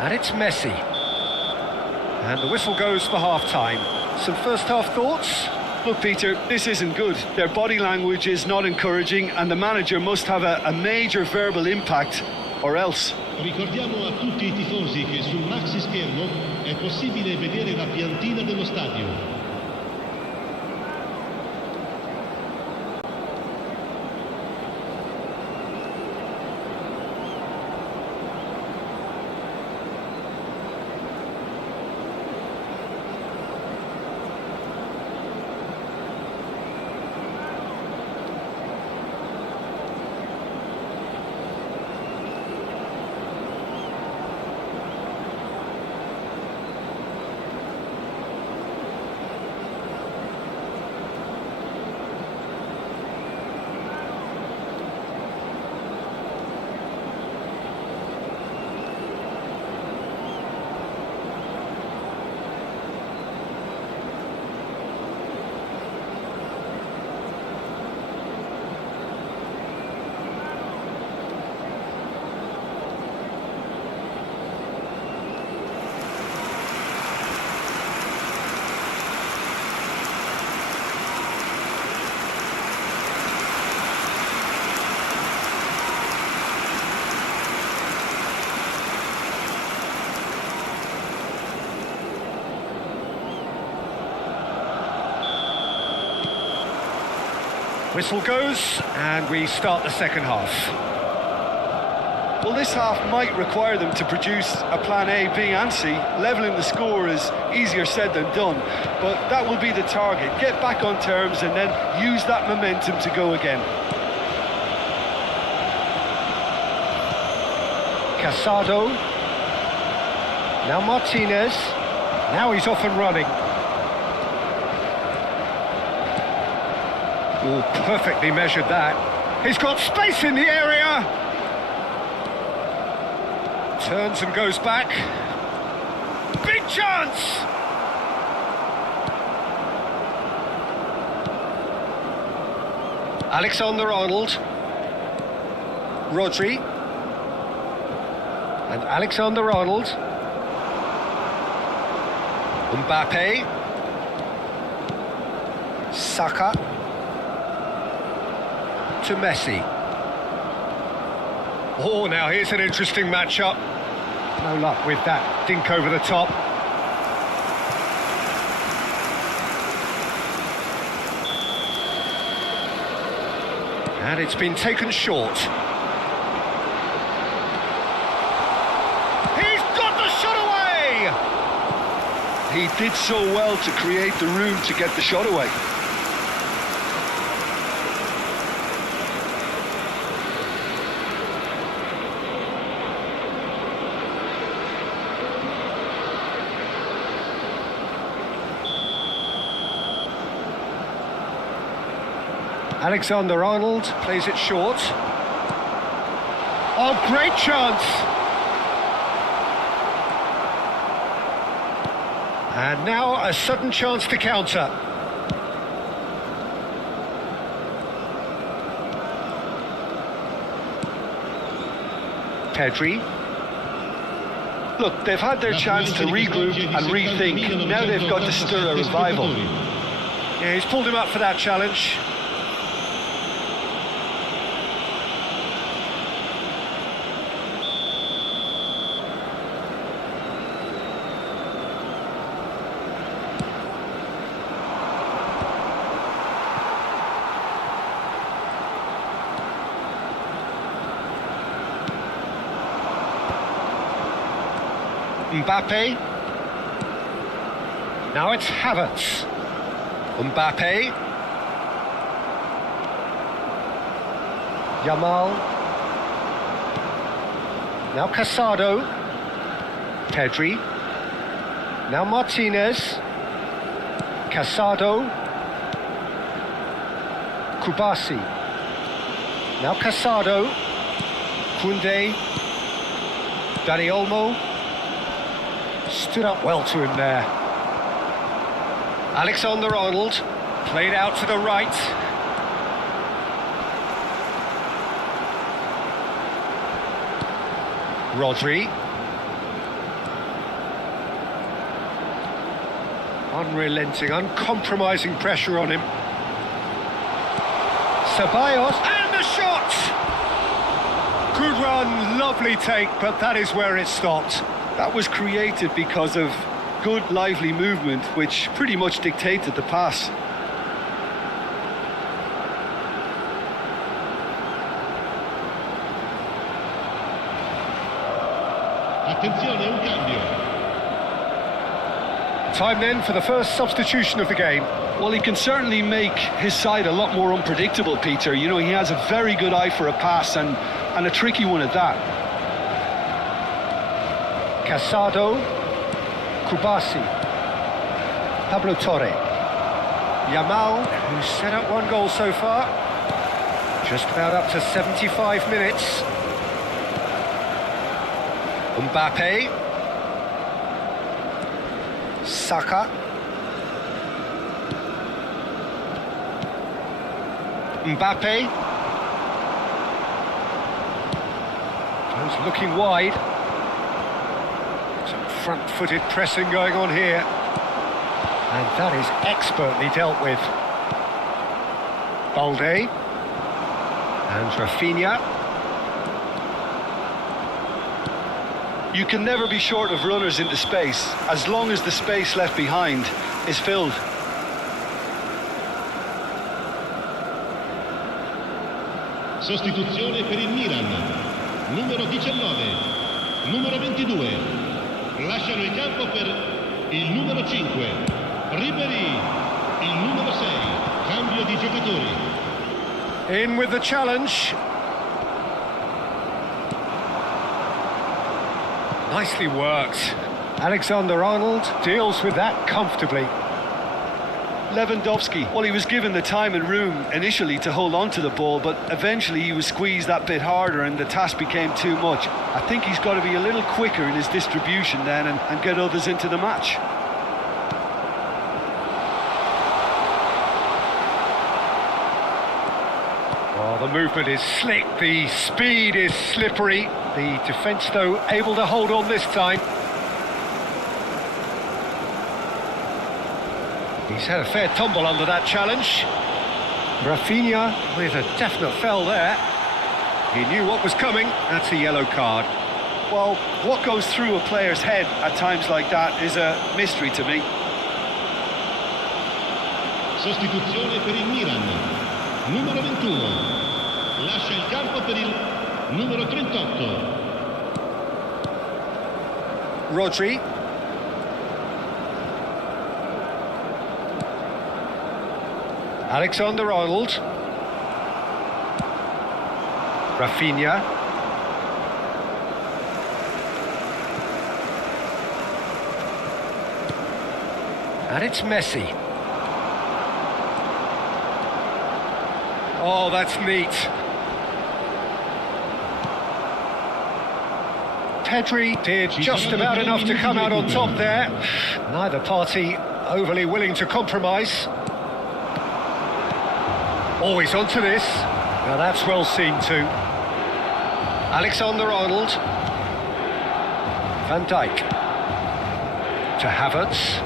And it's Messi. And the whistle goes for half-time. Some first-half thoughts? Look, Peter, this isn't good. Their body language is not encouraging, and the manager must have a major verbal impact, or else. Ricordiamo a tutti i tifosi che sul maxi schermo è possibile vedere la piantina dello stadio. Whistle goes, and we start the second half. Well, this half might require them to produce a plan A, B and C. Levelling the score is easier said than done, but that will be the target. Get back on terms and then use that momentum to go again. Casado. Now Martinez. Now he's off and running. Oh, perfectly measured that. He's got space in the area. Turns and goes back. Big chance! Alexander-Arnold. Rodri. And Alexander-Arnold. Mbappe. Saka. To Messi. Oh, now here's an interesting matchup. No luck with that dink over the top. And it's been taken short. He's got the shot away! He did so well to create the room to get the shot away. Alexander-Arnold plays it short. Oh, great chance! And now a sudden chance to counter. Pedri. Look, they've had their chance to regroup and rethink. Now they've got to stir a revival. Yeah, he's pulled him up for that challenge. Mbappe. Now it's Havertz. Mbappe. Yamal. Now Casado. Pedri. Now Martinez. Casado. Kubasi. Now Casado. Koundé. Dani Olmo. Stood up well to him there. Alexander-Arnold played out to the right. Rodri. Unrelenting, uncompromising pressure on him. Ceballos, and the shot! Good run, lovely take, but that is where it stopped. That was created because of good, lively movement, which pretty much dictated the pass. Attenzione, un cambio. Time then for the first substitution of the game. Well, he can certainly make his side a lot more unpredictable, Peter. You know, he has a very good eye for a pass and a tricky one at that. Casado, Kubasi, Pablo Torre, Yamal, who's set up one goal so far. Just about up to 75 minutes. Mbappe, Saka, Mbappe, goes looking wide. Some front-footed pressing going on here, and that is expertly dealt with. Balde and Rafinha. You can never be short of runners into space, as long as the space left behind is filled. Sostituzione per il Milan. Numero 19, numero 22. Lasciano il campo per il numero 5. Ribéry, il numero 6. Cambio di giocatori. In with the challenge. Nicely worked. Alexander-Arnold deals with that comfortably. Lewandowski, well, he was given the time and room initially to hold on to the ball, but eventually he was squeezed that bit harder and the task became too much. I think he's got to be a little quicker in his distribution then and get others into the match. Oh, the movement is slick, the speed is slippery. The defence, though, able to hold on this time. He's had a fair tumble under that challenge. Rafinha with a definite fell there. He knew what was coming. That's a yellow card. Well, what goes through a player's head at times like that is a mystery to me. Sostituzione per il Milan. Numero 21. Lascia il campo per il numero 38. Rodri. Alexander-Arnold. Rafinha. And it's Messi. Oh, that's neat. Pedri did just about enough to come out on top there. Neither party overly willing to compromise. Always onto this. Now that's well seen too. Alexander-Arnold. Van Dijk. To Havertz.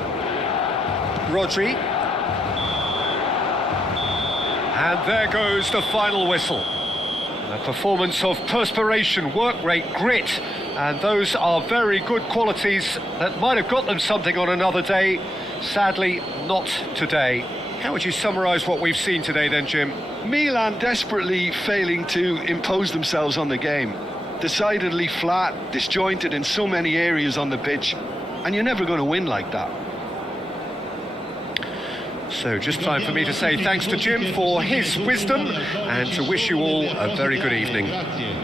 Rodri. And there goes the final whistle. A performance of perspiration, work rate, grit, and those are very good qualities that might have got them something on another day. Sadly, not today. How would you summarise what we've seen today then, Jim? Milan desperately failing to impose themselves on the game. Decidedly flat, disjointed in so many areas on the pitch, and you're never going to win like that. So just time for me to say thanks to Jim for his wisdom and to wish you all a very good evening. Grazie.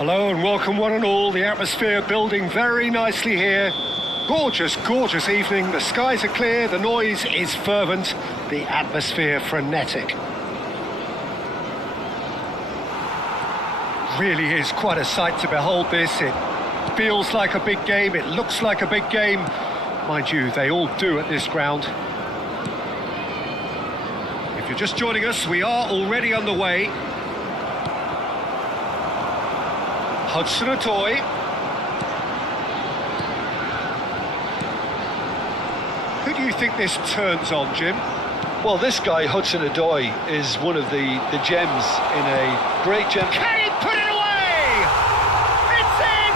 Hello and welcome one and all. The atmosphere building very nicely here. Gorgeous, gorgeous evening. The skies are clear, the noise is fervent, the atmosphere frenetic. Really is quite a sight to behold this. It feels like a big game, it looks like a big game. Mind you, they all do at this ground. If you're just joining us, we are already underway. Hudson-Odoi. Who do you think this turns on, Jim? Well, this guy, Hudson-Odoi, is one of the gems in a great gem. Can he put it away? It's in!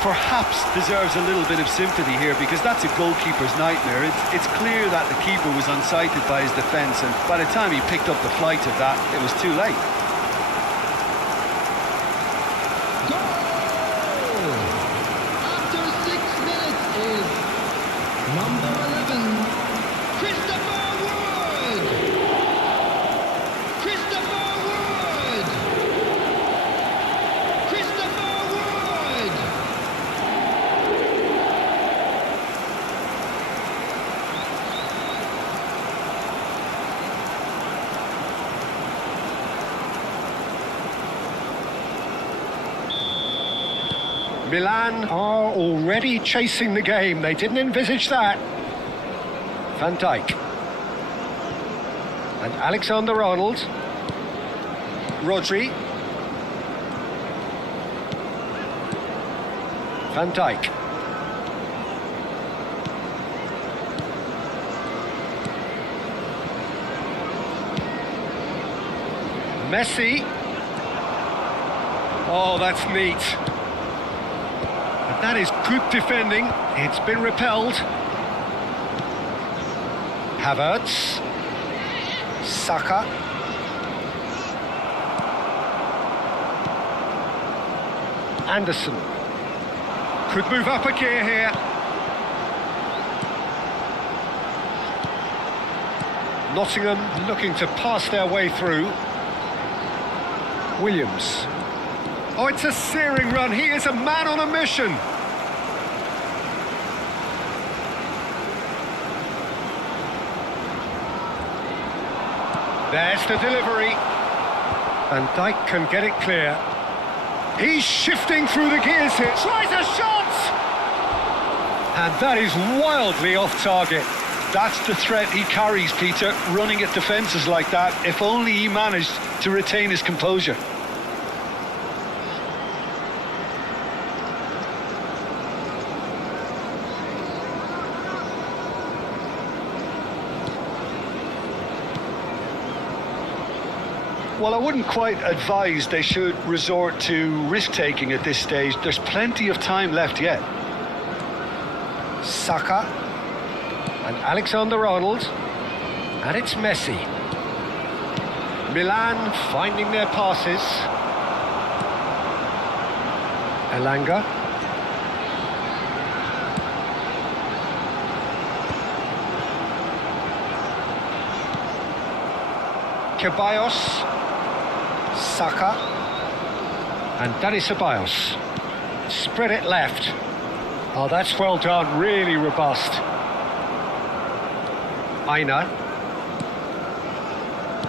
Perhaps deserves a little bit of sympathy here because that's a goalkeeper's nightmare. It's clear that the keeper was unsighted by his defence, and by the time he picked up the flight of that, it was too late. Goal! After 6 minutes is number 11, Christopher Wood! Christopher Wood! Christopher Wood! Milan are already chasing the game. They didn't envisage that. Van Dijk. And Alexander-Arnold. Rodri. Van Dijk. Messi. Oh, that's neat. And that is good defending. It's been repelled. Havertz. Saka. Anderson. Could move up a gear here. Nottingham looking to pass their way through. Williams. Oh, it's a searing run. He is a man on a mission. There's the delivery. Van Dijk can get it clear. He's shifting through the gears here. Tries a shot! And that is wildly off target. That's the threat he carries, Peter, running at defences like that. If only he managed to retain his composure. Well, I wouldn't quite advise they should resort to risk-taking at this stage. There's plenty of time left yet. Saka and Alexander-Arnold, and it's Messi. Milan finding their passes. Elanga. Ceballos. Saka and Dani Ceballos. Spread it left. Oh, that's well done, really robust. Aina.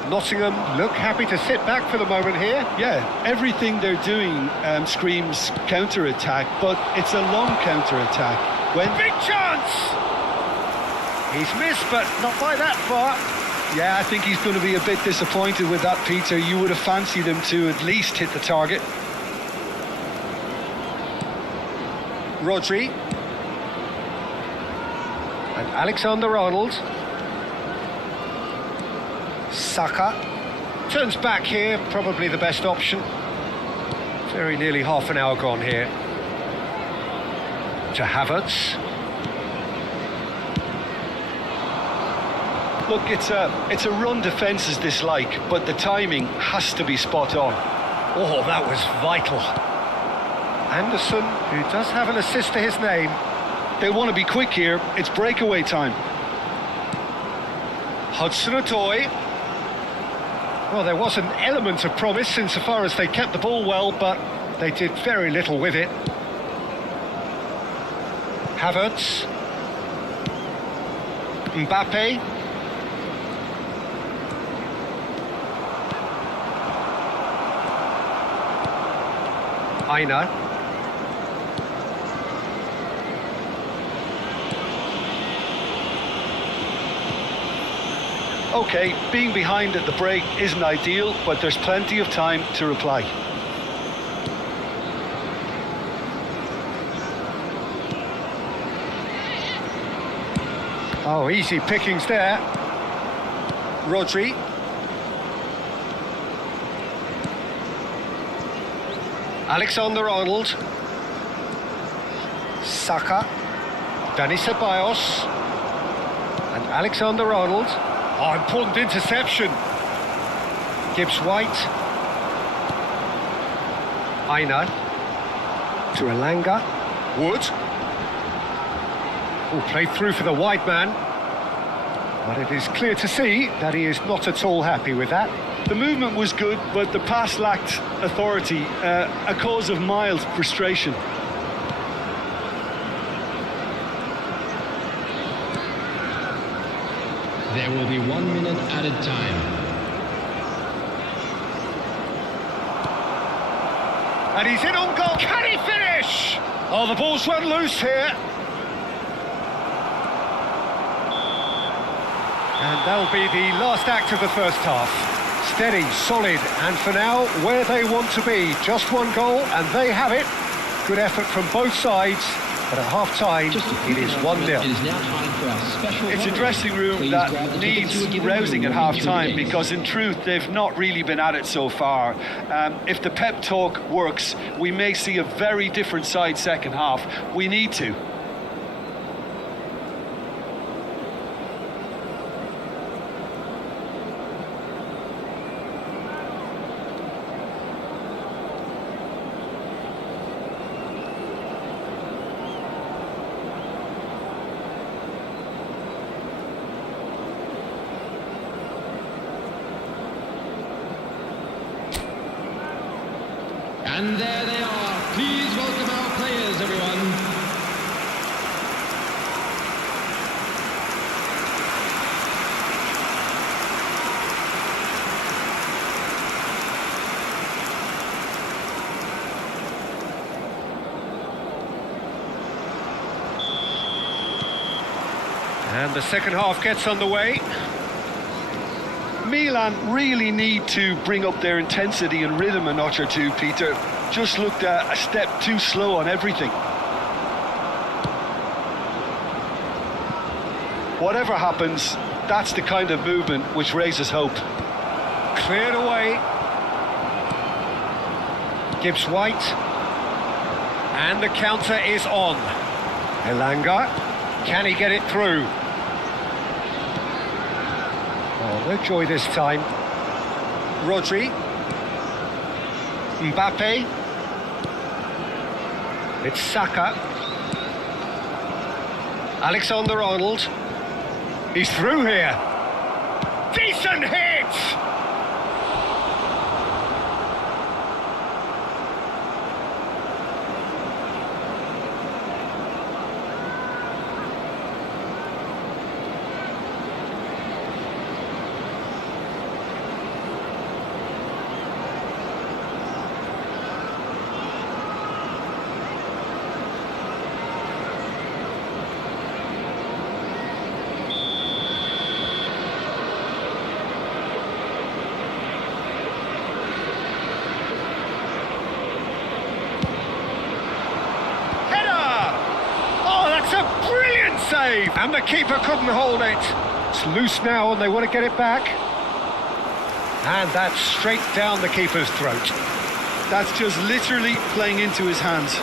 Nottingham look happy to sit back for the moment here. Yeah, everything they're doing screams counter-attack, but it's a long counter-attack. Big chance! He's missed, but not by that far. Yeah, I think he's going to be a bit disappointed with that, Peter. You would have fancied him to at least hit the target. Rodri. And Alexander-Arnold. Saka. Turns back here, probably the best option. Very nearly half an hour gone here. To Havertz. Look, it's a run defence dislike, but the timing has to be spot on. Oh, that was vital. Anderson, who does have an assist to his name. They want to be quick here. It's breakaway time. Hudson-Odoi. Well, there was an element of promise insofar as they kept the ball well, but they did very little with it. Havertz. Mbappe. Aina. Okay, being behind at the break isn't ideal, but there's plenty of time to reply. Oh, easy pickings there. Rodri. Alexander-Arnold. Saka. Dani Ceballos. And Alexander-Arnold. Oh, important interception. Gibbs-White. Aina. To Elanga. Wood. Oh, played through for the wide man. But it is clear to see that he is not at all happy with that. The movement was good, but the pass lacked authority, a cause of mild frustration. There will be 1 minute added time. And he's in on goal. Can he finish? Oh, the ball's run loose here. And that'll be the last act of the first half. Steady, solid, and for now, where they want to be. Just one goal, and they have it. Good effort from both sides, but at half-time, it is 1-0. It is now time for our special It's a moment. dressing room Please that grab the needs tickets you were given rousing at when you walked half-time, into the gates. because in truth they've not really been at it so far. If the pep talk works, we may see a very different side second half. We need to. And there they are. Please welcome our players, everyone. And the second half gets underway. Milan really need to bring up their intensity and rhythm a notch or two, Peter. Just looked a step too slow on everything. Whatever happens, that's the kind of movement which raises hope. Cleared away. Gibbs-White. And the counter is on. Elanga. Can he get it through? Oh, no joy this time. Rodri. Mbappe. It's Saka. Alexander-Arnold. He's through here. Decent hit! brilliant save, and the keeper couldn't hold it. It's loose now and they want to get it back. And that's straight down the keeper's throat. That's just literally playing into his hands.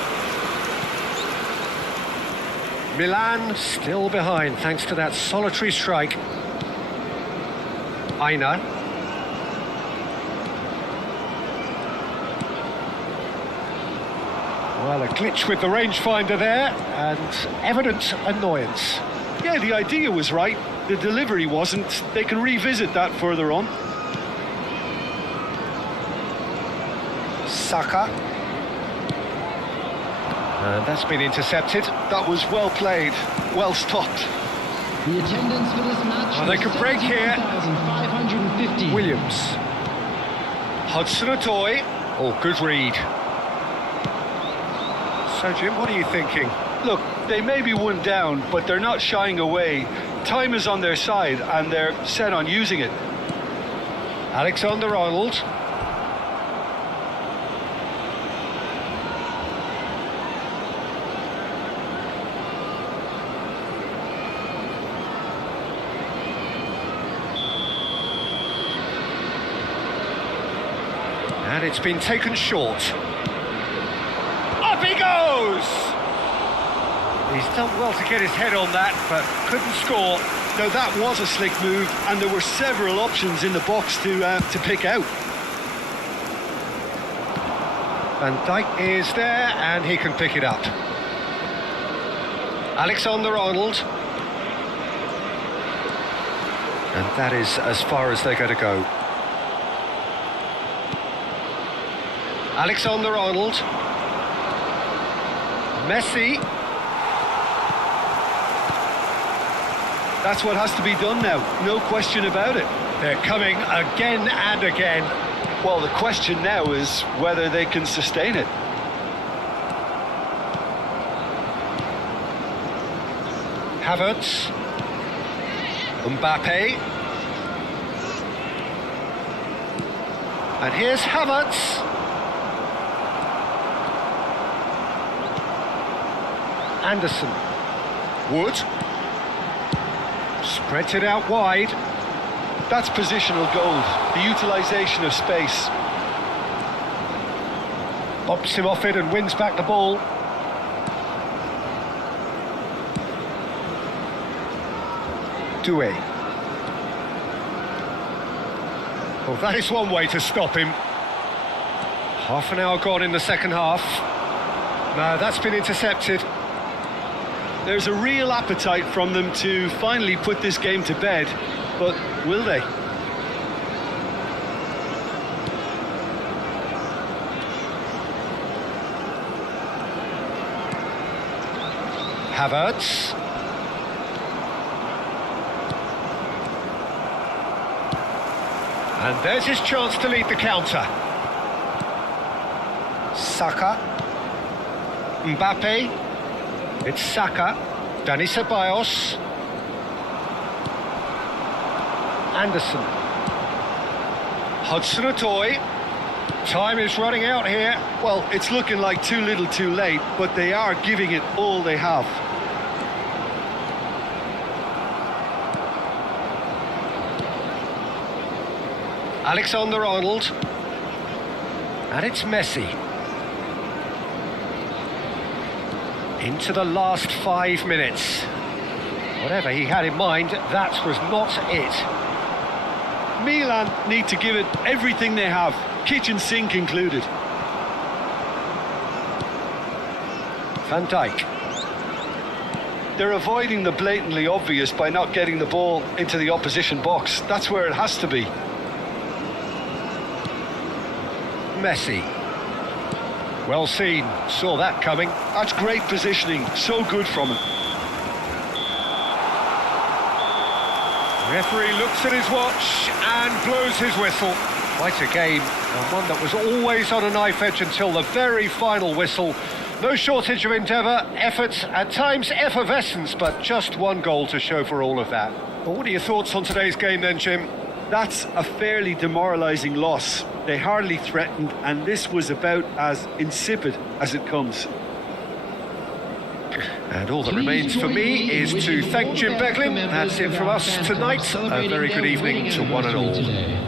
Milan still behind thanks to that solitary strike. Aina. Well, a glitch with the rangefinder there, and evident annoyance. Yeah, the idea was right. The delivery wasn't. They can revisit that further on. Saka. And that's been intercepted. That was well played, well stopped. The attendance for this match. Well, they could break here. 550. Williams. Hudson-Odoi. Oh, good read. So, Jim, what are you thinking? Look, they may be one down, but they're not shying away. Time is on their side, and they're set on using it. Alexander-Arnold. And it's been taken short. Up he goes! He's done well to get his head on that, but couldn't score. Now that was a slick move, and there were several options in the box to pick out. Van Dijk is there, and he can pick it up. Alexander-Arnold. And that is as far as they're going to go. Alexander-Arnold. Messi. That's what has to be done now, no question about it. They're coming again and again. Well, the question now is whether they can sustain it. Havertz. Mbappe. And here's Havertz. Anderson. Wood. Spreads it out wide. That's positional gold, the utilisation of space. Bops him off it and wins back the ball. Doué. Well, that is one way to stop him. Half an hour gone in the second half. No, that's been intercepted. There's a real appetite from them to finally put this game to bed, but will they? Havertz. And there's his chance to lead the counter. Saka. Mbappe. It's Saka. Dani Ceballos. Anderson. Hudson-Odoi. Time is running out here. Well, it's looking like too little too late, but they are giving it all they have. Alexander-Arnold. And it's Messi. Into the last 5 minutes. Whatever he had in mind, that was not it. Milan need to give it everything they have, kitchen sink included. Van Dijk. They're avoiding the blatantly obvious by not getting the ball into the opposition box. That's where it has to be. Messi. Well seen, saw that coming. That's great positioning, so good from him. Referee looks at his watch and blows his whistle. Quite a game, and one that was always on a knife edge until the very final whistle. No shortage of endeavour, effort, at times effervescence, but just one goal to show for all of that. Well, what are your thoughts on today's game then, Jim? That's a fairly demoralising loss. They hardly threatened, and this was about as insipid as it comes. And all that remains for me is to thank Jim Beglin. That's it from us tonight. A very good evening to one and all. Today.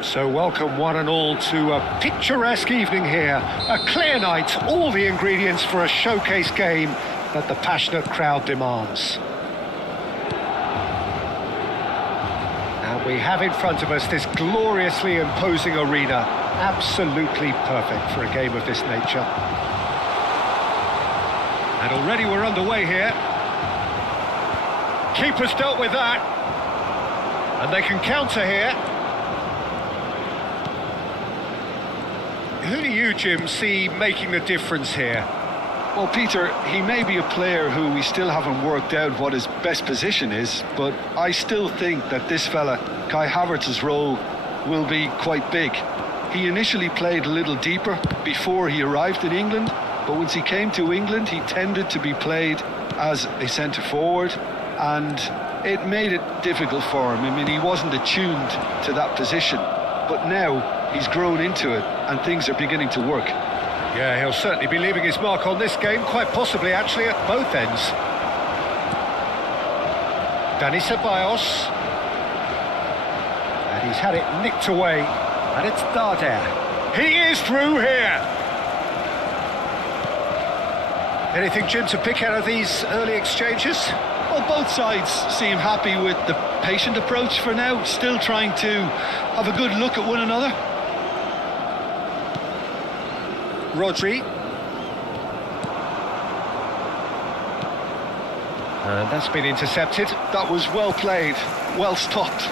So welcome one and all to a picturesque evening here. A clear night, all the ingredients for a showcase game that the passionate crowd demands. And we have in front of us this gloriously imposing arena. Absolutely perfect for a game of this nature. And already we're underway here. Keeper's dealt with that. And they can counter here. Who do you, Jim, see making the difference here? Well, Peter, he may be a player who we still haven't worked out what his best position is, but I still think that this fella, Kai Havertz's role, will be quite big. He initially played a little deeper before he arrived in England, but once he came to England, he tended to be played as a centre-forward, and it made it difficult for him. I mean, he wasn't attuned to that position, but now he's grown into it and things are beginning to work. Yeah, he'll certainly be leaving his mark on this game, quite possibly actually at both ends. Dani Ceballos. And he's had it nicked away. And it's Darder. He is through here. Anything, Jim, to pick out of these early exchanges? Well, both sides seem happy with the patient approach for now, still trying to have a good look at one another. Rodri. And that's been intercepted. That was well played, well stopped.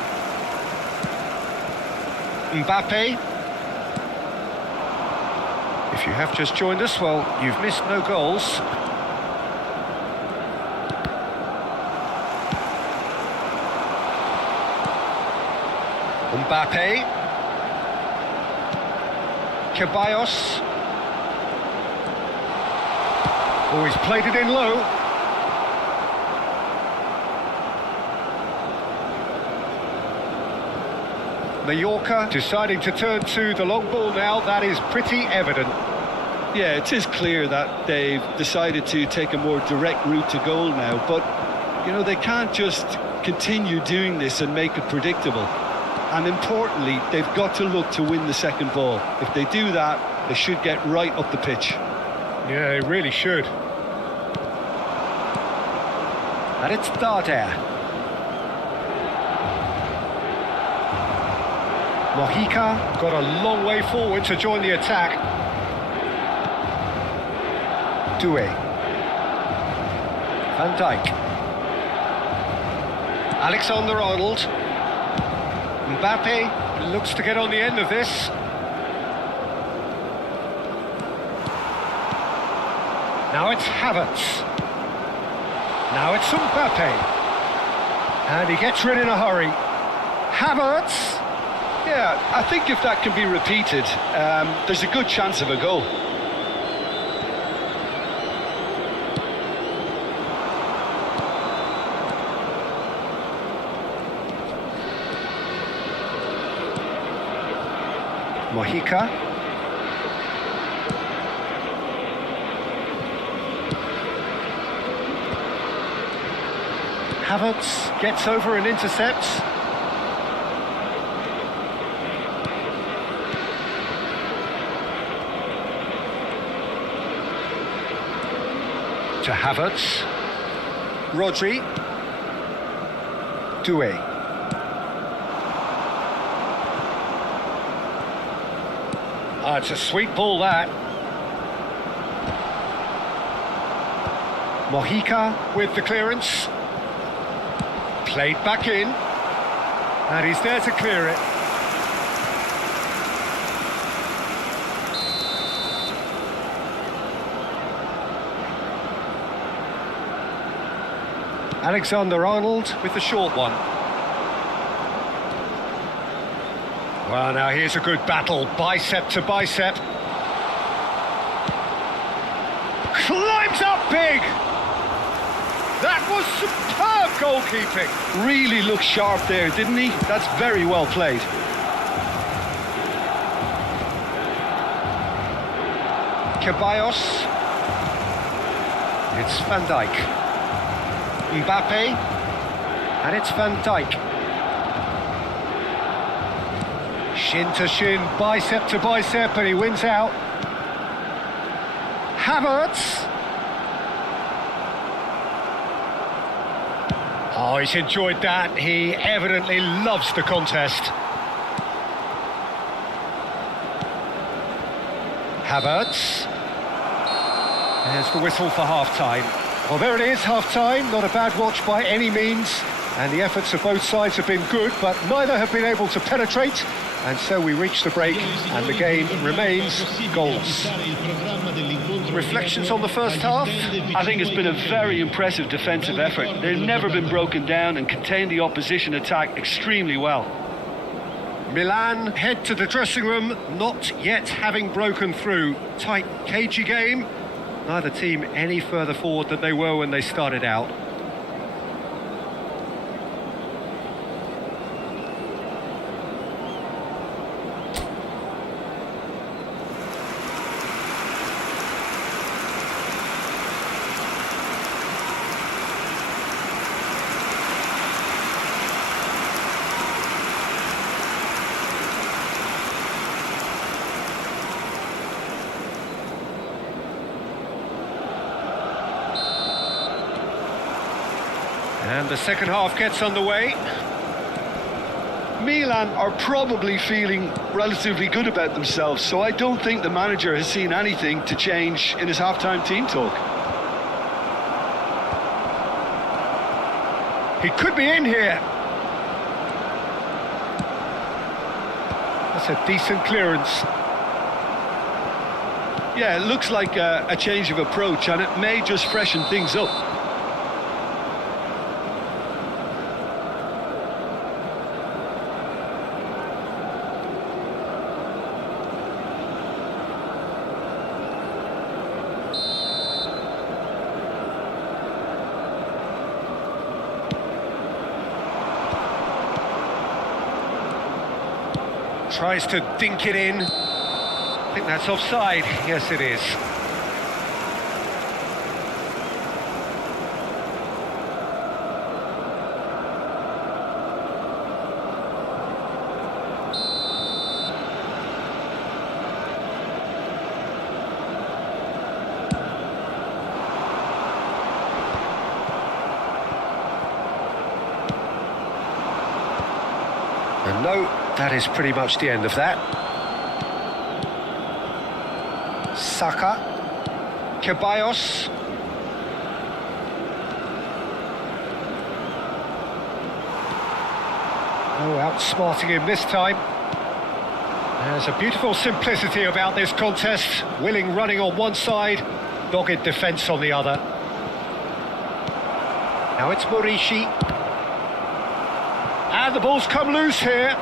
Mbappe. If you have just joined us, well, you've missed no goals. Mbappe. Ceballos. Oh, he's played it in low. Mallorca deciding to turn to the long ball now. That is pretty evident. Yeah, it is clear that they've decided to take a more direct route to goal now, but, you know, they can't just continue doing this and make it predictable. And importantly, they've got to look to win the second ball. If they do that, they should get right up the pitch. Yeah, they really should. And it's Darder. Mojica got a long way forward to join the attack. Doué. Van Dijk. Alexander-Arnold. Mbappe looks to get on the end of this. Now it's Havertz. Now it's Mbappe. And he gets rid in a hurry. Havertz. Yeah, I think if that can be repeated, there's a good chance of a goal. Mojica. Havertz gets over and intercepts. To Havertz. Rodri. Doué. Ah, it's a sweet ball, that. Mojica with the clearance. Played back in. And he's there to clear it. Alexander-Arnold with the short one. Well, now here's a good battle, bicep to bicep. Climbs up big! That was superb goalkeeping. Really looked sharp there, didn't he? That's very well played. Ceballos. It's Van Dijk. Mbappe. And it's Van Dijk. Shin to shin, bicep to bicep, and he wins out. Havertz. Oh, he's enjoyed that. He evidently loves the contest. Havertz. There's the whistle for half-time. Well, there it is, half-time. Not a bad watch by any means. And the efforts of both sides have been good, but neither have been able to penetrate. And so we reach the break, and the game remains goals. Reflections on the first half? I think it's been a very impressive defensive effort. They've never been broken down and contained the opposition attack extremely well. Milan head to the dressing room, not yet having broken through. Tight, cagey game. Neither team any further forward than they were when they started out. And the second half gets underway. Milan are probably feeling relatively good about themselves, so I don't think the manager has seen anything to change in his half-time team talk. He could be in here. That's a decent clearance. Yeah, it looks like a change of approach, and it may just freshen things up. Tries to dink it in. I think that's offside. Yes, it is. And no, that is pretty much the end of that. Saka. Ceballos. Oh, outsmarting him this time. There's a beautiful simplicity about this contest. Willing running on one side, dogged defence on the other. Now it's Murishi. And the ball's come loose here.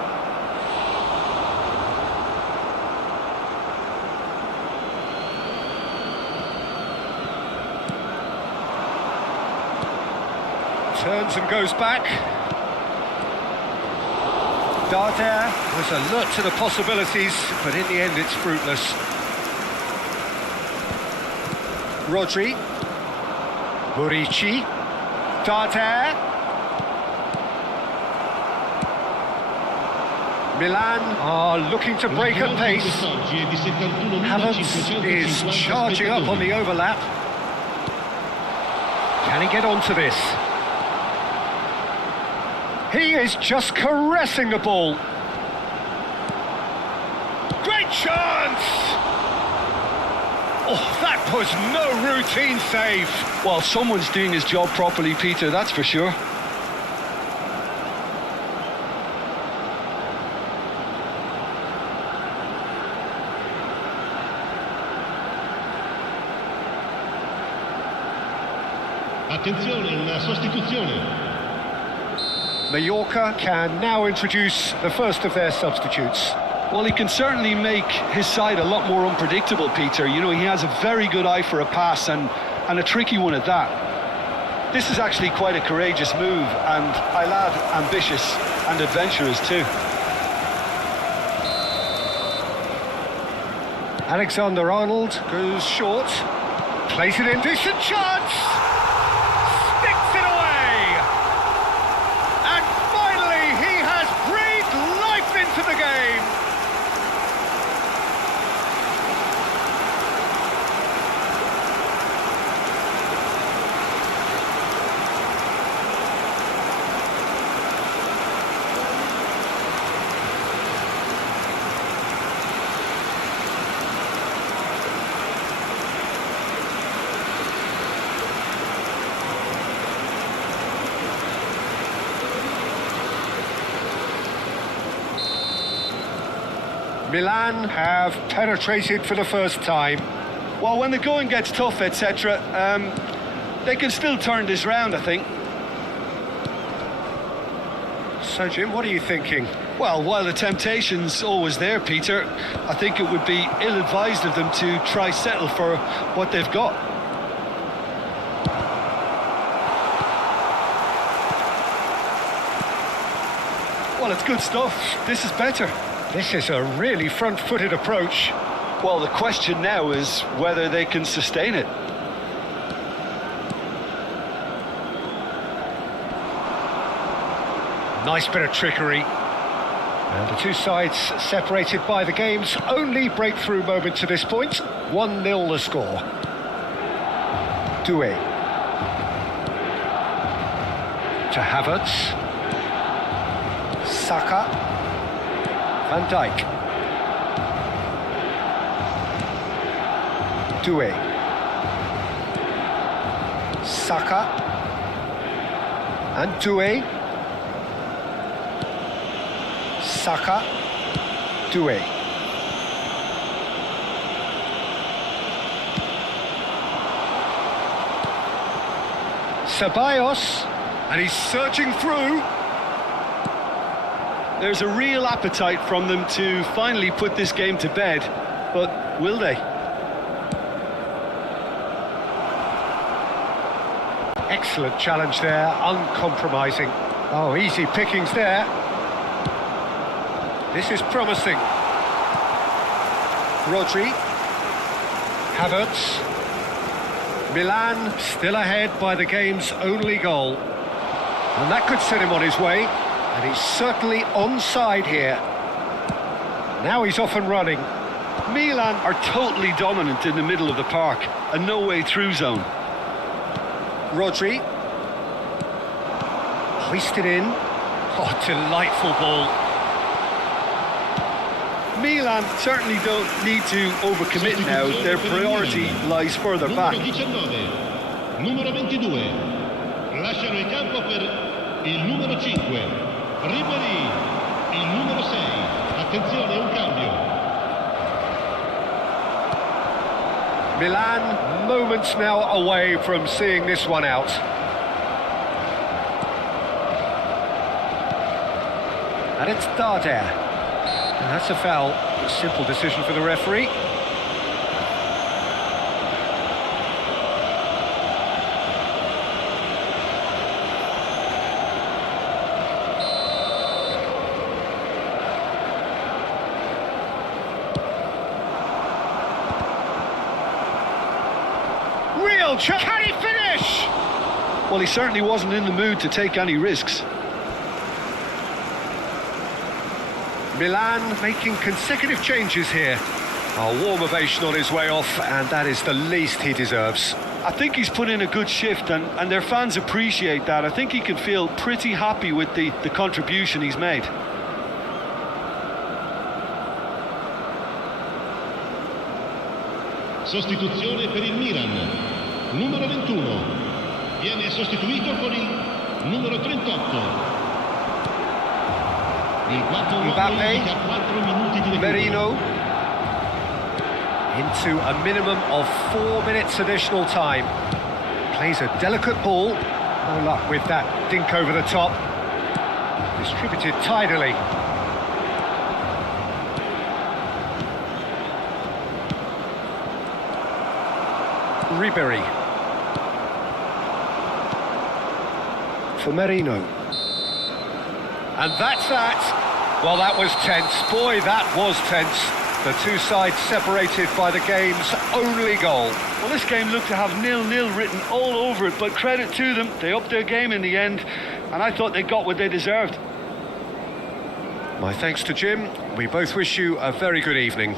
Turns and goes back. Darder was alert to the possibilities, but in the end it's fruitless. Rodri. Murici. Darder. Milan are looking to break at pace. Havertz is charging up on the overlap. Can he get onto this? He is just caressing the ball. Great chance! Oh, that was no routine save. Well, someone's doing his job properly, Peter, that's for sure. Attenzione, una sostituzione. Mallorca can now introduce the first of their substitutes. Well, he can certainly make his side a lot more unpredictable, Peter. You know, he has a very good eye for a pass and a tricky one at that. This is actually quite a courageous move, and I'll add ambitious and adventurous too. Alexander-Arnold goes short, plays it in, decent chance! Sticks it away! And finally he has breathed life into the game! Milan have penetrated for the first time. Well, when the going gets tough, etc., they can still turn this round, I think. So, Jim, what are you thinking? Well, while the temptation's always there, Peter, I think it would be ill-advised of them to try settle for what they've got. Well, it's good stuff. This is better. This is a really front-footed approach. Well, the question now is whether they can sustain it. Nice bit of trickery. And the two sides separated by the game's only breakthrough moment to this point. 1-0 the score. Doué. To Havertz. Saka. Van Dijk. Doué. Saka. And Doué. Saka. Doué. Ceballos. And he's searching through. There's a real appetite from them to finally put this game to bed, but will they? Excellent challenge there, uncompromising. Oh, easy pickings there. This is promising. Rodri. Havertz. Milan still ahead by the game's only goal. And that could set him on his way. And he's certainly onside here. Now he's off and running. Milan are totally dominant in the middle of the park. A no-way through zone. Rodri. Hoisted in. Oh, delightful ball. Milan certainly don't need to overcommit now. Their priority lies further back. Numero 19, numero 22. Lasciano il campo per il numero 5. Ribéry, il numero 6. Attenzione, un cambio. Milan, moments now away from seeing this one out. And it's Darder. And that's a foul. A simple decision for the referee. Real chance. Can he finish? Well, he certainly wasn't in the mood to take any risks. Milan making consecutive changes here. A warm ovation on his way off, and that is the least he deserves. I think he's put in a good shift, and their fans appreciate that. I think he can feel pretty happy with the contribution he's made. Sostituzione per il Milan. Numero 21. Viene sostituito con il numero 38. Il quarto Mbappé, 4 minuti di recupero. Merino, into a minimum of 4 minutes additional time. Plays a delicate ball. No luck with that dink over the top. Distributed tidily. Ribéry. For Merino. And that's that. Well, that was tense. Boy, that was tense. The two sides separated by the game's only goal. Well, this game looked to have 0-0 written all over it, but credit to them, they upped their game in the end, and I thought they got what they deserved. My thanks to Jim. We both wish you a very good evening.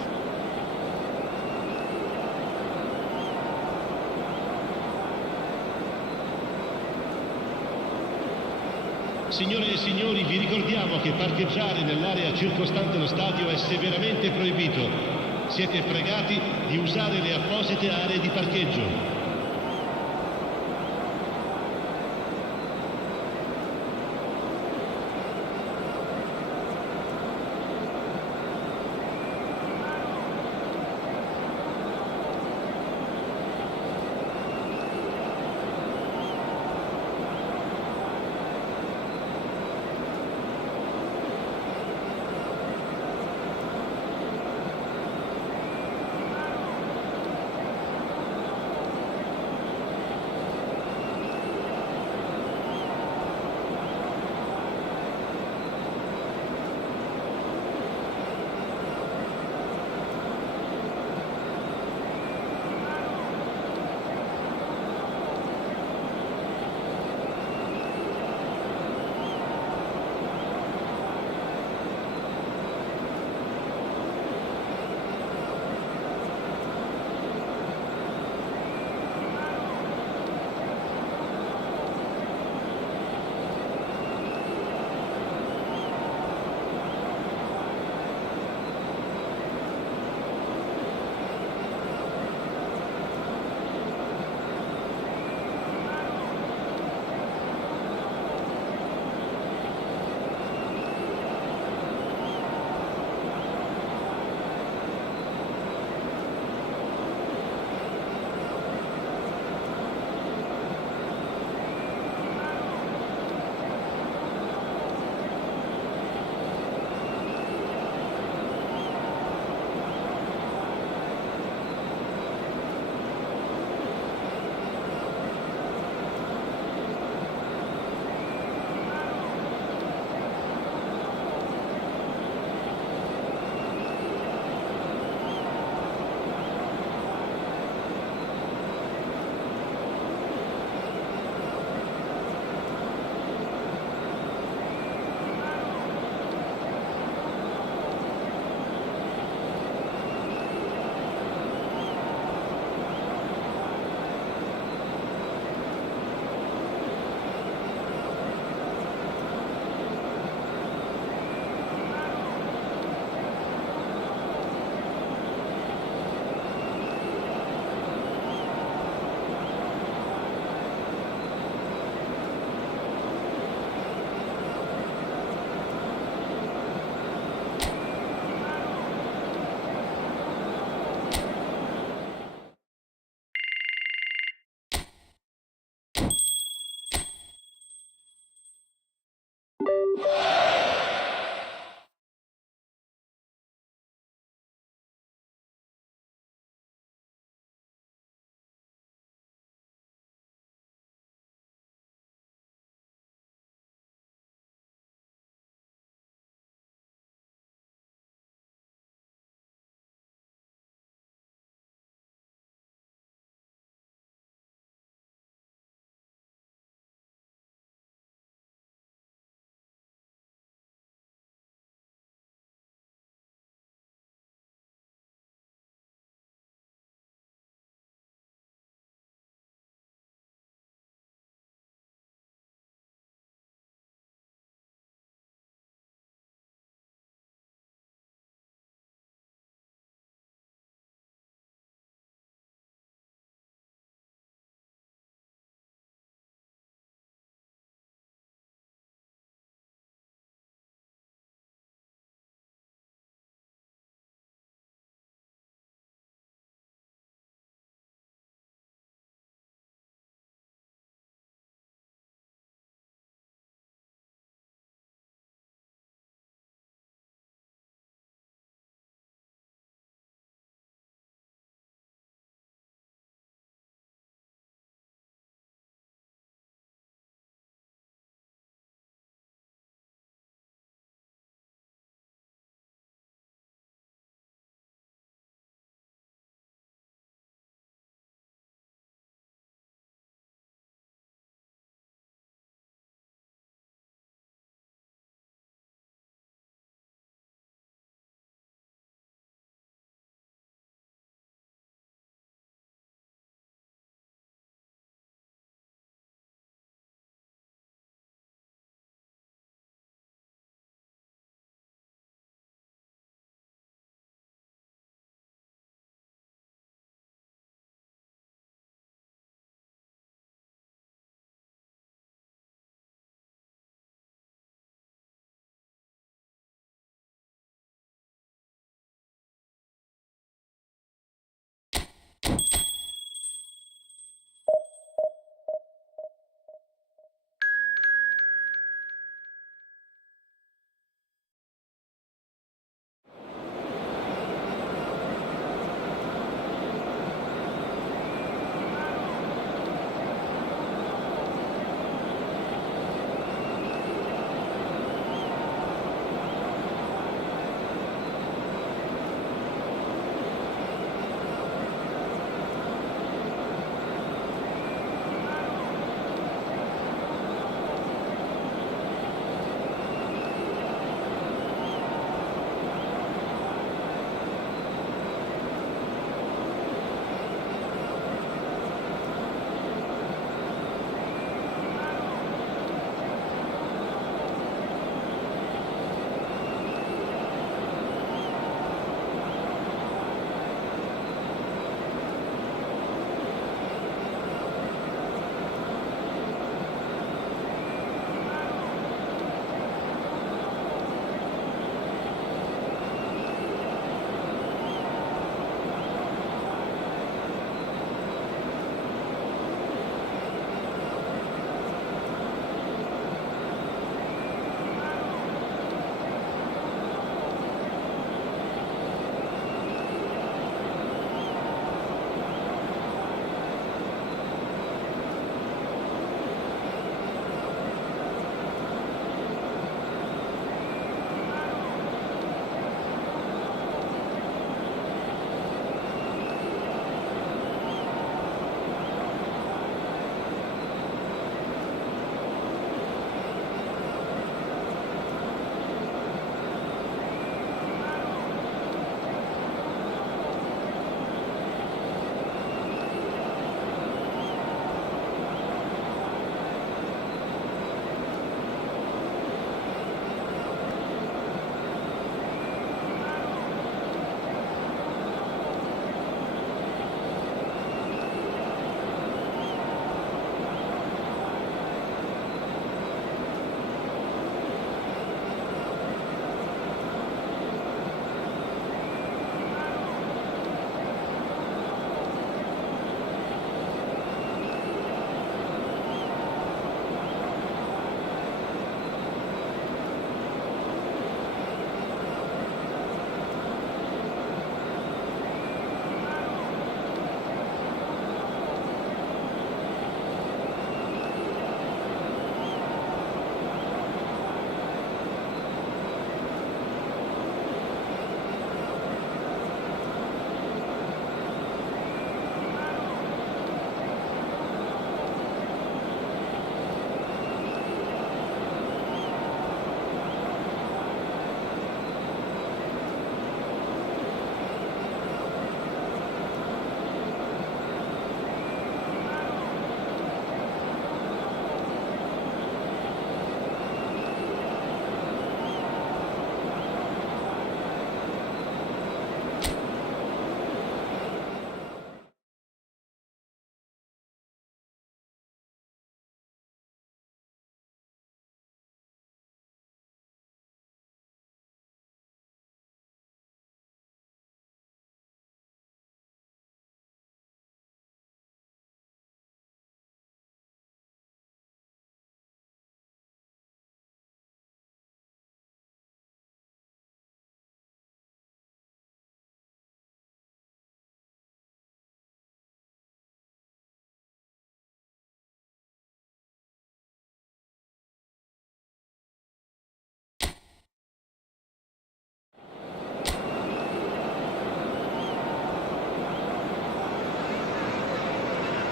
Signore e signori, vi ricordiamo che parcheggiare nell'area circostante lo stadio è severamente proibito. Siete pregati di usare le apposite aree di parcheggio.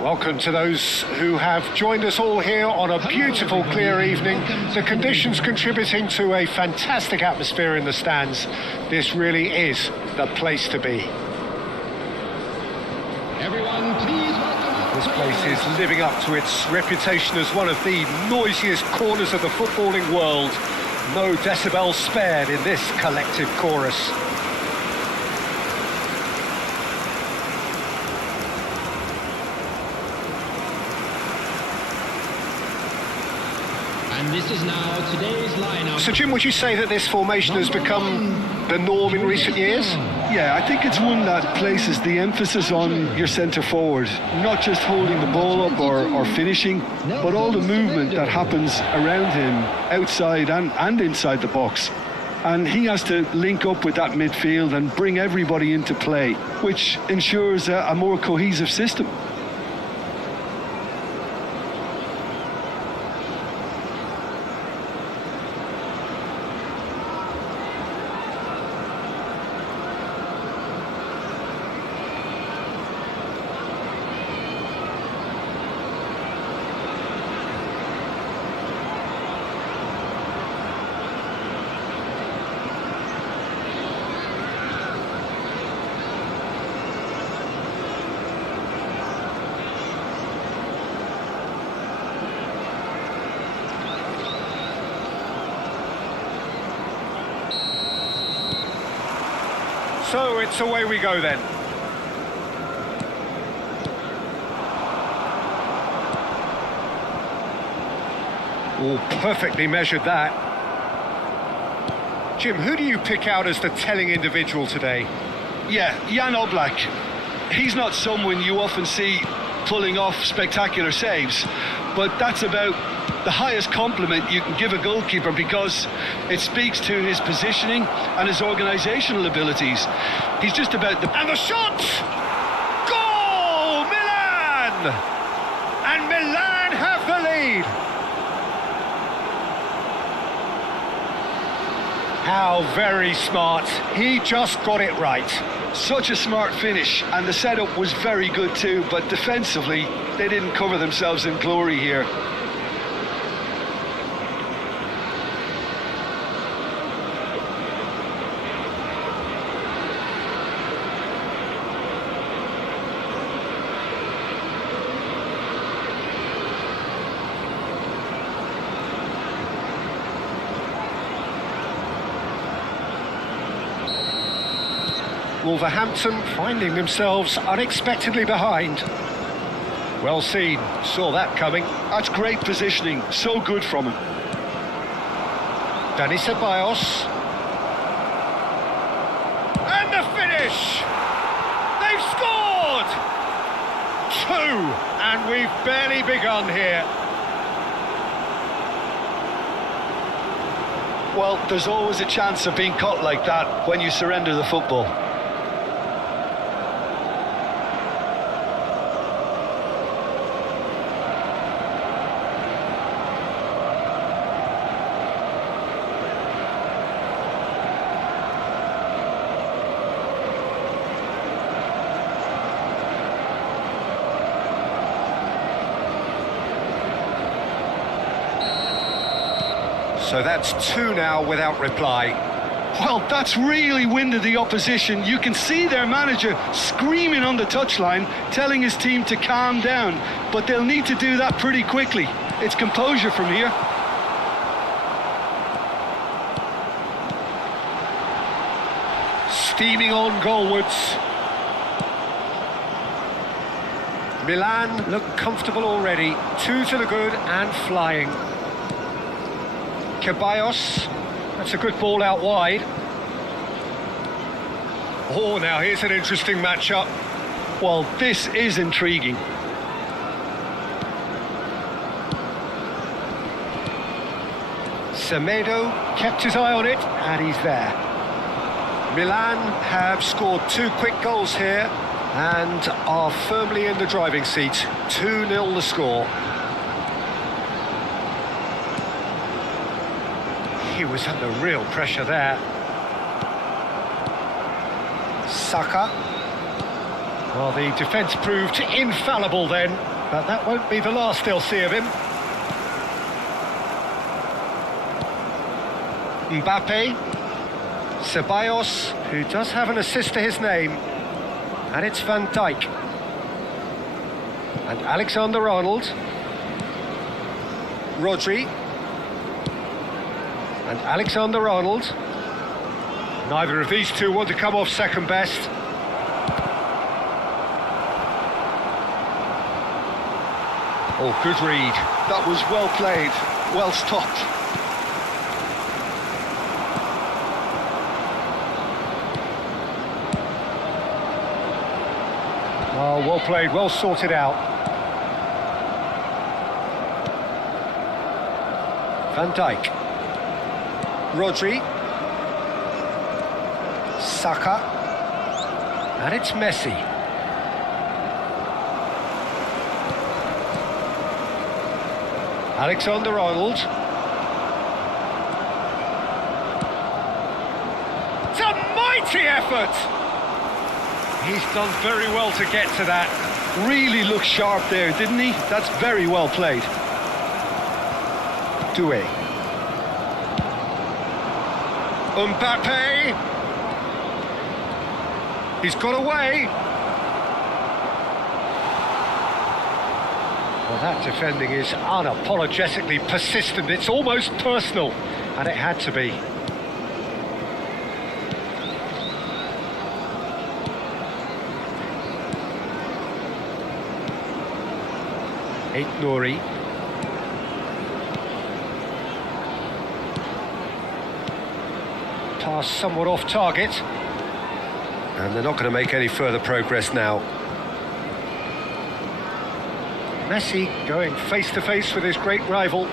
Welcome to those who have joined us all here on a beautiful, clear evening. The conditions contributing to a fantastic atmosphere in the stands. This really is the place to be. Everyone, please welcome. This place is living up to its reputation as one of the noisiest corners of the footballing world. No decibels spared in this collective chorus. And this is now today's lineup. So, Jim, would you say that this formation has become the norm in recent years? Yeah, I think it's one that places the emphasis on your centre forward, not just holding the ball up or finishing, but all the movement that happens around him, outside and inside the box. And he has to link up with that midfield and bring everybody into play, which ensures a more cohesive system. So it's away we go then. Oh, perfectly measured that. Jim, who do you pick out as the telling individual today? Yeah, Jan Oblak. He's not someone you often see pulling off spectacular saves, but that's about the highest compliment you can give a goalkeeper, because it speaks to his positioning and his organisational abilities. He's just about the... And the shot! Goal! Milan! And Milan have the lead! How very smart. He just got it right. Such a smart finish, and the setup was very good too, but defensively they didn't cover themselves in glory here. Wolverhampton finding themselves unexpectedly behind. Well seen, saw that coming. That's great positioning, so good from him. Dani Ceballos. And the finish! They've scored! 2, and we've barely begun here. Well, there's always a chance of being caught like that when you surrender the football. So that's 2 now without reply. Well, that's really winded the opposition. You can see their manager screaming on the touchline, telling his team to calm down, but they'll need to do that pretty quickly. It's composure from here. Steaming on goalwards. Milan look comfortable already. 2 to the good and flying. Ceballos, that's a good ball out wide. Oh, now here's an interesting matchup. Well, this is intriguing. Semedo kept his eye on it, and he's there. Milan have scored 2 quick goals here and are firmly in the driving seat. 2-0 the score. He was under real pressure there. Saka. Well, the defence proved infallible then. But that won't be the last they'll see of him. Mbappe. Ceballos, who does have an assist to his name. And it's Van Dijk. And Alexander-Arnold. Rodri. And Alexander-Arnold. Neither of these two want to come off second best. Oh, good read. That was well played, well stopped. Oh, well played, well sorted out. Van Dijk. Rodri. Saka. And it's Messi. Alexander-Arnold. It's a mighty effort! He's done very well to get to that. Really looked sharp there, didn't he? That's very well played. Doué. Mbappe. He's got away. Well, that defending is unapologetically persistent. It's almost personal, and it had to be. Nouri. Pass somewhat off target. And they're not going to make any further progress now. Messi going face to face with his great rival.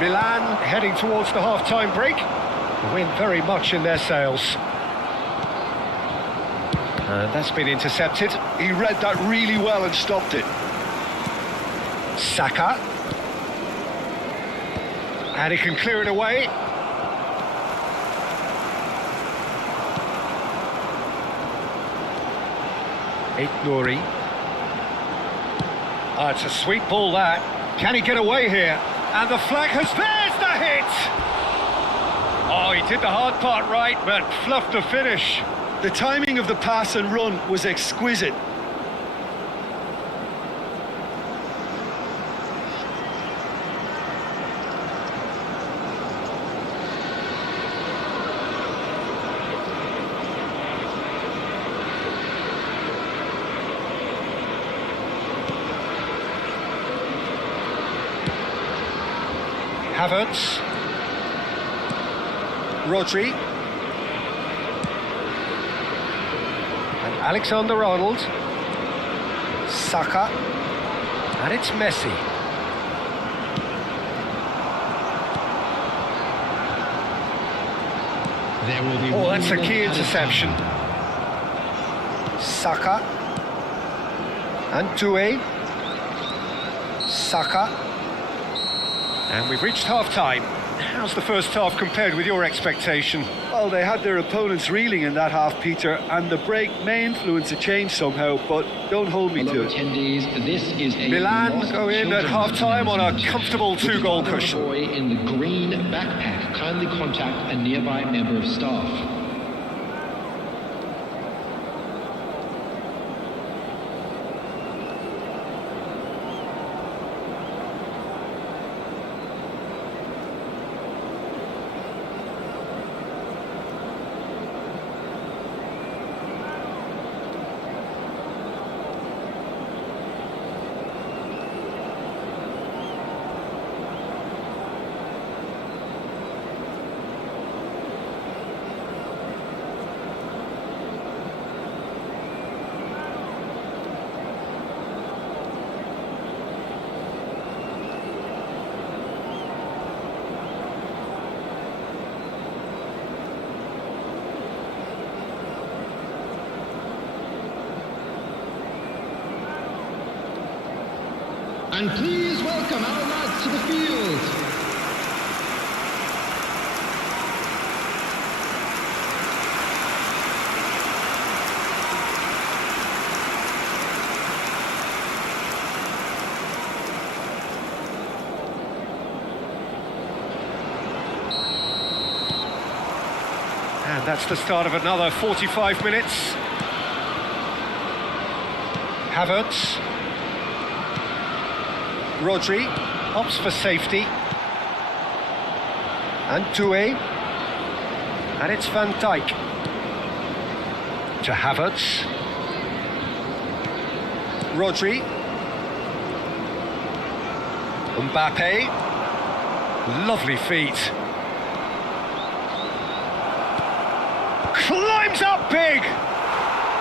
Milan heading towards the half-time break. The wind very much in their sails. And that's been intercepted. He read that really well and stopped it. Saka. And he can clear it away. Nouri. Oh, it's a sweet ball that. Can he get away here? And the flag has... There's the hit! Oh, he did the hard part right, but fluffed the finish. The timing of the pass and run was exquisite. Havertz. Rodri. And Alexander-Arnold. Saka. And it's Messi. There will be Oh, that's a one key at a interception. time. Saka. And Doué. Saka. And we've reached half-time. How's the first half compared with your expectation? Well, they had their opponents reeling in that half, Peter, and the break may influence a change somehow, but don't hold me Hello, to it. attendees. This is a Milan lost go in at children's half-time on a announcement. comfortable With the two-goal father of a cushion. boy in the green backpack, kindly contact a nearby member of staff. And please welcome our lads to the field. And that's the start of another 45 minutes. Havertz. Rodri opts for safety. And Doué. And it's Van Dijk. To Havertz. Rodri. Mbappe. Lovely feet. Climbs up big!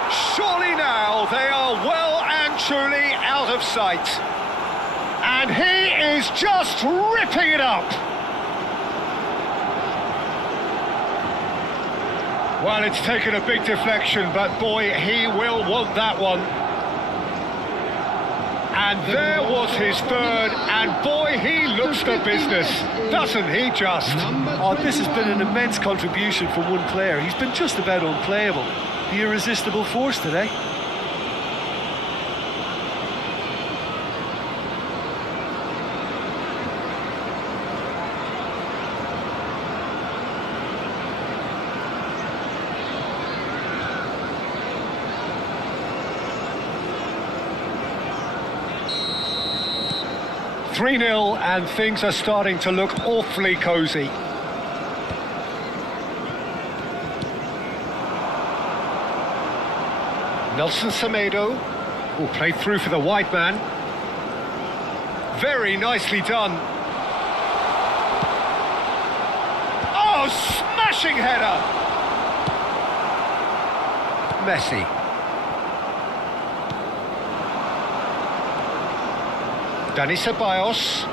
Surely now they are well and truly out of sight. And he is just ripping it up! Well, it's taken a big deflection, but boy, he will want that one. And there was his third, and boy, he looks the business, doesn't he just? Oh, this has been an immense contribution from one player. He's been just about unplayable. The irresistible force today. "3-0, and things are starting to look awfully cosy. Nelson Semedo, who played through for the wide man. Very nicely done. Oh, smashing header! Messi. Dani Ceballos.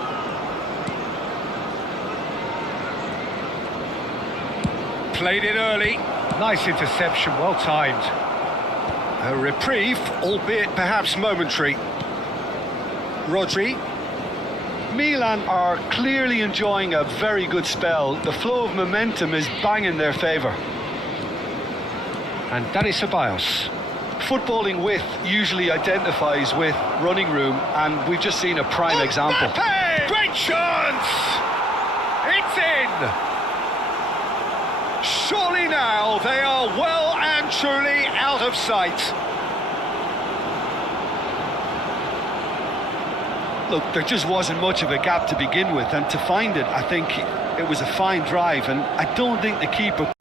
Played it early. Nice interception, well timed. A reprieve, albeit perhaps momentary. Rodri. Milan are clearly enjoying a very good spell. The flow of momentum is bang in their favour. And Dani Ceballos. Footballing width usually identifies with running room, and we've just seen a prime example. Mbappe! Great chance! It's in! Surely now they are well and truly out of sight. Look, there just wasn't much of a gap to begin with, and to find it, I think it was a fine drive, and I don't think the keeper